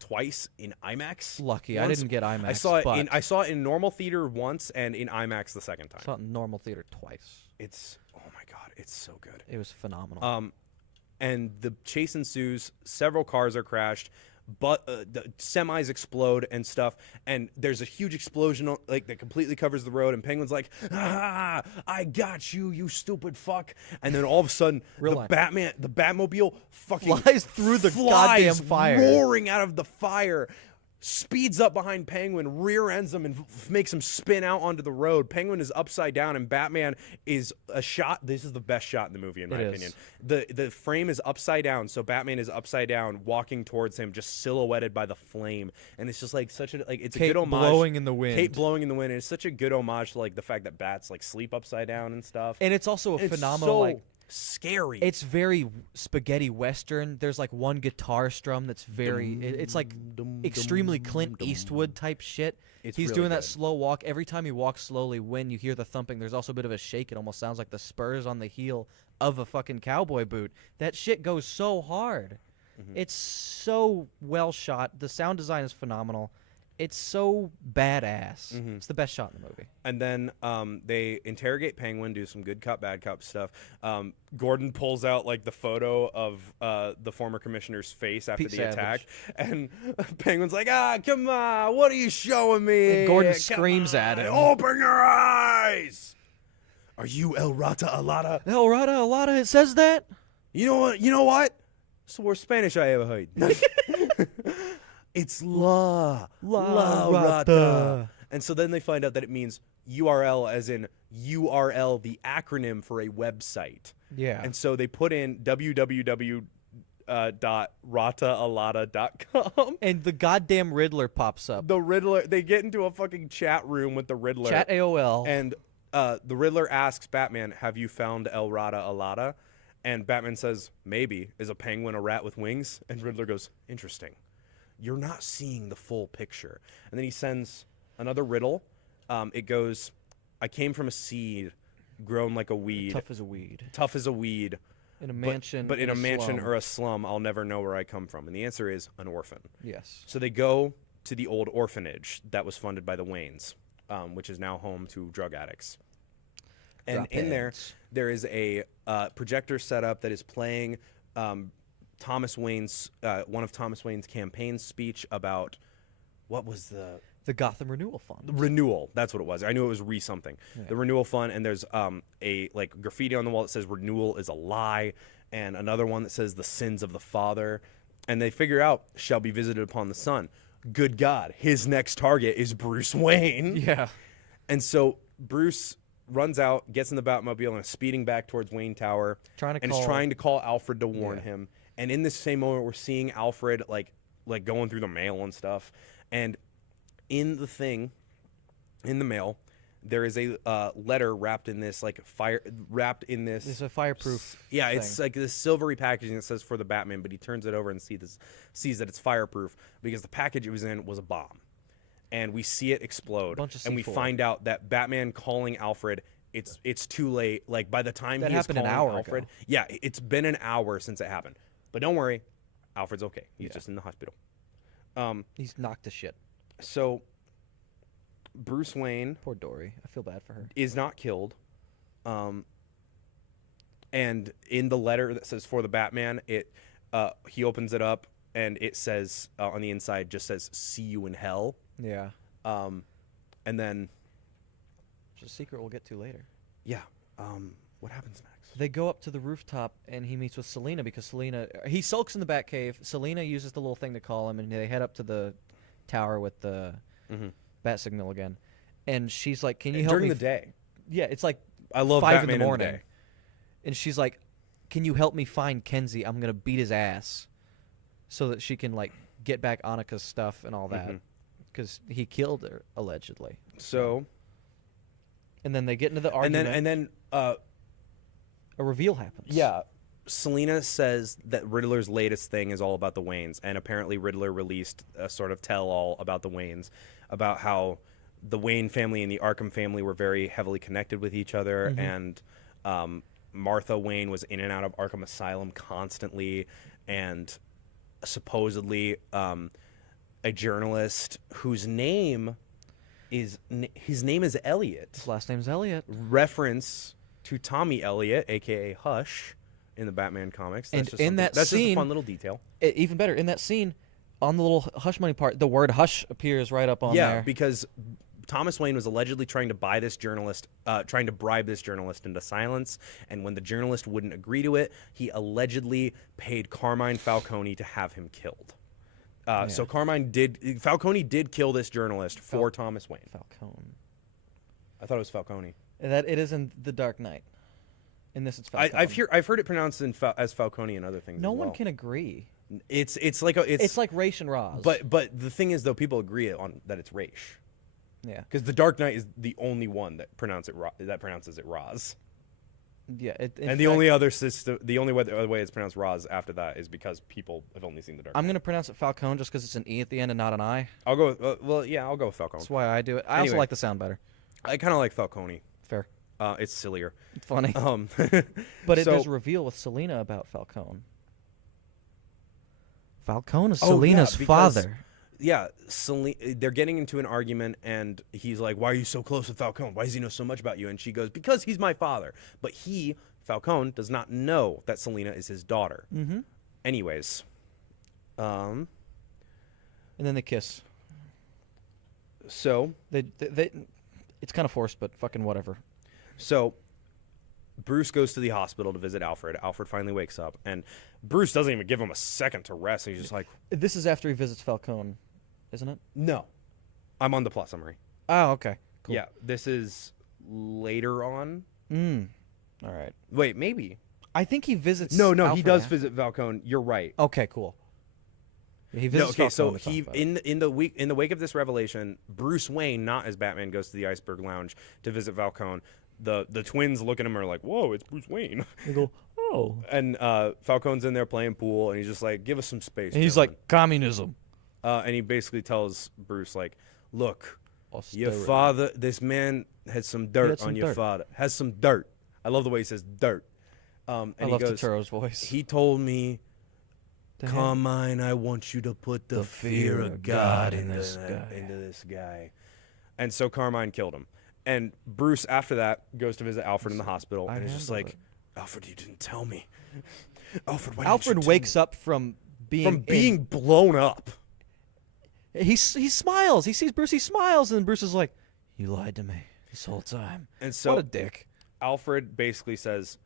twice in IMAX. Lucky I once. didn't get IMAX. I saw it but in in normal theater once and in IMAX the second time. I saw it in normal theater twice. It's oh my god, it's so good. It was phenomenal. And the chase ensues. Several cars are crashed, but the semis explode and stuff. And there's a huge explosion like that completely covers the road. And Penguin's like, "Ah, I got you, you stupid fuck!" And then all of a sudden, the Batmobile, fucking Flies through the goddamn fire, roaring out of the fire. Speeds up behind Penguin, rear ends him, and makes him spin out onto the road. Penguin is upside down, and Batman is a shot. This is the best shot in the movie, in my opinion. The frame is upside down, so Batman is upside down, walking towards him, just silhouetted by the flame, and it's just like such a it's Kate a good homage. blowing in the wind. Kate blowing in the wind. And it's such a good homage to like the fact that bats like sleep upside down and stuff. And it's also a phenomenal so like. Scary. It's very spaghetti western. There's like one guitar strum that's very. It's like extremely Clint Eastwood type shit. He's really doing that good. slow walk. Every time he walks slowly, when you hear the thumping, there's also a bit of a shake. It almost sounds like the spurs on the heel of a fucking cowboy boot. That shit goes so hard. It's so well shot. The sound design is phenomenal. It's so badass. It's the best shot in the movie. And then they interrogate Penguin, do some good cop, bad cop stuff. Gordon pulls out like the photo of the former commissioner's face after Pete the Savage. attack, and Penguin's like, "Ah, come on, what are you showing me?" And Gordon Come screams at on, him. "Open your eyes! Are you El Rata Alada?" El Rata Alada, it says that? You know what? You know what? It's the worst Spanish I ever heard. It's La Rata. Rata. And so then they find out that it means URL, as in URL, the acronym for a website. Yeah. And so they put in www.rataalada.com. And the goddamn Riddler pops up. The Riddler, they get into a fucking chat room with the Riddler. Chat AOL. And the Riddler asks Batman, "Have you found El Rata Alada?" And Batman says, "Maybe. Is a penguin a rat with wings?" And Riddler goes, "Interesting. You're not seeing the full picture." And then he sends another riddle. It goes, "I came from a seed, grown like a weed. Tough as a weed. Tough as a weed. In a mansion. But in a mansion slum. or a slum, I'll never know where I come from." And the answer is an orphan. Yes. So they go to the old orphanage that was funded by the Waynes, which is now home to drug addicts. And Drop in ins. there is a projector set up that is playing Thomas Wayne's one of Thomas Wayne's campaign speech about what was the Gotham Renewal Fund. renewal. That's what it was. I knew it was something. Yeah. The renewal fund, and there's a like graffiti on the wall that says renewal is a lie, and another one that says the sins of the father. And they figure out shall be visited upon the son. Good God, his next target is Bruce Wayne. Yeah. And so Bruce runs out, gets in the Batmobile, and is speeding back towards Wayne Tower. Trying to and call- is trying to call Alfred to warn Yeah. him. And in this same moment, we're seeing Alfred like going through the mail and stuff. And in the mail, there is a letter wrapped in this It's a fireproof. Yeah, thing. it's like this silvery packaging that says for the Batman, but he turns it over and sees that it's fireproof because the package it was in was a bomb. And we see it explode. Bunch of and we C4. find out that Batman calling Alfred, it's too late. Like by the time That he is happened an calling hour Alfred, ago. yeah, it's been an hour since it happened. But don't worry, Alfred's okay. He's Yeah. just in the hospital. He's knocked to shit. So Bruce Wayne Poor Dory. I feel bad for her. is not killed. And in the letter that says for the Batman, he opens it up and it says on the inside just says "See you in hell." Yeah. And then Which is a secret we'll get to later. yeah, what happens next? They go up to the rooftop and he meets with Selina because he sulks in the Batcave. Selina uses the little thing to call him, and they head up to the tower with the bat signal again. And she's like, "Can you help during me the day? Yeah, it's like I love 5 Batman in the morning. day. And she's like, "Can you help me find Kenzie? I'm gonna beat his ass," so that she can like get back Annika's stuff and all that, because he killed her allegedly. So And then they get into the argument. and then a reveal happens. yeah, Selina says that Riddler's latest thing is all about the Waynes, and apparently Riddler released a sort of tell-all about the Waynes, about how the Wayne family and the Arkham family were very heavily connected with each other, and Martha Wayne was in and out of Arkham Asylum constantly, and supposedly a journalist whose name is Elliot. His last name's Elliot. Reference to Tommy Elliot, aka Hush, in the Batman comics. And just in something- that that's just a scene- fun little detail. Even better, in that scene, on the little hush money part, the word "hush" appears right up on Yeah, there. because Thomas Wayne was allegedly trying to bribe this journalist into silence, and when the journalist wouldn't agree to it, he allegedly paid Carmine Falcone to have him killed. So Falcone did kill this journalist for Thomas Wayne. Falcone. I thought it was Falcone. That it is in The Dark Knight. In this, it's Falcone. I've heard it pronounced as Falcone and other things. No as one well. can agree. It's like Ra's and Roz. But the thing is, though, people agree on that it's Raish, yeah, because the Dark Knight is the only one that pronounces it Roz, yeah. and the only other way it's pronounced Roz after that is because people have only seen the Dark Knight. I'm gonna pronounce it Falcone just because it's an E at the end and not an I. I'll go. I'll go with Falcone. That's why I do it. I also Anyway. like the sound better. I kind of like Falcone. Fair. It's sillier. It's funny. But There's a reveal with Selina about Falcone. Falcone is Oh, Selena's yeah, because- father. yeah, they're getting into an argument, and he's like, "Why are you so close with Falcone? Why does he know so much about you?" And she goes, "Because he's my father." But Falcone, does not know that Selina is his daughter. Mm-hmm. Anyways, And then they kiss. so They it's kind of forced, but fucking whatever. Bruce goes to the hospital to visit Alfred. Alfred finally wakes up, and Bruce doesn't even give him a second to rest. He's just like, This is after he visits Falcone, isn't it? "No, I'm on the plot summary." Oh, okay. Cool. Yeah, this is later on. All right. Wait, maybe. I think he visits. No, he Alfred does after. visit Falcone. You're right. Okay, cool. Yeah, he No, visits okay, so Falcone to talk he about it. in the wake of this revelation, Bruce Wayne, not as Batman, goes to the Iceberg Lounge to visit Falcone. The twins look at him and are like, "Whoa, it's Bruce Wayne!" They go, oh. And Falcone's in there playing pool, and he's just like, "Give us some space." And he's gentlemen." like, communism. And he basically tells Bruce like, "Look, your Austerity. father, this man has some dirt had some on your dirt. father. Has some dirt." I love the way he says dirt. And I he love goes, Turturro's voice. "He told me, To him. Carmine, I want you to put the fear of God in into this guy." into this guy." And so Carmine killed him. And Bruce, after that, goes to visit Alfred in the hospital, I and is just handled like, it. "Alfred, you didn't tell me. Alfred, why didn't you Alfred tell wakes me?" up from being blown up. He smiles. He sees Bruce. He smiles, and Bruce is like, "You lied to me this whole time." And so what a dick. Alfred basically says,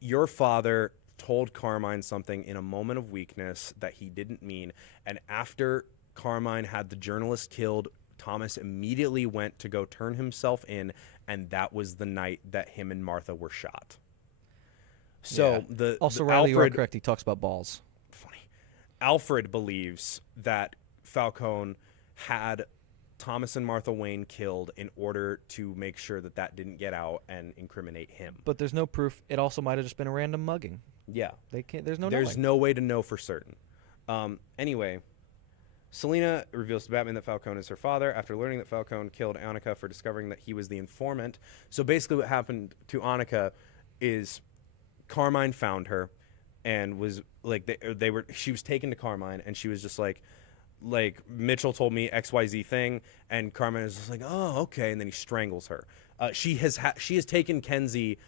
"Your father told Carmine something in a moment of weakness that he didn't mean, and after Carmine had the journalist killed, Thomas immediately went to go turn himself in, and that was the night that him and Martha were shot." So Also, Riley, you are Alfred, correct. He talks about balls. funny. Alfred believes that Falcone had Thomas and Martha Wayne killed in order to make sure that that didn't get out and incriminate him. But there's no proof. It also might have just been a random mugging. Yeah. They can't. There's no. There's knowing. no way to know for certain. Anyway, Selina reveals to Batman that Falcone is her father after learning that Falcone killed Annika for discovering that he was the informant. So basically what happened to Annika is Carmine found her and was like, she was taken to Carmine, and she was just like, like Mitchell told me XYZ thing, and Carmine is just like, oh, okay, and then he strangles her. She has taken Kenzie.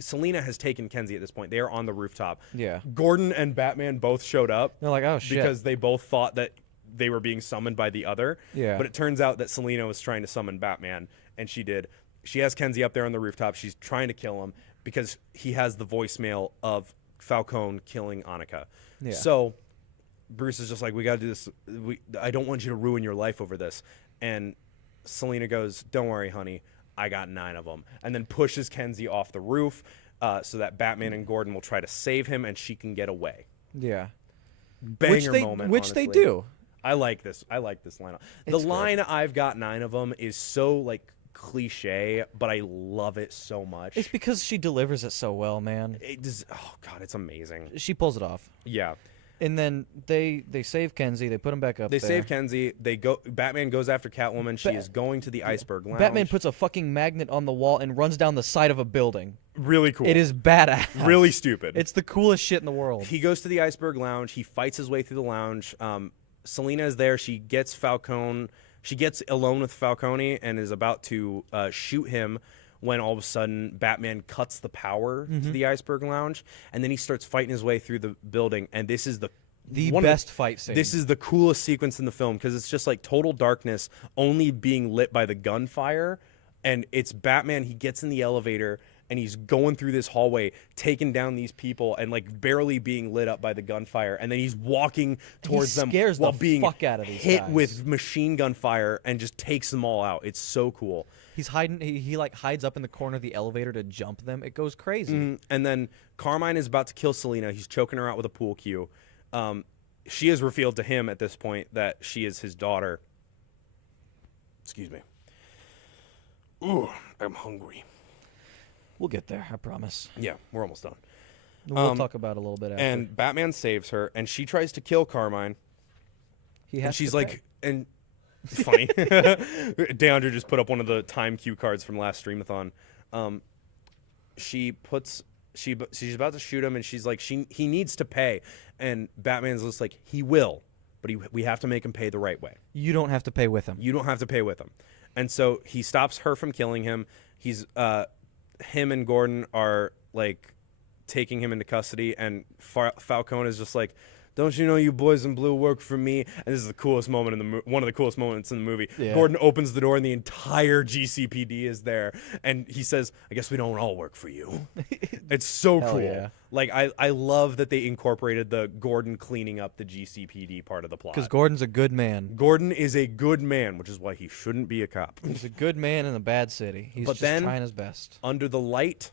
Selena has taken Kenzie at this point. They are on the rooftop. Yeah. Gordon and Batman both showed up. They're like, oh shit. Because they both thought that they were being summoned by the other. Yeah. But it turns out that Selena was trying to summon Batman, and she did. She has Kenzie up there on the rooftop. She's trying to kill him because he has the voicemail of Falcone killing Annika. Yeah. So Bruce is just like, we got to do this. I don't want you to ruin your life over this. And Selena goes, don't worry, honey. I got 9 of them. And then pushes Kenzie off the roof so that Batman and Gordon will try to save him and she can get away. Yeah. Banger moment, Which they honestly. do. I like this. I like this line. It's The line "I've got 9 of them" is so like cliche, but I love it so much. It's because she delivers it so well, man. It does, oh god, it's amazing. She pulls it off. Yeah, And then they save Kenzie. They put him back up they there. save Kenzie. They go. Batman goes after Catwoman. She is going to the Iceberg Lounge. Batman puts a fucking magnet on the wall and runs down the side of a building. really cool. It is badass. really stupid. It's the coolest shit in the world. He goes to the Iceberg Lounge. He fights his way through the lounge. Selena is there. She gets Falcone. She gets alone with Falcone and is about to shoot him when all of a sudden Batman cuts the power to the Iceberg Lounge. And then he starts fighting his way through the building. And this is the best fight scene. This is the coolest sequence in the film because it's just like total darkness only being lit by the gunfire. And it's Batman. He gets in the elevator and he's going through this hallway, taking down these people and like barely being lit up by the gunfire. And then he's walking towards them scares while the being fuck out of these hit guys. with machine gun fire and just takes them all out. It's so cool. He's hiding. He like hides up in the corner of the elevator to jump them. It goes crazy. And then Carmine is about to kill Selena. He's choking her out with a pool cue. She has revealed to him at this point that she is his daughter. Excuse me. Ooh, I'm hungry. We'll get there. I promise. Yeah, we're almost done. We'll talk about it a little bit after. And Batman saves her, and she tries to kill Carmine. he has And she's to like, pay. and it's funny. Deandra just put up one of the time cue cards from last Streamathon. She's about to shoot him, and she's like, he needs to pay. And Batman's just like, he will, but we have to make him pay the right way. You don't have to pay with him. You don't have to pay with him. And so he stops her from killing him. He's him and Gordon are like taking him into custody, and Falcone is just like, don't you know you boys in blue work for me? And this is the coolest moment in the one of the coolest moments in the movie. Yeah. Gordon opens the door and the entire GCPD is there, and he says, I guess we don't all work for you. It's so Hell cool. yeah. Like I love that they incorporated the Gordon cleaning up the GCPD part of the plot. Because Gordon's a good man. Gordon is a good man, which is why he shouldn't be a cop. He's a good man in a bad city. He's But just then- trying his best. Under the light,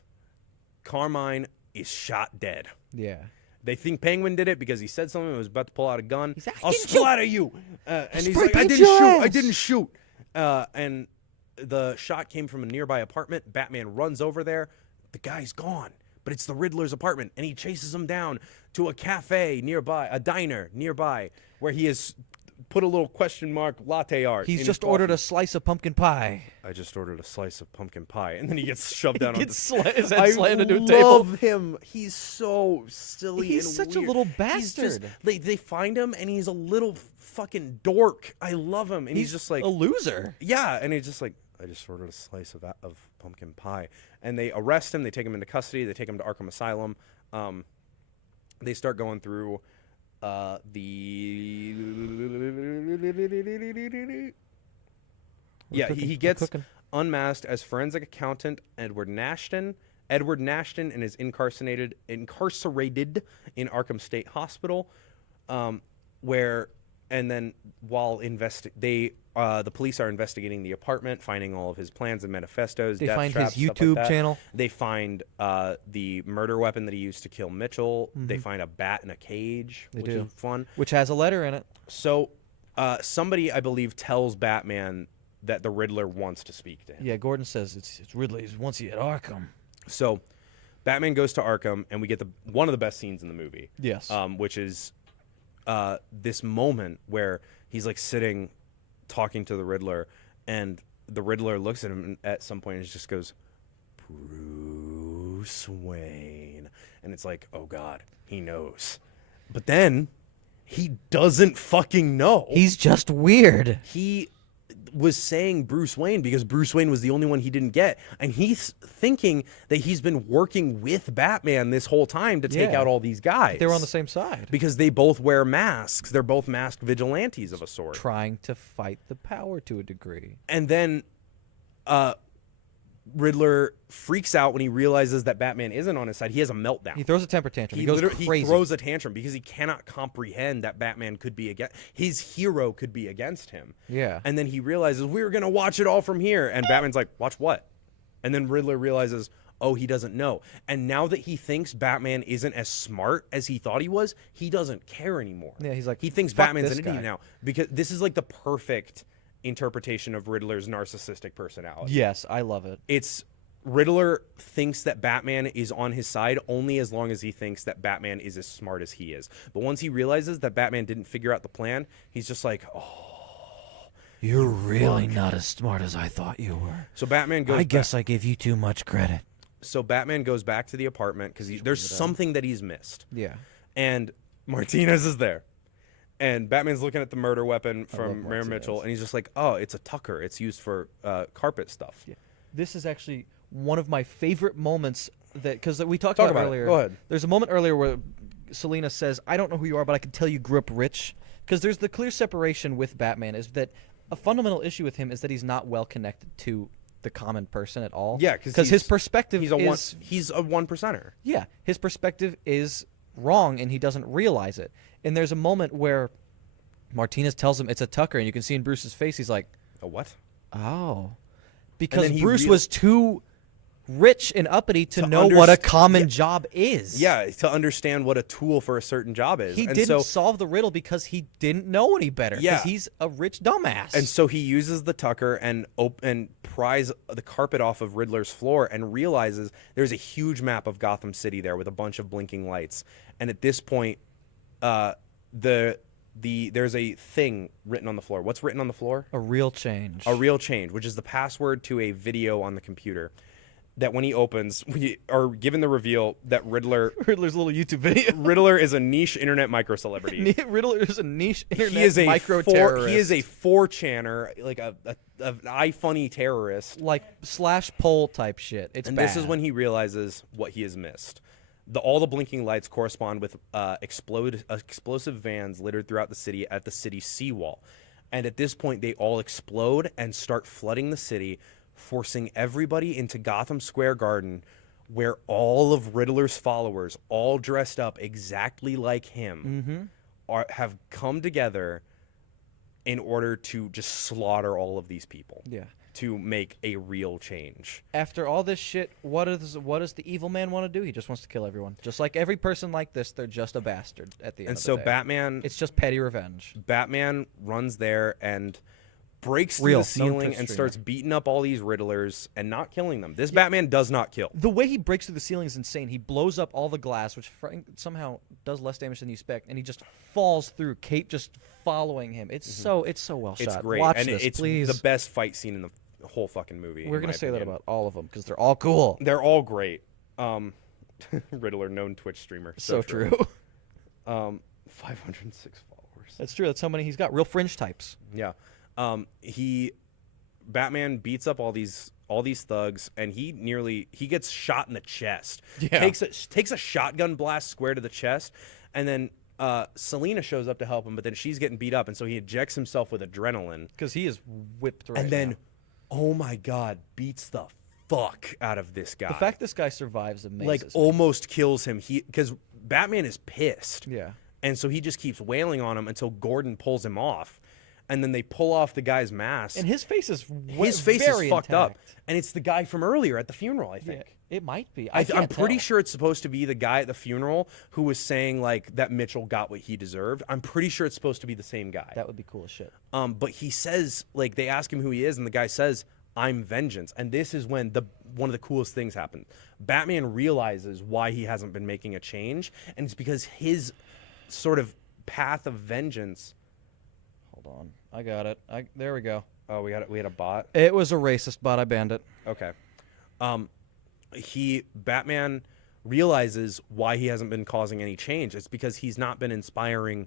Carmine is shot dead. Yeah. They think Penguin did it because he said something and was about to pull out a gun. He's like, I I'll didn't splatter you. And he's spray like, I paint didn't your shoot. I ass." didn't shoot. And the shot came from a nearby apartment. Batman runs over there. The guy's gone. But it's the Riddler's apartment. And he chases him down to a cafe nearby, a diner nearby, where he has put a little question mark latte art. He's in just his ordered coffee. a slice of pumpkin pie. I just ordered a slice of pumpkin pie, and then he gets shoved down on the his head slammed into a I table. love him. He's so silly. He's and such a weird. little He's just- bastard. they find him, and he's a little fucking dork. I love him, and he's just like, a loser. yeah, and he's just like, I just ordered a slice of pumpkin pie, and they arrest him. They take him into custody. They take him to Arkham Asylum. They start going through he gets cooking. unmasked as forensic accountant Edward Nashton. Edward Nashton and is incarcerated in Arkham State Hospital, where and then while the police are investigating the apartment, finding all of his plans and manifestos. They death find traps, his stuff like YouTube that. channel. They find the murder weapon that he used to kill Mitchell. They find a bat in a cage, which do. is fun. Which has a letter in it. So somebody, I believe, tells Batman that the Riddler wants to speak to him. Yeah, Gordon says it's Ridley's once he at Arkham. So Batman goes to Arkham, and we get one of the best scenes in the movie. Yes. Which is this moment where he's like sitting talking to the Riddler, and the Riddler looks at him at some point and just goes, Bruce Wayne. And it's like, oh God, he knows. But then He doesn't fucking know. He's just weird. He was saying Bruce Wayne because Bruce Wayne was the only one he didn't get, and he's thinking that he's been working with Batman this whole time to take Yeah. out all these guys. They were on the same side. because they both wear masks. They're both masked vigilantes of a sort. Trying to fight the power to a degree. And then Riddler freaks out when he realizes that Batman isn't on his side. He has a meltdown. He throws a temper tantrum. He goes literally- crazy. He throws a tantrum because he cannot comprehend that Batman could be against his hero could be against him. Yeah. And then he realizes we're gonna watch it all from here. And Batman's like, watch what? And then Riddler realizes, oh, he doesn't know. And now that he thinks Batman isn't as smart as he thought he was, he doesn't care anymore. Yeah, he's like, he thinks "Fuck Batman's this an idiot guy." now because this is like the perfect interpretation of Riddler's narcissistic personality. Yes, I love it. It's Riddler thinks that Batman is on his side only as long as he thinks that Batman is as smart as he is. But once he realizes that Batman didn't figure out the plan, he's just like, oh. You're really not as smart as I thought you were. So Batman goes I back- guess I give you too much credit. So Batman goes back to the apartment because there's something that he's missed. Yeah. And Martinez is there. And Batman's looking at the murder weapon love from Mayor Martinez. Mitchell, and he's just like, oh, it's a tucker. It's used for carpet stuff. Yeah. This is actually one of my favorite moments that because we talked Talk about about it. earlier. Go ahead. There's a moment earlier where Selina says, "I don't know who you are, but I can tell you grew up rich." Because there's the clear separation with Batman is that a fundamental issue with him is that he's not well connected to the common person at all. Yeah, because his perspective he's a one percenter. Yeah, his perspective is wrong, and he doesn't realize it. And there's a moment where Martinez tells him it's a tucker, and you can see in Bruce's face, he's like, A what? "Oh," because then he Bruce real- was too rich and uppity to know what a common job is. Yeah, to understand what a tool for a certain job is. He and didn't so, solve the riddle because he didn't know any better. Yeah. Because he's a rich dumbass. And so he uses the tucker and pries the carpet off of Riddler's floor and realizes there's a huge map of Gotham City there with a bunch of blinking lights. And at this point, there's a thing written on the floor. What's written on the floor? a real change. A real change, which is the password to a video on the computer. That when he opens, we are given the reveal that Riddler Riddler's little YouTube video. Riddler is a niche internet micro celebrity. Riddler is a niche internet He is a micro-terrorist. He is a 4chaner, like a iFunny terrorist. like /poll type shit. It's And bad. this is when he realizes what he has missed. All the blinking lights correspond with explosive vans littered throughout the city at the city's seawall. And at this point, they all explode and start flooding the city, forcing everybody into Gotham Square Garden, where all of Riddler's followers, all dressed up exactly like him, have come together in order to just slaughter all of these people. Yeah. To make a real change. After all this shit, what does the evil man want to do? He just wants to kill everyone. Just like every person like this, they're just a bastard at the end And of so the day. Batman It's just petty revenge. Batman runs there and breaks through Real, the ceiling no and Twitch starts beating up all these Riddlers and not killing them. This Batman does not kill. The way he breaks through the ceiling is insane. He blows up all the glass, which somehow does less damage than you expect, and he just falls through. Kate just following him. It's so well It's shot. great. Watch and this, it's please. the best fight scene in the whole fucking movie. We're in gonna my say that opinion. about all of them because they're all cool. They're all great. Riddler, known Twitch streamer. So true. 506 followers. That's true. That's how many he's got. Real fringe types. Yeah. Batman beats up all these thugs, and he gets shot in the chest. Yeah. Takes a shotgun blast square to the chest, and then Selina shows up to help him, but then she's getting beat up, and so he injects himself with adrenaline. Because he is whipped right And then, now. oh my God, beats the fuck out of this guy. The fact this guy survives amazes like me. almost kills him. Because Batman is pissed. Yeah. And so he just keeps wailing on him until Gordon pulls him off. And then they pull off the guy's mask. And his face is his face very is fucked up. intact. And it's the guy from earlier at the funeral, I think. Yeah, it might be. I'm can't pretty tell. sure it's supposed to be the guy at the funeral who was saying like that Mitchell got what he deserved. I'm pretty sure it's supposed to be the same guy. That would be cool as shit. But he says, like, they ask him who he is, and the guy says, "I'm vengeance." And this is when one of the coolest things happen. Batman realizes why he hasn't been making a change, and it's because his sort of path of vengeance. Hold on. I got it. There we go. Oh, we had a bot. It was a racist bot. I banned it. Okay. Batman realizes why he hasn't been causing any change. It's because he's not been inspiring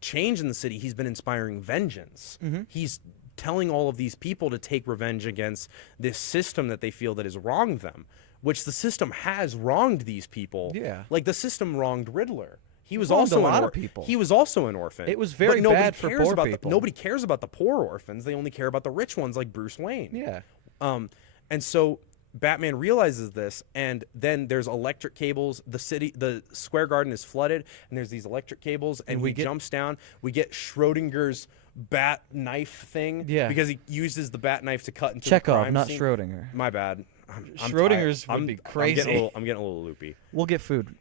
change in the city, he's been inspiring vengeance. Mm-hmm. He's telling all of these people to take revenge against this system that they feel that has wronged them, which the system has wronged these people. Yeah. Like the system wronged Riddler. He was Wronged also a lot an of people. He was also an orphan. It was But very nobody bad for cares poor about people. nobody cares about the poor orphans. They only care about the rich ones like Bruce Wayne. Yeah. And so Batman realizes this, and then there's electric cables. The Square Garden is flooded, and there's these electric cables, and we he get- jumps down. We get Schrodinger's bat knife thing, Yeah. because he uses the bat knife to cut into the Chekhov, crime not scene. Schrodinger. My bad. I'm Schrodinger's tired. would be I'm crazy. I'm getting a little loopy. We'll get food.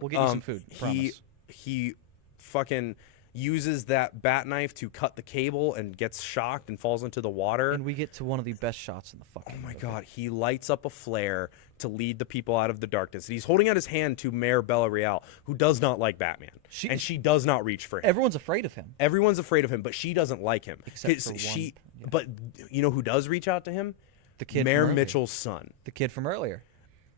We'll get you some food. Promise. He fucking uses that bat knife to cut the cable and gets shocked and falls into the water. And we get to one of the best shots in the fucking Oh my movie. god, he lights up a flare to lead the people out of the darkness. And he's holding out his hand to Mayor Bella Real, who does not like Batman. And she does not reach for him. Everyone's afraid of him. Everyone's afraid of him, but she doesn't like him. Except 'Cause for one, she yeah. But you know who does reach out to him? The kid Mayor from earlier. Mitchell's son. The kid from earlier.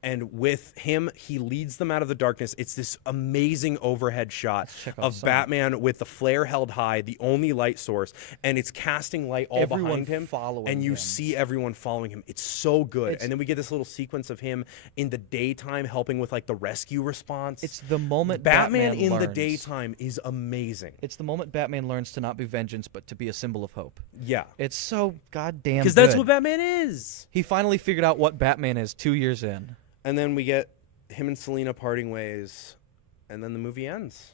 And with him, he leads them out of the darkness. It's this amazing overhead shot Chekhov's of son. Batman with the flare held high, the only light source, and it's casting light all Everyone behind him. following and you him. see everyone following him. It's so good. It's- And then we get this little sequence of him in the daytime helping with like the rescue response. It's the moment Batman in the learns. daytime is amazing. It's the moment Batman learns to not be vengeance, but to be a symbol of hope. Yeah. It's so goddamn Because that's good. what Batman is. He finally figured out what Batman is 2 years in. And then we get him and Selina parting ways, and then the movie ends.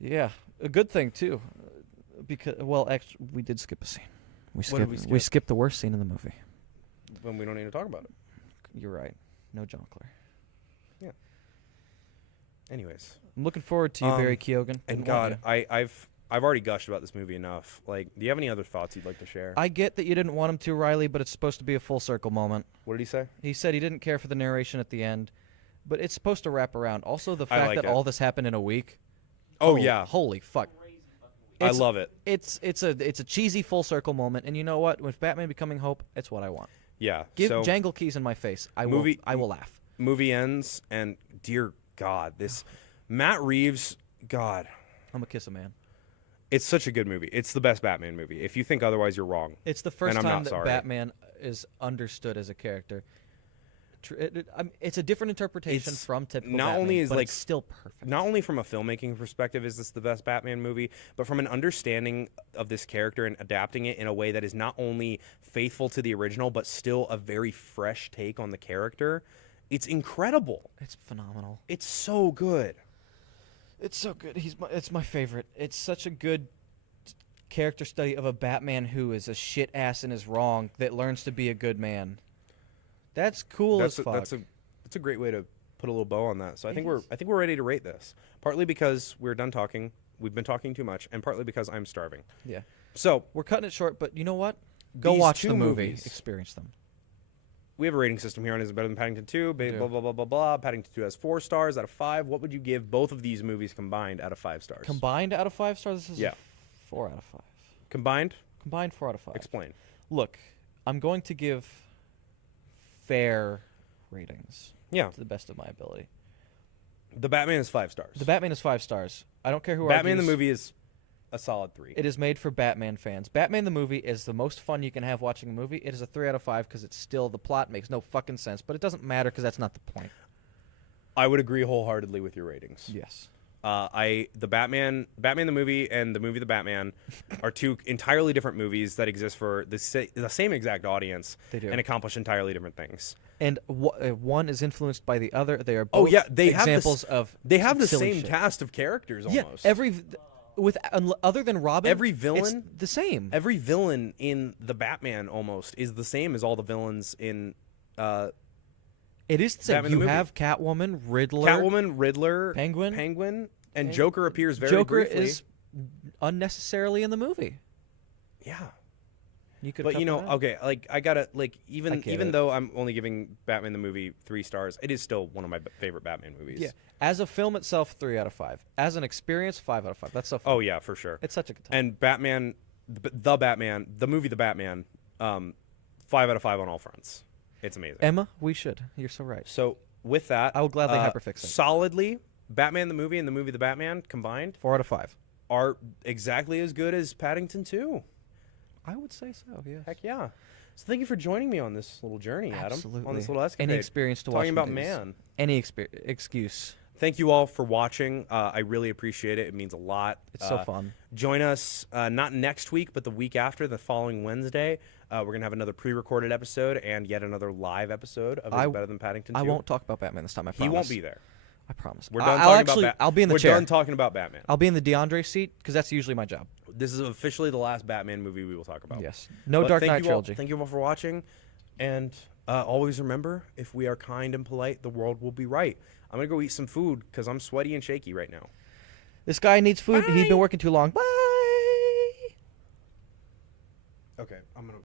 Yeah, a good thing too, because actually we did skip a scene. We What did we skipped. We skip? skipped the worst scene in the movie. When we don't need to talk about it. You're right. No John Clare. Anyways. I'm looking forward to you, Barry Um, Keoghan. And Didn't want God, you. I've already gushed about this movie enough. Like, do you have any other thoughts you'd like to share? I get that you didn't want him to, Riley, but it's supposed to be a full circle moment. What did he say? He said he didn't care for the narration at the end, but it's supposed to wrap around. Also, the I fact like that it. all this happened in a week. Oh, yeah. Holy fuck! I It's- love it. It's a cheesy full circle moment, and you know what? With Batman becoming Hope, it's what I want. Yeah. Give so Jangle Keys in my face. I will laugh. movie ends, and dear God, this Matt Reeves. God, I'm a kiss a man. it's such a good movie. It's the best Batman movie. If you think otherwise, you're wrong. It's the first I'm time not that sorry. Batman is understood as a character. It's a different interpretation It's from typical not Batman, only is, but like, it's still perfect. Not only from a filmmaking perspective is this the best Batman movie, but from an understanding of this character and adapting it in a way that is not only faithful to the original, but still a very fresh take on the character. It's incredible. It's phenomenal. It's so good. It's so good. It's my favorite. It's such a good character study of a Batman who is a shit ass and is wrong that learns to be a good man. That's cool as fuck. That's a great way to put a little bow on that. So I It think is. we're ready to rate this. Partly because we're done talking. We've been talking too much, and partly because I'm starving. Yeah. So We're cutting it short, but you know what? Go These watch two the movie. movies- Experience them. we have a rating system here on Is It Better Than Paddington 2? We do. Blah, blah, blah, blah, blah. Paddington 2 has 4 stars out of 5. What would you give both of these movies combined out of 5 stars? Combined out of 5 stars, this is Yeah. a 4 out of 5. Combined? Combined 4 out of 5. Explain. Look, I'm going to give fair ratings Yeah. to the best of my ability. The Batman is 5 stars. The Batman is 5 stars. I don't care who Batman the argues. movie is a solid 3. It is made for Batman fans. Batman the movie is the most fun you can have watching a movie. It is a 3 out of 5 because it's still, the plot makes no fucking sense, but it doesn't matter because that's not the point. I would agree wholeheartedly with your ratings. Yes. The Batman the movie and the movie The Batman are 2 entirely different movies that exist for the same exact audience They do. and accomplish entirely different things. And one is influenced by the other. They are Oh, both yeah, they have examples of They have the silly same shit. cast of characters almost. Yeah, other than Robin, Every it's villain- the same. Every villain in the Batman almost is the same as all the villains in It is the same. Batman the You movie. have Catwoman, Riddler, Catwoman, Riddler, Penguin, and Joker appears very Joker briefly. is unnecessarily in the movie. Yeah. You could, But you know, okay, like I gotta like I even get even it. though I'm only giving Batman the movie 3 stars, it is still one of my favorite Batman movies. yeah. As a film itself, 3 out of 5. As an experience, 5 out of 5. That's so fun. Oh yeah, for sure. It's such a good time. And Batman, the Batman, the movie The Batman, 5 out of 5 on all fronts. It's amazing. Emma, we should. You're so right. So with that, I will gladly hyperfixate. solidly Batman the movie and the movie The Batman combined 4 out of 5. are exactly as good as Paddington 2. I would say so. Yes. Heck yeah. So thank you for joining me on this little journey, Adam. Absolutely. On this little escapade. Any experience to watch talking about movies. man. Any excuse. Thank you all for watching. I really appreciate it. It means a lot. It's so fun. Join us not next week, but the week after, the following Wednesday. We're going to have another pre-recorded episode and yet another live episode of Is It Better Than Paddington 2. I won't talk about Batman this time, I promise. He won't be there. I promise. We're done I'll talking actually, about I'll be in the We're chair. done talking about Batman. I'll be in the DeAndre seat because that's usually my job. This is officially the last Batman movie we will talk about. Yes. No But Dark thank Knight you all- trilogy. Thank you all for watching. And always remember, if we are kind and polite, the world will be right. I'm going to go eat some food because I'm sweaty and shaky right now. This guy needs food. He's Bye. been working too long. Bye. Okay, I'm going to...